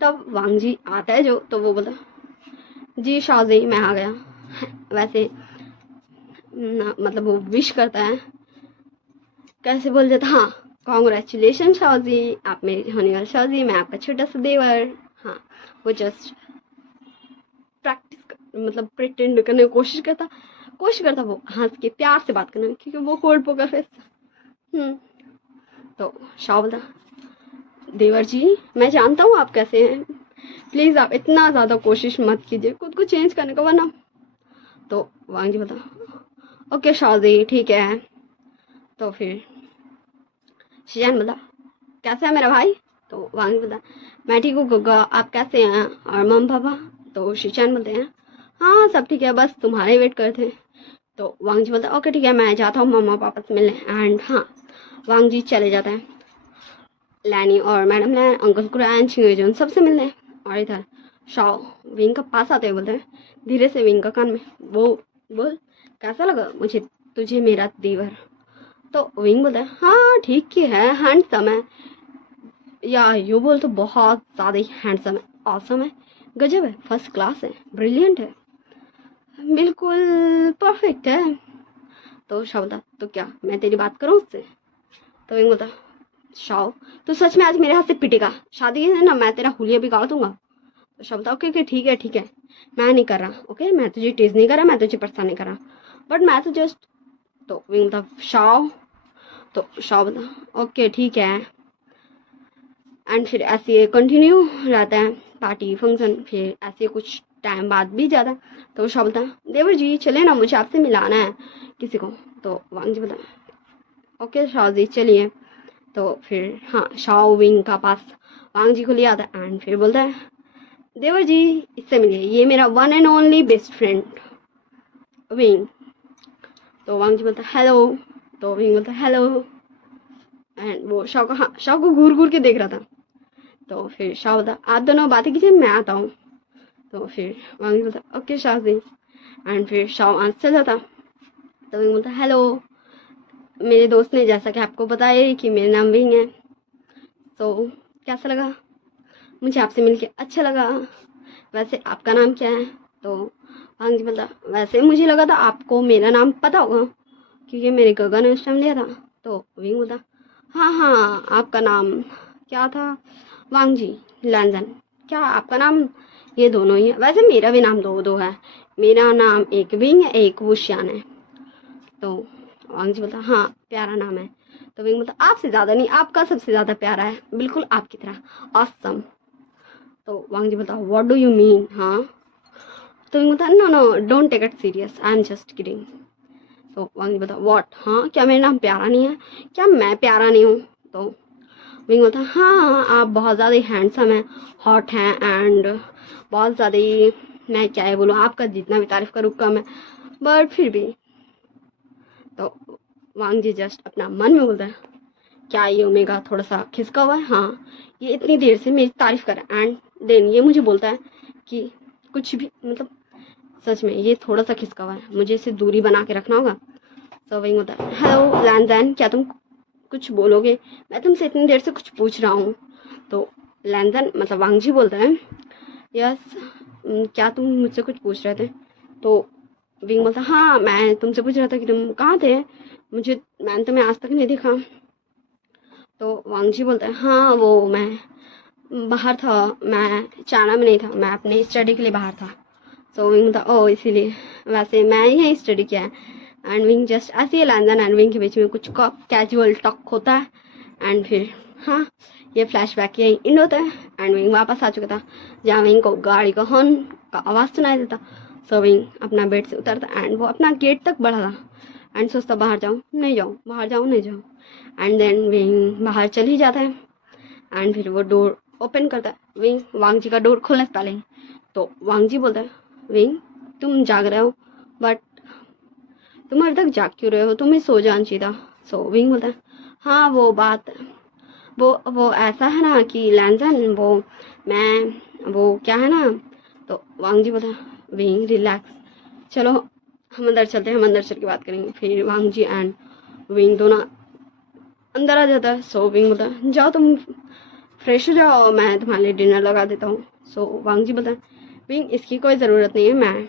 तब वांग जी आता है जो, तो वो बोलता, जी शाहजी मैं आ गया। वैसे मतलब वो विश करता है, कैसे बोल जाता, हाँ कॉन्ग्रेचुलेशन शाहजी, आप मेरे होने वाले शाहजी, मैं आपका छोटा सा देवर। हाँ वो जस्ट प्रैक्टिस मतलब प्रिटेंड करने की कोशिश करता वो हंस के प्यार से बात करने, क्योंकि वो कोल्ड पोकर फेस। तो शाह बोलता, देवर जी मैं जानता हूँ आप कैसे हैं, प्लीज आप इतना ज्यादा कोशिश मत कीजिए खुद को चेंज करने का वरना। तो वांग जी बता, ओके शादी ठीक है। तो फिर शिजान बोला, कैसा है मेरा भाई? तो वांग जी बोला, मैं ठीक हूँ गुग्गा, आप कैसे हैं और मम पापा? तो शिजान बोलते हैं, हाँ सब ठीक है बस तुम्हारे वेट करते हैं। तो वांग जी बोलता, ओके ठीक है मैं जाता हूँ मम्मा पापा से मिलने। एंड हाँ वांग जी चले जाते हैं लैनी और मैडम लैन, अंकल कुरैन, छिंगजन सबसे मिलने। और इधर शाओ विंग का पास आते हुए बोलते हैं धीरे से विंग का कान में, वो बोल कैसा लगा मुझे तुझे मेरा देवर? तो विंग बोलता है, हाँ ठीक ही है, हैंडसम है, या यू बोल तो बहुत ज़्यादा ही हैंडसम है, ऑसम है, गजब है, फर्स्ट क्लास है, ब्रिलियंट है, बिल्कुल परफेक्ट है। तो शाओ बोलता, तो क्या मैं तेरी बात करूँ उससे? तो विंग बोलता, शाओ तो सच में आज मेरे हाथ से पिटेगा, शादी है ना मैं तेरा हुलिया बिगाड़ दूंगा। तो शाओ बोलता, ओके ओके ठीक है मैं नहीं कर रहा, ओके मैं तुझे टीज नहीं कर रहा, मैं तुझे परेशान नहीं कर रहा, बट मैं तो जस्ट। तो विंग बोलता, शाओ। तो शाओ बोलता, ओके ठीक है। एंड फिर ऐसे कंटिन्यू रहता है पार्टी फंक्शन, फिर ऐसे कुछ टाइम बाद भी जाता है। तो शाओ बोलता, देवर जी चले ना, मुझे आपसे मिलाना है किसी को। तो वांग जी बोलता, ओके शाओ जी चलिए। तो फिर शाओ विंग का पास वांग जी को ले आता है एंड फिर बोलता है, देवर जी इससे मिलिए, ये मेरा one and only best friend wing. तो वांग जी बोलता है हेलो। तो विंग बोलता है हेलो। एंड वो शाओ को घूर घूर के देख रहा था। तो फिर शाओ बोलता, आप दोनों बातें कीजिए मैं आता हूँ। तो फिर वांग जी बोलता, ओके शाओ जी। एंड फिर शाओ आंसर चल जाता। तो विंग बोलता, हेलो, मेरे दोस्त ने जैसा कि आपको बताया कि मेरा नाम विंग है, तो कैसा लगा? मुझे आपसे मिलके अच्छा लगा। वैसे आपका नाम क्या है? तो वांग जी बोलता, वैसे मुझे लगा था आपको मेरा नाम पता होगा क्योंकि मेरे गगा ने उस टाइम लिया था। तो विंग बोलता, हाँ आपका नाम क्या था? वांग जी लैंजन। क्या आपका नाम? ये दोनों ही है, वैसे मेरा भी नाम दो दो है, मेरा नाम एक विंग है, एक वुशियान है। तो वांग जी बोलता हाँ प्यारा नाम है। तो विंग बोलता आपसे ज़्यादा नहीं, आपका सबसे ज़्यादा प्यारा है, बिल्कुल आपकी तरह ऑसम। तो वांग जी बोलता व्हाट डू यू मीन? हाँ। तो विंग बोलता no no don't take it serious, I am just kidding. तो वांग जी बोलता व्हाट? हाँ क्या मेरा नाम प्यारा नहीं है? क्या मैं प्यारा नहीं हूँ? तो विंग बोलता हाँ आप बहुत ज़्यादा हैंडसम हैं, हॉट हैं एंड बहुत ज़्यादा ही, मैं क्या है बोलूँ, आपका जितना भी तारीफ करूँ कम है, बट फिर भी। तो वांग जी जस्ट अपना मन में बोलता है क्या ये ओमेगा थोड़ा सा खिसका हुआ है? हाँ ये इतनी देर से मेरी तारीफ कर रहा है एंड देन ये मुझे बोलता है कि कुछ भी, मतलब सच में ये थोड़ा सा खिसका हुआ है, मुझे इसे दूरी बना के रखना होगा। तो वही होता है हेलो लैंजैन, क्या तुम कुछ बोलोगे? मैं तुमसे इतनी देर से कुछ पूछ रहा हूँ। तो लैंजैन मतलब वांग जी बोलता है यस क्या तुम मुझसे कुछ पूछ रहे थे? तो विंग बोलता हाँ मैं तुमसे पूछ रहा था कि तुम कहाँ थे, मैंने तुम्हें आज तक नहीं देखा। तो वांग जी बोलता है हाँ वो मैं बाहर था, मैं चाइना में नहीं था, मैं अपने स्टडी के लिए बाहर था। सो विंग बोलता ओ इसीलिए, वैसे मैं यहीं स्टडी किया है। एंड विंग जस्ट ऐसे ही लैंडन एंड विंग के बीच में कुछ कैजुअल टॉक होता है एंड फिर हाँ ये फ्लैशबैक यही इन होता है एंड विंग वापस आ चुका था जहाँ विंग को गाड़ी का हॉर्न का आवाज़ सुनाई देता। सो विंग अपना बेड से उतरता एंड वो अपना गेट तक बढ़ा था एंड सोचता बाहर जाऊँ नहीं जाऊँ, बाहर जाऊँ नहीं जाऊँ। एंड देन विंग बाहर चल ही जाता है एंड फिर वो डोर ओपन करता है विंग वांग जी का डोर खोलने से पहले ही। तो वांग जी बोलता है विंग तुम जाग रहे हो बट तुम अभी तक जाग क्यों रहे हो, तुम्हें सो जाना चाहिए था। सो विंग बोलता है हाँ वो बात वो ऐसा है ना कि लैंजन वो क्या है ना। तो वांग जी बोलता है विंग रिलैक्स, चलो हम अंदर चलते हैं, हम अंदर चल के बात करेंगे। फिर वांग जी एंड विंग दोनों अंदर आ जाता है। सो विंग बोलता है जाओ तुम फ्रेश हो जाओ, मैं तुम्हारे लिए डिनर लगा देता हूँ। सो वांग जी बोलता है विंग इसकी कोई ज़रूरत नहीं है, मैं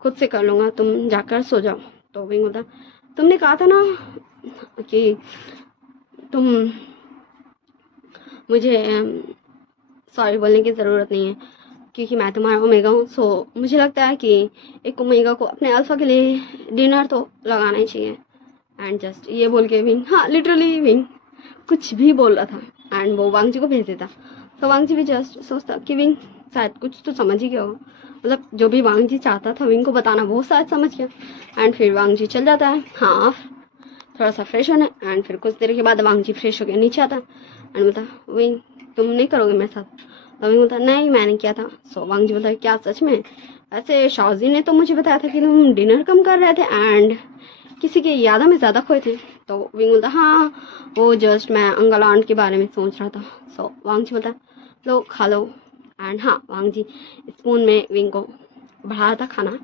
खुद से कर लूँगा, तुम जाकर सो जाओ। तो विंग बोलता तुमने कहा था ना कि तुम मुझे सॉरी बोलने की ज़रूरत नहीं है क्योंकि मैं तुम्हारा ओमेगा हूँ। सो मुझे लगता है कि एक ओमेगा को अपने अल्फ़ा के लिए डिनर तो लगाना ही चाहिए। एंड जस्ट ये बोल के विंग हाँ लिटरली विंग कुछ भी बोल रहा था एंड वो वांग जी को भेज देता। तो वांग जी भी जस्ट सोचता कि विंग शायद कुछ तो समझ ही गया हो, मतलब जो भी वांग जी चाहता था विंग को बताना वो शायद समझ गया। एंड फिर वांग जी चल जाता है हाँ थोड़ा सा फ्रेश होने एंड फिर कुछ देर के बाद वांग जी फ्रेश हो गया नीचे आता एंड बोलता विंग तुम नहीं करोगे मेरे साथ? तो विंग बोलता नहीं मैंने किया था। सो वांग जी बोलता क्या सच में? ऐसे शाओजी ने तो मुझे बताया था कि तुम डिनर कम कर रहे थे एंड किसी की यादों में ज़्यादा खोए थे। तो विंग बोलता हाँ वो जस्ट मैं अंकल आंट के बारे में सोच रहा था। सो वांग जी बोलता लो खा लो एंड हाँ वांग जी स्पून में विंग को बढ़ा था खाना।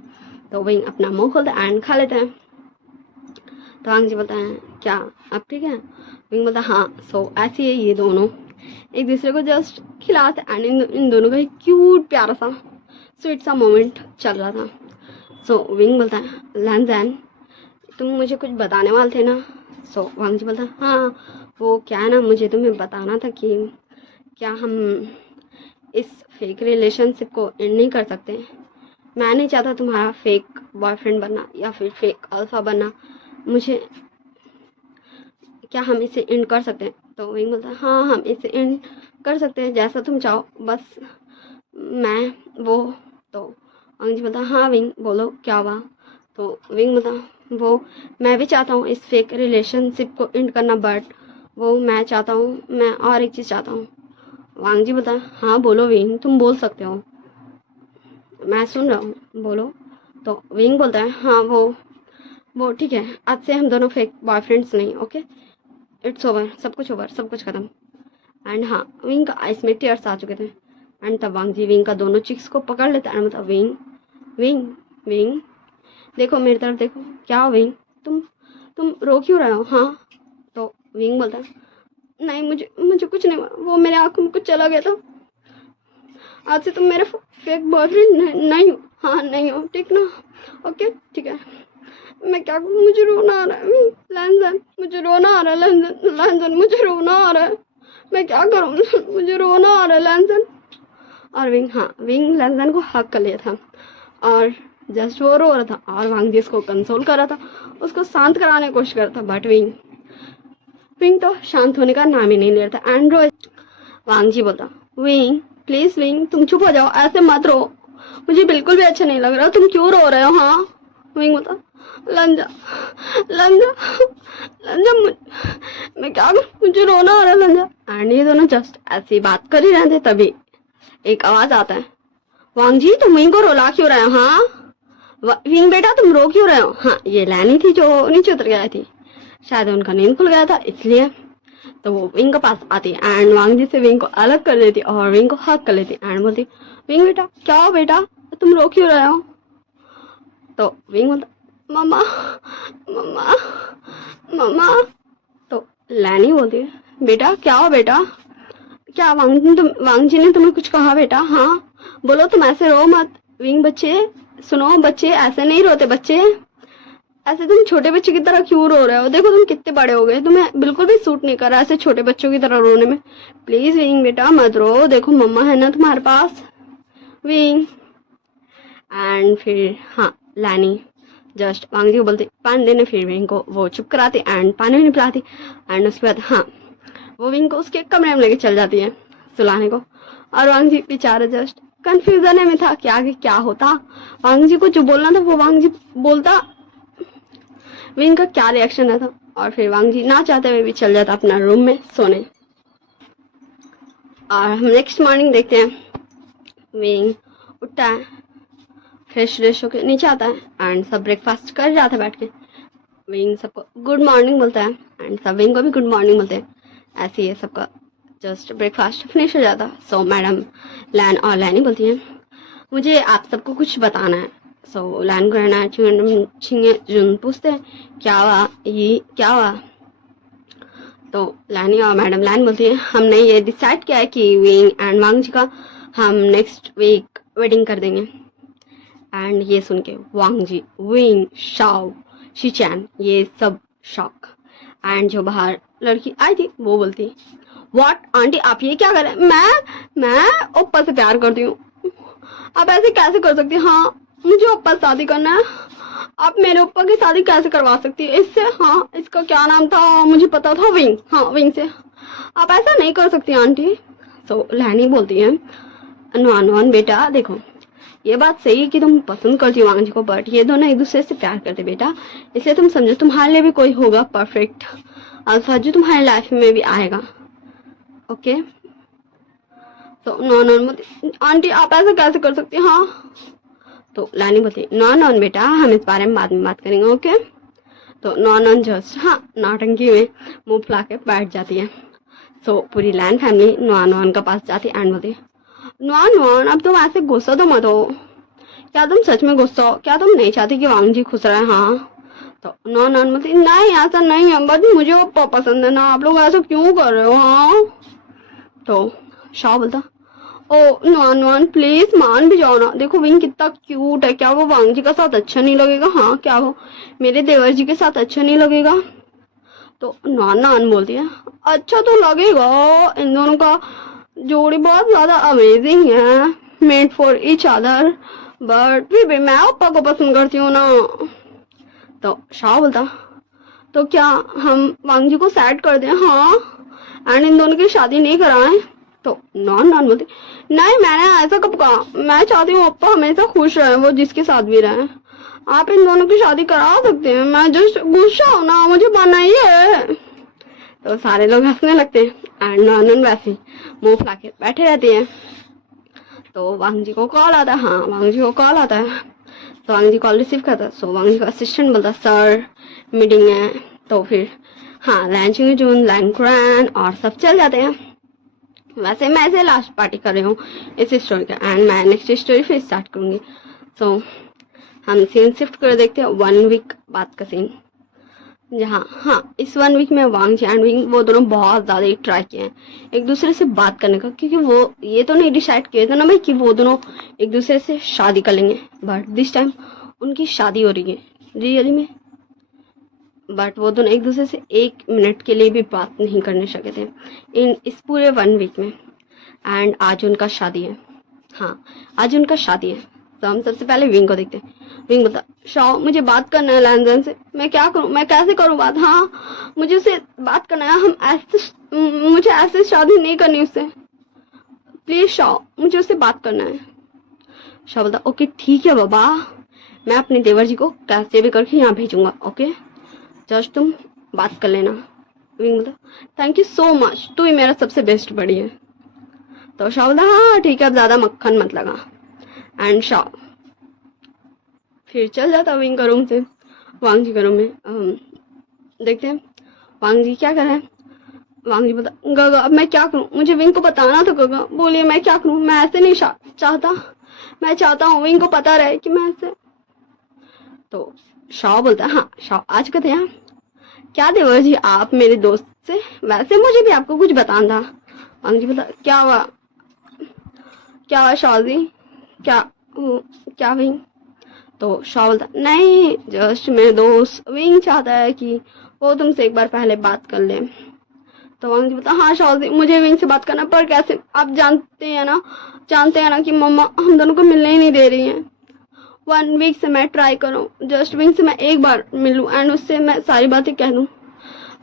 तो विंग अपना मुंह खोलता है एंड खा लेते हैं। तो वांग जी बोलता है क्या अब ठीक है? विंग बोलता हाँ। सो ऐसे ही ये दोनों एक दूसरे को जस्ट खिलाते एंड इन दोनों का एक क्यूट प्यारा सा स्वीट सा मोमेंट चल रहा था। सो विंग बोलता है लैंजैन तुम मुझे कुछ बताने वाले थे ना? सो वांग जी बोलता हाँ वो क्या है ना, मुझे तुम्हें बताना था कि क्या हम इस फेक रिलेशनशिप को एंड नहीं कर सकते? मैं नहीं चाहता तुम्हारा फेक बॉयफ्रेंड बनना या फिर फेक अल्फा बनना, मुझे क्या हम इसे एंड कर सकते हैं? तो वही बोलता हाँ हम इसे एंड कर सकते हैं जैसा तुम चाहो, बस मैं वो। तो वांग जी बोलता हाँ विंग बोलो क्या हुआ? तो विंग बोलता वो मैं भी चाहता हूँ इस फेक रिलेशनशिप को एंड करना बट वो मैं चाहता हूँ, मैं और एक चीज़ चाहता हूँ। वांग जी बोलता हाँ बोलो विंग तुम बोल सकते हो, मैं सुन रहा हूँ बोलो। तो विंग बोलता है हाँ वो ठीक है, आज से हम दोनों फेक बॉयफ्रेंड्स नहीं, ओके इट्स ओवर, सब कुछ ओवर, सब कुछ खत्म। एंड हाँ विंग का आइस में टीयर्स आ चुके थे एंड तब वांग जी विंग का दोनों चिक्स को पकड़ लेता है, मतलब विंग विंग विंग देखो मेरी तरफ देखो, क्या हो विंग तुम रो क्यों रहे हो? हाँ। तो विंग बोलता है नहीं मुझे मुझे कुछ नहीं हुआ, वो मेरे आंखों में कुछ चला गया था, आज से तुम मेरे फेक बॉयफ्रेंड नहीं हो। हाँ नहीं हो ठीक ना? ओके ठीक है। मैं क्या करूँ, मुझे रोना आ रहा है लैंजन, मुझे रोना आ रहा है लैंजन, लैंजन मुझे रोना आ रहा है, मैं क्या करूँ मुझे रोना आ रहा है लैंजन। और विंग हाँ विंग लैंजन को हक कर लिया था और जस्ट वो रो रहा था और वांग जी उसको कंसोल कर रहा था, उसको शांत कराने की कोशिश कर रहा था, बट विंग विंग तो शांत होने का नाम ही नहीं ले रहा था एंड वांग जी बोलता, विंग प्लीज विंग तुम चुप हो जाओ, ऐसे मत रो, मुझे बिल्कुल भी अच्छा नहीं लग रहा, तुम क्यों रो रहे हो। हाँ विंग बोलता, लंजा लंजा लंजा मैं क्या करूं, मुझे रोना आ रहा है लंजा। एंड ये दोनों जस्ट ऐसी बात कर ही रहे थे, तभी एक आवाज आता है, वांग जी तुम विंग को रुला क्यों रहे हो। हाँ विंग बेटा तुम रो क्यों रहे हो। हाँ ये लैनी थी जो नीचे उतर गई थी, शायद उनका नींद खुल गया था इसलिए, तो वो विंग के पास आती है एंड वांग जी से विंग को अलग कर देती और विंग को हक कर लेती एंड बोलती, विंग बेटा क्या हो बेटा, तुम रो क्यों रहे हो। तो विंग बोलता, मम्मा मम्मा मम्मा। तो लैनी बोलती है, बेटा क्या हो बेटा, क्या वांग जी ने तुम्हें कुछ कहा बेटा। हाँ बोलो, तुम ऐसे रो मत। विंग बच्चे सुनो, बच्चे ऐसे नहीं रोते, बच्चे ऐसे तुम छोटे बच्चे की तरह क्यों रो रहे हो, देखो तुम कितने बड़े हो गए, तुम्हें बिल्कुल भी सूट नहीं कर रहा ऐसे छोटे बच्चों की तरह रोने में, प्लीज विंग बेटा मत रो, देखो मम्मा है ना तुम्हारे पास। विंग एंड फिर हाँ लैनी जस्ट वांग जी को बोलती पानी देने, फिर विंग को वो चुप कराती एंड पानी नहीं पिलाती एंड उसके बाद हाँ वो विंग को उसके कमरे में लेके चल जाती है सुलाने को, और वांग जी बेचारा जस्ट कंफ्यूजन में था कि आगे क्या होता, वांग जी को जो बोलना था वो वांग जी बोलता, विंग का क्या रिएक्शन रहता, और फिर वांग जी ना चाहते हुए भी चल जाता अपना रूम में सोने। और हम नेक्स्ट मॉर्निंग देखते हैं, विंग उठता है, फ्रेश फ्रेश होकर नीचे आता है एंड सब ब्रेकफास्ट कर जाता है बैठ के, विंग सबको गुड मॉर्निंग बोलता है एंड सब विंग को भी गुड मॉर्निंग बोलते हैं, ऐसे ही सबका जस्ट ब्रेकफास्ट फिनिश हो जाता। सो मैडम लैन और लैनी बोलती है, मुझे आप सबको कुछ बताना है। सो लैन को रहना छिंगे जुन पूछते हैं, क्या हुआ, ये क्या हुआ। तो लैनी और मैडम लैन बोलती है, हमने ये डिसाइड किया है कि विंग एंड वांग जी का हम नेक्स्ट वीक वेडिंग कर देंगे। एंड ये सुन के वांग जी, विंग, शाओ, शिचैन ये सब शॉक, एंड जो बाहर लड़की आई थी वो बोलती, व्हाट आंटी आप ये क्या कर रहे हैं, मैं ओप्पा से प्यार करती हूँ, आप ऐसे कैसे कर सकती हैं। हाँ मुझे ओप्पा से शादी करना है, आप मेरे ओप्पा की शादी कैसे करवा सकती है इससे। हाँ इसका क्या नाम था मुझे पता था, विंग, हाँ विंग से, आप ऐसा नहीं कर सकती आंटी। सो लैनी बोलती है, अनुआन बेटा देखो ये बात सही है कि तुम पसंद करती हो वांग जी को, बट ये दोनों एक दूसरे से प्यार करते बेटा, इसलिए तुम समझो तुम्हारे लिए भी कोई होगा परफेक्ट अल्फा जो तुम्हारी लाइफ में भी आएगा, ओके। तो नॉन आंटी आप ऐसा कैसे कर सकती हैं। हाँ तो लानी बोलती, नॉन बेटा हम इस बारे में बाद में बात करेंगे, ओके। तो नॉन जस्ट हाँ नौटंकी में मुंह फुला के बैठ जाती है। सो पूरी लैन फैमिली नॉन के पास जाती है एंड बोलती, नॉन अब तुम ऐसे गुस्सा तो मत हो, क्या तुम सच में गुस्सा हो, क्या तुम नहीं चाहती कि वांग जी खुश रहे। हाँ तो नॉन बोलती, नहीं ऐसा नहीं है, बट मुझे वो पसंद है ना, आप लोग ऐसा क्यों कर रहे हो। हाँ तो शाह बोलता, ओ नॉन प्लीज मान भी जाओ ना, देखो विंग कितना क्यूट है, क्या वो वांग जी के साथ अच्छा नहीं लगेगा। हाँ क्या वो मेरे देवर जी के साथ अच्छा नहीं लगेगा। तो नॉन बोलती है, अच्छा तो लगेगा, इन दोनों का जोड़ी बहुत ज्यादा अमेजिंग है, made for each other, but फिर भी मैं ओप्पा को पसंद करती हूँ ना। तो शाह बोलता, तो क्या हम वांग जी को सेट कर दें। हाँ एंड इन दोनों की शादी नहीं कराएं। तो नॉन बोलती, नहीं मैंने ऐसा कब कहा, मैं चाहती हूँ ओप्पा हमेशा खुश रहे, वो जिसके साथ भी रहे, आप इन दोनों की शादी करा सकते हैं, मैं जस्ट गुस्सा हूँ ना, मुझे बनाइए। तो सारे लोग हंसने लगते हैं एंड नॉन वैसे मुंह फुला के बैठे रहते हैं। तो वांग जी को कॉल आता है, हाँ वांग जी को कॉल आता है, तो वांग जी कॉल रिसीव करता है। सो वांग जी का असिस्टेंट बोलता, सर मीटिंग है। तो फिर हाँ लैंचिंग जून लैंक्रान और सब चल जाते हैं। वैसे मैं ऐसे लास्ट पार्टी कर रही हूँ इस स्टोरी का एंड मैं नेक्स्ट स्टोरी फिर स्टार्ट करूंगी। सो हम सीन शिफ्ट कर देखते हैं 1 वीक बाद का सीन, जहाँ हाँ इस 1 वीक में वांग जी एंड विंग वो दोनों बहुत ज़्यादा ही ट्राई किए हैं एक दूसरे से बात करने का, क्योंकि वो ये तो नहीं डिसाइड किए थे ना भाई कि वो दोनों एक दूसरे से शादी कर लेंगे, बट दिस टाइम उनकी शादी हो रही है रियली में, बट वो दोनों एक दूसरे से 1 मिनट के लिए भी बात नहीं करने सके थे इस पूरे 1 वीक में। एंड आज उनका शादी है, हाँ आज उनका शादी है। तो हम सबसे पहले विंग को देखते हैं। विंग बोलता, शाओ मुझे बात करना है लैनजन से, मैं क्या करूं, मैं कैसे करूं बात, हाँ मुझे उससे बात करना है, मुझे ऐसे शादी नहीं करनी उससे, प्लीज शाओ मुझे उससे बात करना है। शाओ बोलता, ओके ठीक है बाबा, मैं अपने देवर जी को कैसे भी करके यहाँ भेजूंगा, ओके जस्ट तुम बात कर लेना। विंग बोलता, थैंक यू सो मच, तू ही मेरा सबसे बेस्ट बड़ी है। तो शाओ बोलता, हाँ ठीक है, अब ज्यादा मक्खन मत लगा। एंड शाओ फिर चल जाता विंग का रूम से वांग जी का रूम में। देखते हैं वांग जी क्या कर रहे हैं। वांग जी बोलता, गगा अब मैं क्या करूं, मुझे विंग को बताना तो गगा, बोलिए मैं क्या करूं, मैं ऐसे नहीं चाहता, मैं चाहता हूँ विंग को पता रहे कि मैं ऐसे। तो शाओ बोलता है, हाँ शाओ आज कहते हैं, क्या देवर जी आप मेरे दोस्त से, वैसे मुझे भी आपको कुछ बताना था। वांग जी बोलता, क्या हुआ शाओ जी, क्या विंग। तो शाओ बोलता, नहीं जस्ट मेरे दोस्त विंग चाहता है कि वो तुमसे एक बार पहले बात कर ले। तो वांग जी बोलता, हाँ शाओ जी मुझे विंग से बात करना, पर कैसे, आप जानते हैं ना कि मम्मा हम दोनों को मिलने ही नहीं दे रही हैं। 1 वीक से मैं ट्राई करूँ जस्ट विंग से मैं एक बार मिलूं एंड उससे मैं सारी बातें कह दूं,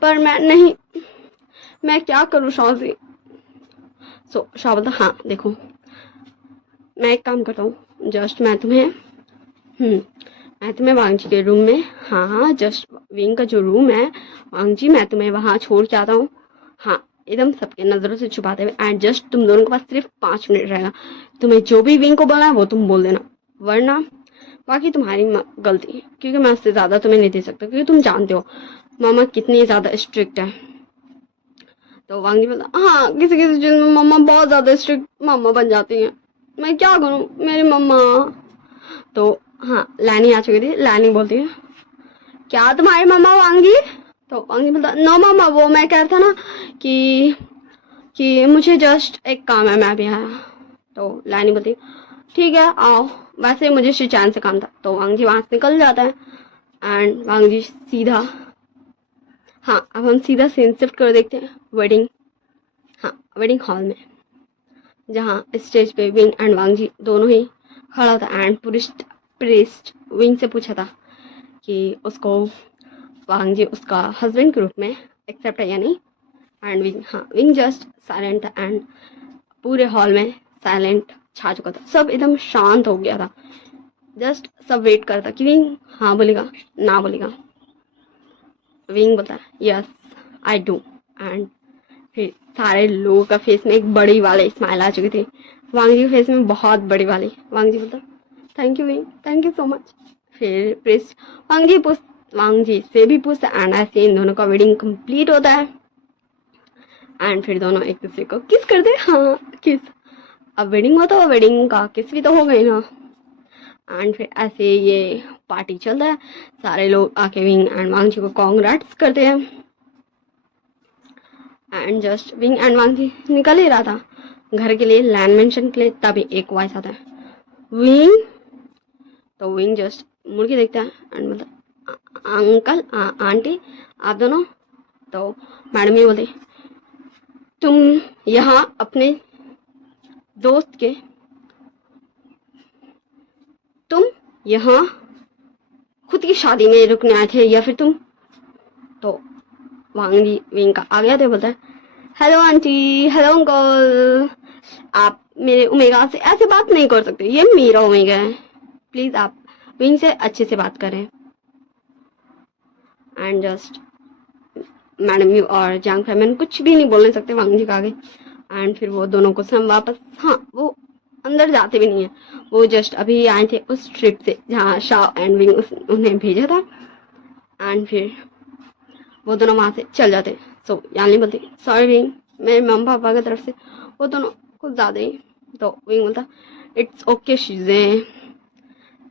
पर मैं क्या करूँ शाओ जी। शाओ बोलता, हाँ देखो मैं एक काम करता हूँ, जस्ट मैं तुम्हें वांग जी के रूम में, हाँ जस्ट विंग का जो रूम है वांग जी, मैं तुम्हें वहां छोड़ के आता हूँ, हाँ एकदम सबके नजरों से छुपाते हुए, एंड जस्ट तुम दोनों के पास सिर्फ 5 मिनट रहेगा, तुम्हें जो भी विंग को बोलना है वो तुम बोल देना, वरना बाकी तुम्हारी गलती है, क्योंकि मैं उससे ज्यादा तुम्हें नहीं दे सकता, क्योंकि तुम जानते हो मामा कितनी ज्यादा स्ट्रिक्ट है। तो वांग जी बोला, हाँ किसी किसी चीज में मम्मा बहुत ज्यादा स्ट्रिक्ट मामा बन जाती है, मैं क्या करूँ मेरी मम्मा। तो हाँ लैनी आ चुकी थी, लैनी बोलती है, क्या तुम्हारी मम्मा वांगी। तो वांगी बोलता, नो मम्मा वो मैं कह रहा था ना कि मुझे जस्ट एक काम है, मैं भी आया। तो लैनी बोलती, ठीक है आओ, वैसे मुझे शिचैन से काम था। तो वांग जी वहां से निकल जाता है एंड वांग जी सीधा, हाँ अब हम सीधा सीन शिफ्ट कर देखते हैं वेडिंग हॉल में, जहाँ स्टेज पे विंग एंड वांग जी दोनों ही खड़ा था एंड प्रिस्ट विंग से पूछा था कि उसको वांग जी उसका हस्बैंड के रूप में एक्सेप्ट है या नहीं। एंड विंग जस्ट साइलेंट था एंड पूरे हॉल में साइलेंट छा चुका था, सब एकदम शांत हो गया था, जस्ट सब वेट कर था कि विंग हाँ बोलेगा ना बोलेगा। विंग बोलता है, यस आई डू, एंड फिर सारे लोगों का फेस में एक बड़ी वाली स्माइल आ चुकी थी, वांग जी के फेस में बहुत बड़ी वाली। वांग जी बोलता, thank you wing, thank you so much. फिर प्रिस्ट वांग जी से भी पूछता एंड ऐसे इन दोनों का वेडिंग कंप्लीट होता है एंड फिर दोनों एक दूसरे को किस करते, हाँ किस, अब वेडिंग हुआ तो वेडिंग का किस भी तो हो गई ना। एंड फिर ऐसे ये पार्टी चलता है, सारे लोग आके विंग एंड वांग जी को कॉन्ग्रेट्स करते हैं एंड जस्ट विंग एंड वांग जी निकल ही रहा था घर के लिए, लैंड मेंशन के लिए, तभी एक वॉइस आता है, विंग। तो विंग जस्ट मुड़ के देखता है एंड बोलता, अंकल आंटी आप दोनों। तो मैडम ये बोलती, तुम यहाँ अपने दोस्त के, तुम यहाँ खुद की शादी में रुकने आए थे या फिर तुम। तो वांगी विंग का आ गया तो बोलता है, हेलो आंटी, हेलो अंकल, आप मेरे ओमेगा से ऐसे बात नहीं कर सकते, ये मेरा ओमेगा है, प्लीज आप विंग से अच्छे से बात करें। एंड जस्ट मैडम यू और जांग फैमन कुछ भी नहीं बोलने सकते वांग जी के आगे एंड फिर वो दोनों को हम वापस, हाँ वो अंदर जाते भी नहीं है, वो जस्ट अभी आए थे उस ट्रिप से जहाँ शाह एंड विंग उन्हें भेजा था एंड फिर वो दोनों वहां से चल जाते। सो यानी बोलती, सॉरी विंग, मेरे मम्मा पापा की तरफ से वो दोनों कुछ ज्यादा ही। तो विंग बोलता, इट्स ओके चीजें।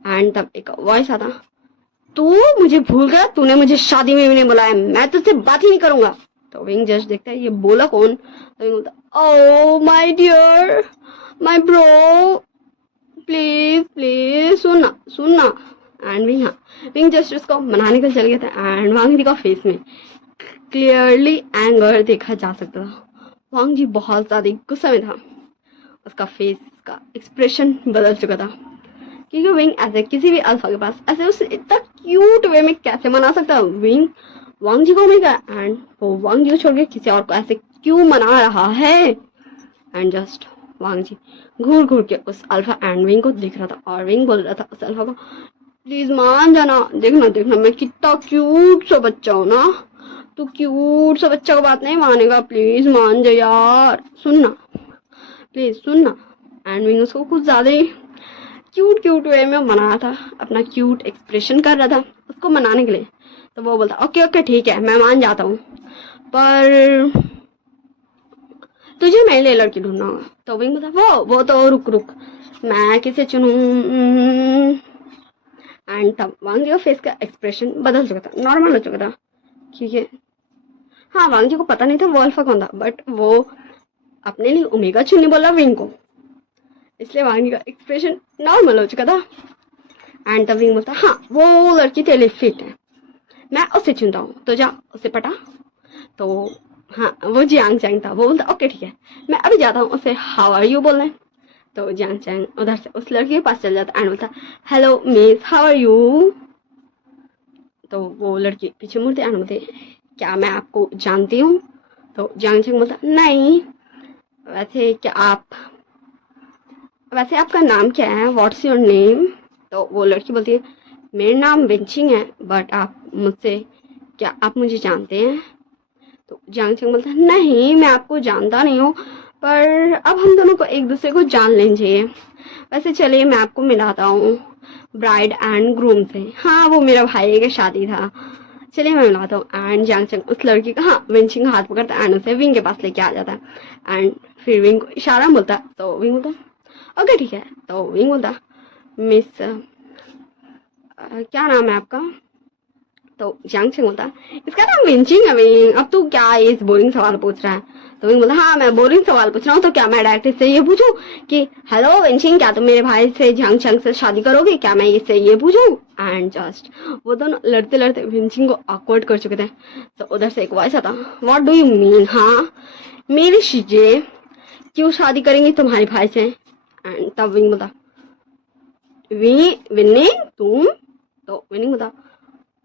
एंड तब एक वॉइस आता, तू मुझे भूल गया, तूने मुझे शादी में भी नहीं बुलाया, मैं तुझसे बात ही नहीं करूंगा। तो विंग जस्ट देखता है ये बोला कौन। तो विंग बोलता, oh my dear, my bro, please please सुनना। एंड विंग जस्ट उसको मनाने के चल गया था एंड वांग जी का फेस में क्लियरली एंगर देखा जा सकता था, वांग जी बहुत ज्यादा गुस्सा में था, उसका फेस का एक्सप्रेशन बदल चुका था क्योंकि विंग ऐसे किसी भी अल्फा के पास ऐसे उसे इतना क्यूट वे में कैसे मना सकता है विंग वांग जी को ओमेगा, एंड वो वांग जी को छोड़ के किसी और को ऐसे क्यों मना रहा है। एंड जस्ट वांग जी घूर घूर के उस अल्फा एंड विंग को देख रहा था और विंग बोल रहा था उस अल्फा को, प्लीज मान जाना, देखना देखना मैं कितना क्यूट सा बच्चा हूँ ना, तू क्यूट सा बच्चा को बात नहीं मानेगा, प्लीज मान जा यार, सुनना प्लीज सुनना। एंड विंग उसको कुछ ज्यादा ही क्यूट क्यूट वे में मना रहा था, अपना क्यूट एक्सप्रेशन कर रहा था उसको मनाने के लिए। तो वो बोलता ओके ओके ठीक है मैं मान जाता हूँ, पर तुझे मेरे लिए लड़की ढूंढना होगा। तो विंग बोलता वो तो रुक रुक मैं किसे चुनूं। एंड तब वांग जी का फेस का एक्सप्रेशन बदल चुका था, नॉर्मल हो चुका था, ठीक है। हाँ वांग जी को पता नहीं था वो अल्फा कौन था, बट वो अपने लिए ओमेगा चुनने बोला विंग को, इसलिए वांग जी का एक्सप्रेशन नॉर्मल हो चुका था। एंड तब विंग बोलता हाँ वो लड़की तेरे लिए फिट है, मैं उसे चुनता हूँ, तो जा उसे पटा। तो हाँ वो जियांग चैंग था, वो बोलता ओके ठीक है मैं अभी जाता हूँ उसे हाउ आर यू बोलने। तो जियांग चैंग उधर से उस लड़की के पास चल जाता एंड बोलता hello miss how are you. तो वो लड़की पीछे मुड़ती एंड बोलती क्या मैं आपको जानती हूँ। तो जियांग चैंग बोलता नहीं, वैसे आपका नाम क्या है, व्हाट्स योर नेम। तो वो लड़की बोलती है मेरा नाम विंचिंग है, बट आप मुझे जानते हैं। तो जियांग चैंग बोलता है नहीं मैं आपको जानता नहीं हूँ, पर अब हम दोनों को एक दूसरे को जान लेना चाहिए। वैसे चलिए मैं आपको मिलाता हूँ ब्राइड एंड ग्रूम से, हाँ वो मेरा भाई का शादी था, चलिए मैं मिलाता हूँ। एंड जियांग चैंग उस लड़की का हाँ विंचिंग का हाथ पकड़ता है एंड उसे विंग के पास लेके आ जाता है। एंड फिर विंग को इशारा बोलता है, तो विंग बोलता ओके ठीक है। तो विंग बोलता मिस क्या नाम है आपका। तो जियांग चैंग बोलता इसका नाम विंचिंग है विंग, अब तू क्या इस बोरिंग सवाल पूछ रहा है। तो विंग बोलता हाँ मैं बोरिंग सवाल पूछ रहा हूँ, तो क्या मैं डायरेक्ट इससे ये पूछूं कि हेलो विंचिंग क्या तुम मेरे भाई से जियांग चैंग से शादी करोगे, क्या मैं इससे ये पूछूं। एंड जस्ट वो दोनों लड़ते लड़ते विंचिंग को ऑकवर्ड कर चुके थे। तो उधर से एक वॉइस आता व्हाट डू यू मीन, हाँ मेरी शिजे क्यों शादी करेंगी तुम्हारे भाई से। एंड तब विंग बोलता विनिंग तुम। तो विनिंग बोलता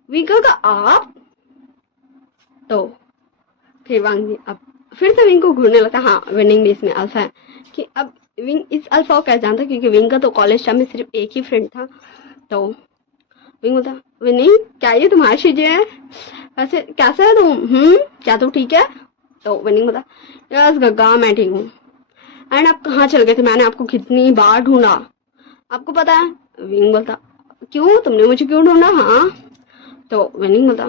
विंग का आप। तो फिर वांग जी अब फिर से विंग को घूरने लगता, हाँ विनिंग भी इसमें अल्फा है कि अब विंग इस अल्फा को कैसे जानता, क्योंकि विंग का तो कॉलेज टाइम में सिर्फ एक ही फ्रेंड था। तो विंग बोलता विनिंग क्या ये तुम्हारी चीजें है, वैसे कैसा है तुम, क्या तुम ठीक है। तो विनिंग बोलता यस गग्गा मैं ठीक हूँ। एंड आप कहाँ चल गए थे, मैंने आपको कितनी बार ढूंढा, आपको पता है। विंग बोलता क्यों तुमने मुझे क्यों ढूंढा। हाँ तो विनिंग बोलता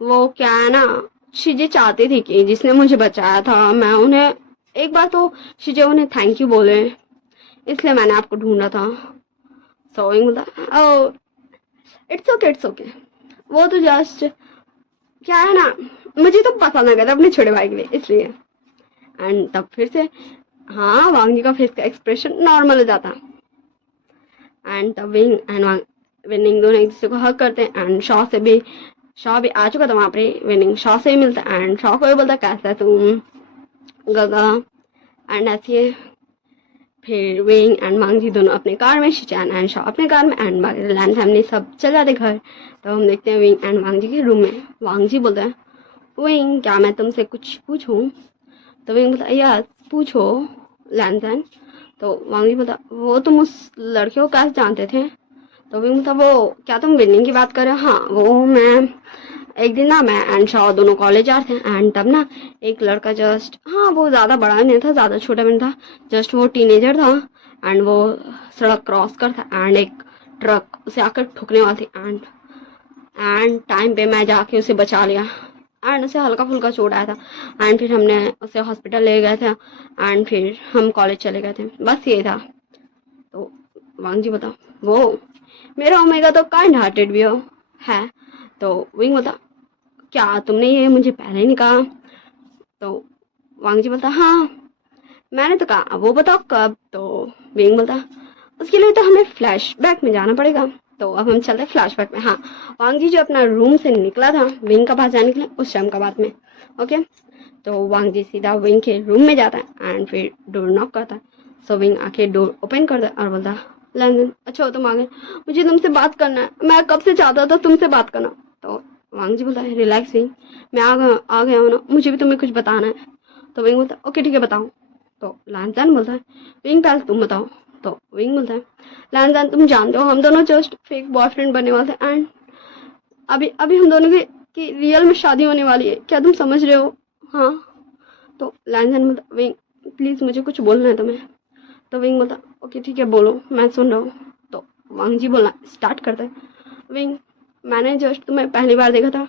वो क्या है ना शिजे चाहती थी कि जिसने मुझे बचाया था मैं उन्हें एक बार तो शिजे उन्हें थैंक यू बोले, इसलिए मैंने आपको ढूंढा था। सो विंग बोलता ओह इट्स ओके वो तो जस्ट क्या है ना मुझे तो पसंद आ गया था अपने छोटे भाई के लिए, इसलिए। एंड तब फिर से हाँ वांग जी का फेस का एक्सप्रेशन नॉर्मल हो जाता। एंड तब विंग एंड विनिंग दोनों एक दूसरे को हक करते हैं। एंड शॉ भी आ चुका था वहां पे, विनिंग शॉ से भी मिलता है एंड शॉ को भी बोलता कैसा है तुम गगा। एंड ऐसे फिर विंग एंड वांग जी दोनों अपने कार में, शिचान एंड शॉ अपने कार में, एंड लैंड फैमिली सब चल जाते घर। तो हम देखते हैं विंग एंड वांग जी के रूम में। वांग जी बोलता है विंग क्या मैं तुमसे कुछ पूछूं। तो विंग बोलता यस पूछो लैंड। तो वांग जी बोलता वो तुम उस लड़के को कैसे जानते थे। तो विंग बोलता वो क्या तुम विनिंग की बात कर रहे हो। हाँ वो मैं एक दिन ना मैं एंड शॉ दोनों कॉलेज जा रहे थे, एंड तब ना एक लड़का जस्ट हाँ वो ज़्यादा बड़ा नहीं था ज़्यादा छोटा भी नहीं था, जस्ट वो टीनेजर था। एंड वो सड़क क्रॉस कर था एंड एक ट्रक उसे आकर ठुकने वाली थी। एंड टाइम पे मैं जाके उसे बचा लिया एंड उसे हल्का फुल्का चोट आया था। एंड फिर हमने उसे हॉस्पिटल ले गए थे एंड फिर हम कॉलेज चले गए थे, बस ये था। तो वांग जी बता वो मेरा ओमेगा तो काइंड हार्टेड भी हो है। तो विंग बता क्या तुमने ये मुझे पहले नहीं कहा। तो वांग जी बोलता हाँ मैंने तो कहा, वो बताओ कब। तो विंग बोलता उसके लिए तो हमें फ्लैशबैक में जाना पड़ेगा। तो अब हम चलते हैं फ्लैशबैक में। हाँ वांग जी जो अपना रूम से निकला था विंग का पास जाने के लिए उस टाइम का बात में, ओके। तो वांग जी सीधा विंग के रूम में जाता है एंड फिर डोर नॉक करता है। सो विंग आके डोर ओपन करता है और बोलता लैंजन अच्छा हो तुम आ गए, मुझे तुमसे बात करना है, मैं कब से चाहता था तुमसे बात करना। तो वांग जी बोलता है रिलैक्स विंग, मैं आ गया हूँ ना, मुझे भी तुम्हें कुछ बताना है। तो विंग बोलता है ओके ठीक है बताओ। तो लैंजन बोलता है विंग पहले तुम बताओ। तो विंग बोलता है लैंजन तुम जानते हो हम दोनों जस्ट फेक बॉयफ्रेंड बनने वाले थे, एंड अभी अभी हम दोनों की रियल में शादी होने वाली है, क्या तुम समझ रहे हो? हाँ। तो लैंजन बोलता विंग प्लीज़ मुझे कुछ बोलना है तुम्हें। तो विंग बोलता ओके ठीक है बोलो मैं सुन रहा हूँ। तो वांग जी बोलना स्टार्ट करता है विंग मैंने जस्ट तुम्हें पहली बार देखा था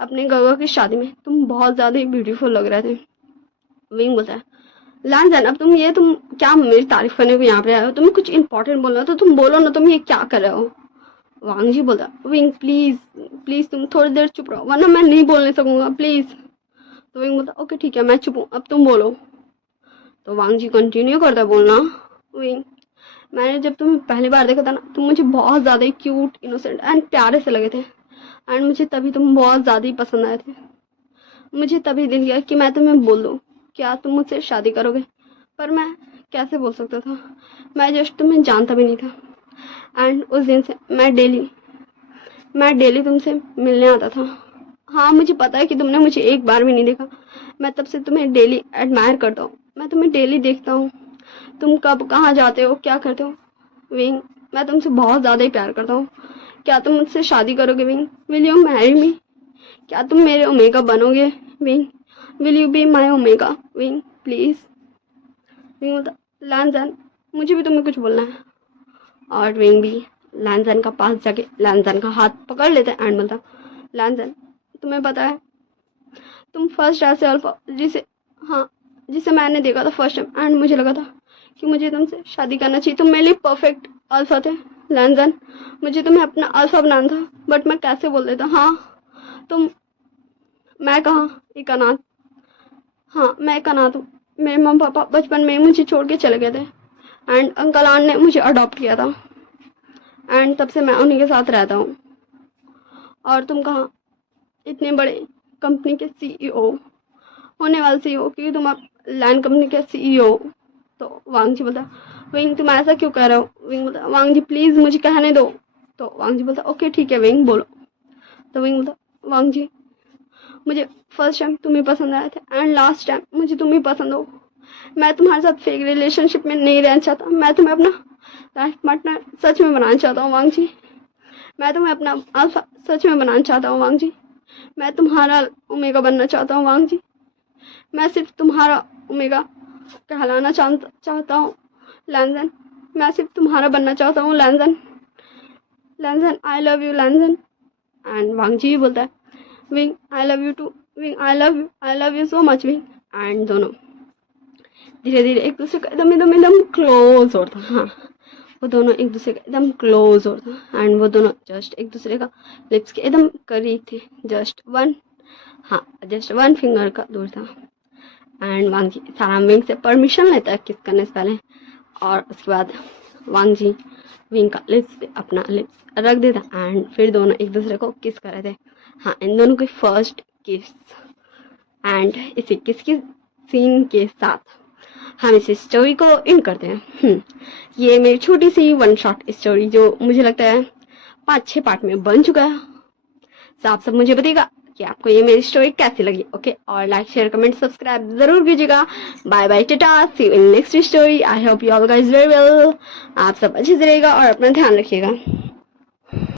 अपने गगा की शादी में, तुम बहुत ज़्यादा ही ब्यूटीफुल लग रहे थे। विंग बोलता है लैंजन अब तुम क्या मेरी तारीफ करने को यहाँ पे आए हो, तुम्हें कुछ इंपॉर्टेंट बोलना है तो तुम बोलो ना, तुम ये क्या कर रहे हो? वांग जी बोलता विंग प्लीज प्लीज तुम थोड़ी देर चुप रहो वरना मैं नहीं बोलने सकूंगा प्लीज। तो विंग बोलता ओके ठीक है मैं चुप हूँ अब तुम बोलो। तो वांग जी कंटिन्यू करता बोलना विंग मैंने जब तुम्हें पहली बार देखा था ना तुम मुझे बहुत ज़्यादा ही क्यूट इनोसेंट एंड प्यारे से लगे थे, एंड मुझे तभी तुम बहुत ज़्यादा ही पसंद आए थे। मुझे तभी दिल किया कि मैं तुम्हें बोल दूँ क्या तुम मुझसे शादी करोगे, पर मैं कैसे बोल सकता था, मैं जस्ट तुम्हें जानता भी नहीं था। एंड उस दिन से मैं डेली तुमसे मिलने आता था। हाँ मुझे पता है कि तुमने मुझे एक बार भी नहीं देखा, मैं तब से तुम्हें डेली एडमायर करता हूँ, मैं तुम्हें डेली देखता हूँ तुम कब कहाँ जाते हो क्या करते हो। विंग मैं तुमसे बहुत ज़्यादा ही प्यार करता हूँ, क्या तुम मुझसे शादी करोगे wing? Will you marry me? क्या तुम मेरे ओमेगा बनोगे wing? Will you be my omega wing please? Wing बोलता लैंजन मुझे भी तुम्हें कुछ बोलना है। और विंग भी लैंजन का पास जाके लैंजन का हाथ पकड़ लेता है एंड बोलता लैंजन तुम्हें पता है तुम फर्स्ट ऐसे अल्फा जिसे मैंने देखा था फर्स्ट टाइम, एंड मुझे लगा था कि मुझे तुमसे शादी करना चाहिए, तुम मेरे लिए परफेक्ट अल्फा थे। लैंजन मुझे तुम्हें अपना अल्फा बनाना था, बट मैं कैसे बोल देता। हाँ तुम मैं कहाँ एक अनाथ, हाँ मैं एक अनाथ हूँ, मेरे मम्मी पापा बचपन में मुझे छोड़ के चले गए थे, एंड अंकल आंट ने मुझे अडॉप्ट किया था, एंड तब से मैं उन्हीं के साथ रहता हूँ। और तुम कहाँ इतने बड़े कंपनी के सीईओ होने वाले सीईओ, क्योंकि तुम अब लैंड कंपनी के सीईओ। तो वांग जी बोलता विंग तुम ऐसा क्यों कह रहे हो? विंग बोलता वांग जी प्लीज़ मुझे कहने दो। तो वांग जी बोलता ओके ठीक है विंग बोलो। तो विंग बोलता वांग जी मुझे फर्स्ट टाइम तुम्हें पसंद आए थे, एंड लास्ट टाइम मुझे तुम ही पसंद हो, मैं तुम्हारे साथ फेक रिलेशनशिप में नहीं रहना चाहता, मैं तुम्हें अपना लाइफ पार्टनर सच में बनाना चाहता हूँ वांग जी, मैं तुम्हें अपना अल्फा सच में बनाना चाहता हूँ वांग जी, मैं तुम्हारा ओमेगा बनना चाहता हूँ वांग जी, मैं सिर्फ तुम्हारा ओमेगा कहलाना चाहता हूँ लैंजन, मैं सिर्फ तुम्हारा बनना चाहता हूँ Lan Zhan, Lan Zhan I love you Lan Zhan. And वांग जी भी बोलता है Wing I love you too Wing I love you so much Wing. And दोनों धीरे धीरे एक दूसरे का एकदम एकदम एकदम क्लोज होता। हाँ वो दोनों एक दूसरे का एकदम क्लोज होता, एंड वो दोनों जस्ट एक दूसरे का लिप्स के एकदम करीब थे, जस्ट वन फिंगर का दूर था। एंड वांग जी सारा विंग से परमिशन लेता है किस करने से पहले, और उसके बाद वांग जी विंग का लिप्स पे अपना लिप्स रख देता, एंड फिर दोनों एक दूसरे को किस कर रहे थे। हाँ इन दोनों की फर्स्ट किस। एंड इसी किस की सीन के साथ हम इस स्टोरी को इन करते हैं। ये मेरी छोटी सी वन शॉट स्टोरी जो मुझे लगता है 5-6 पार्ट में बन चुका है। तो आप सब मुझे बताइएगा कि आपको ये मेरी स्टोरी कैसी लगी। ओके और लाइक शेयर कमेंट सब्सक्राइब जरूर कीजिएगा। Bye bye tata, see you in next story. I hope you all guys very well. आप सब अच्छे से रहेगा और अपना ध्यान रखिएगा।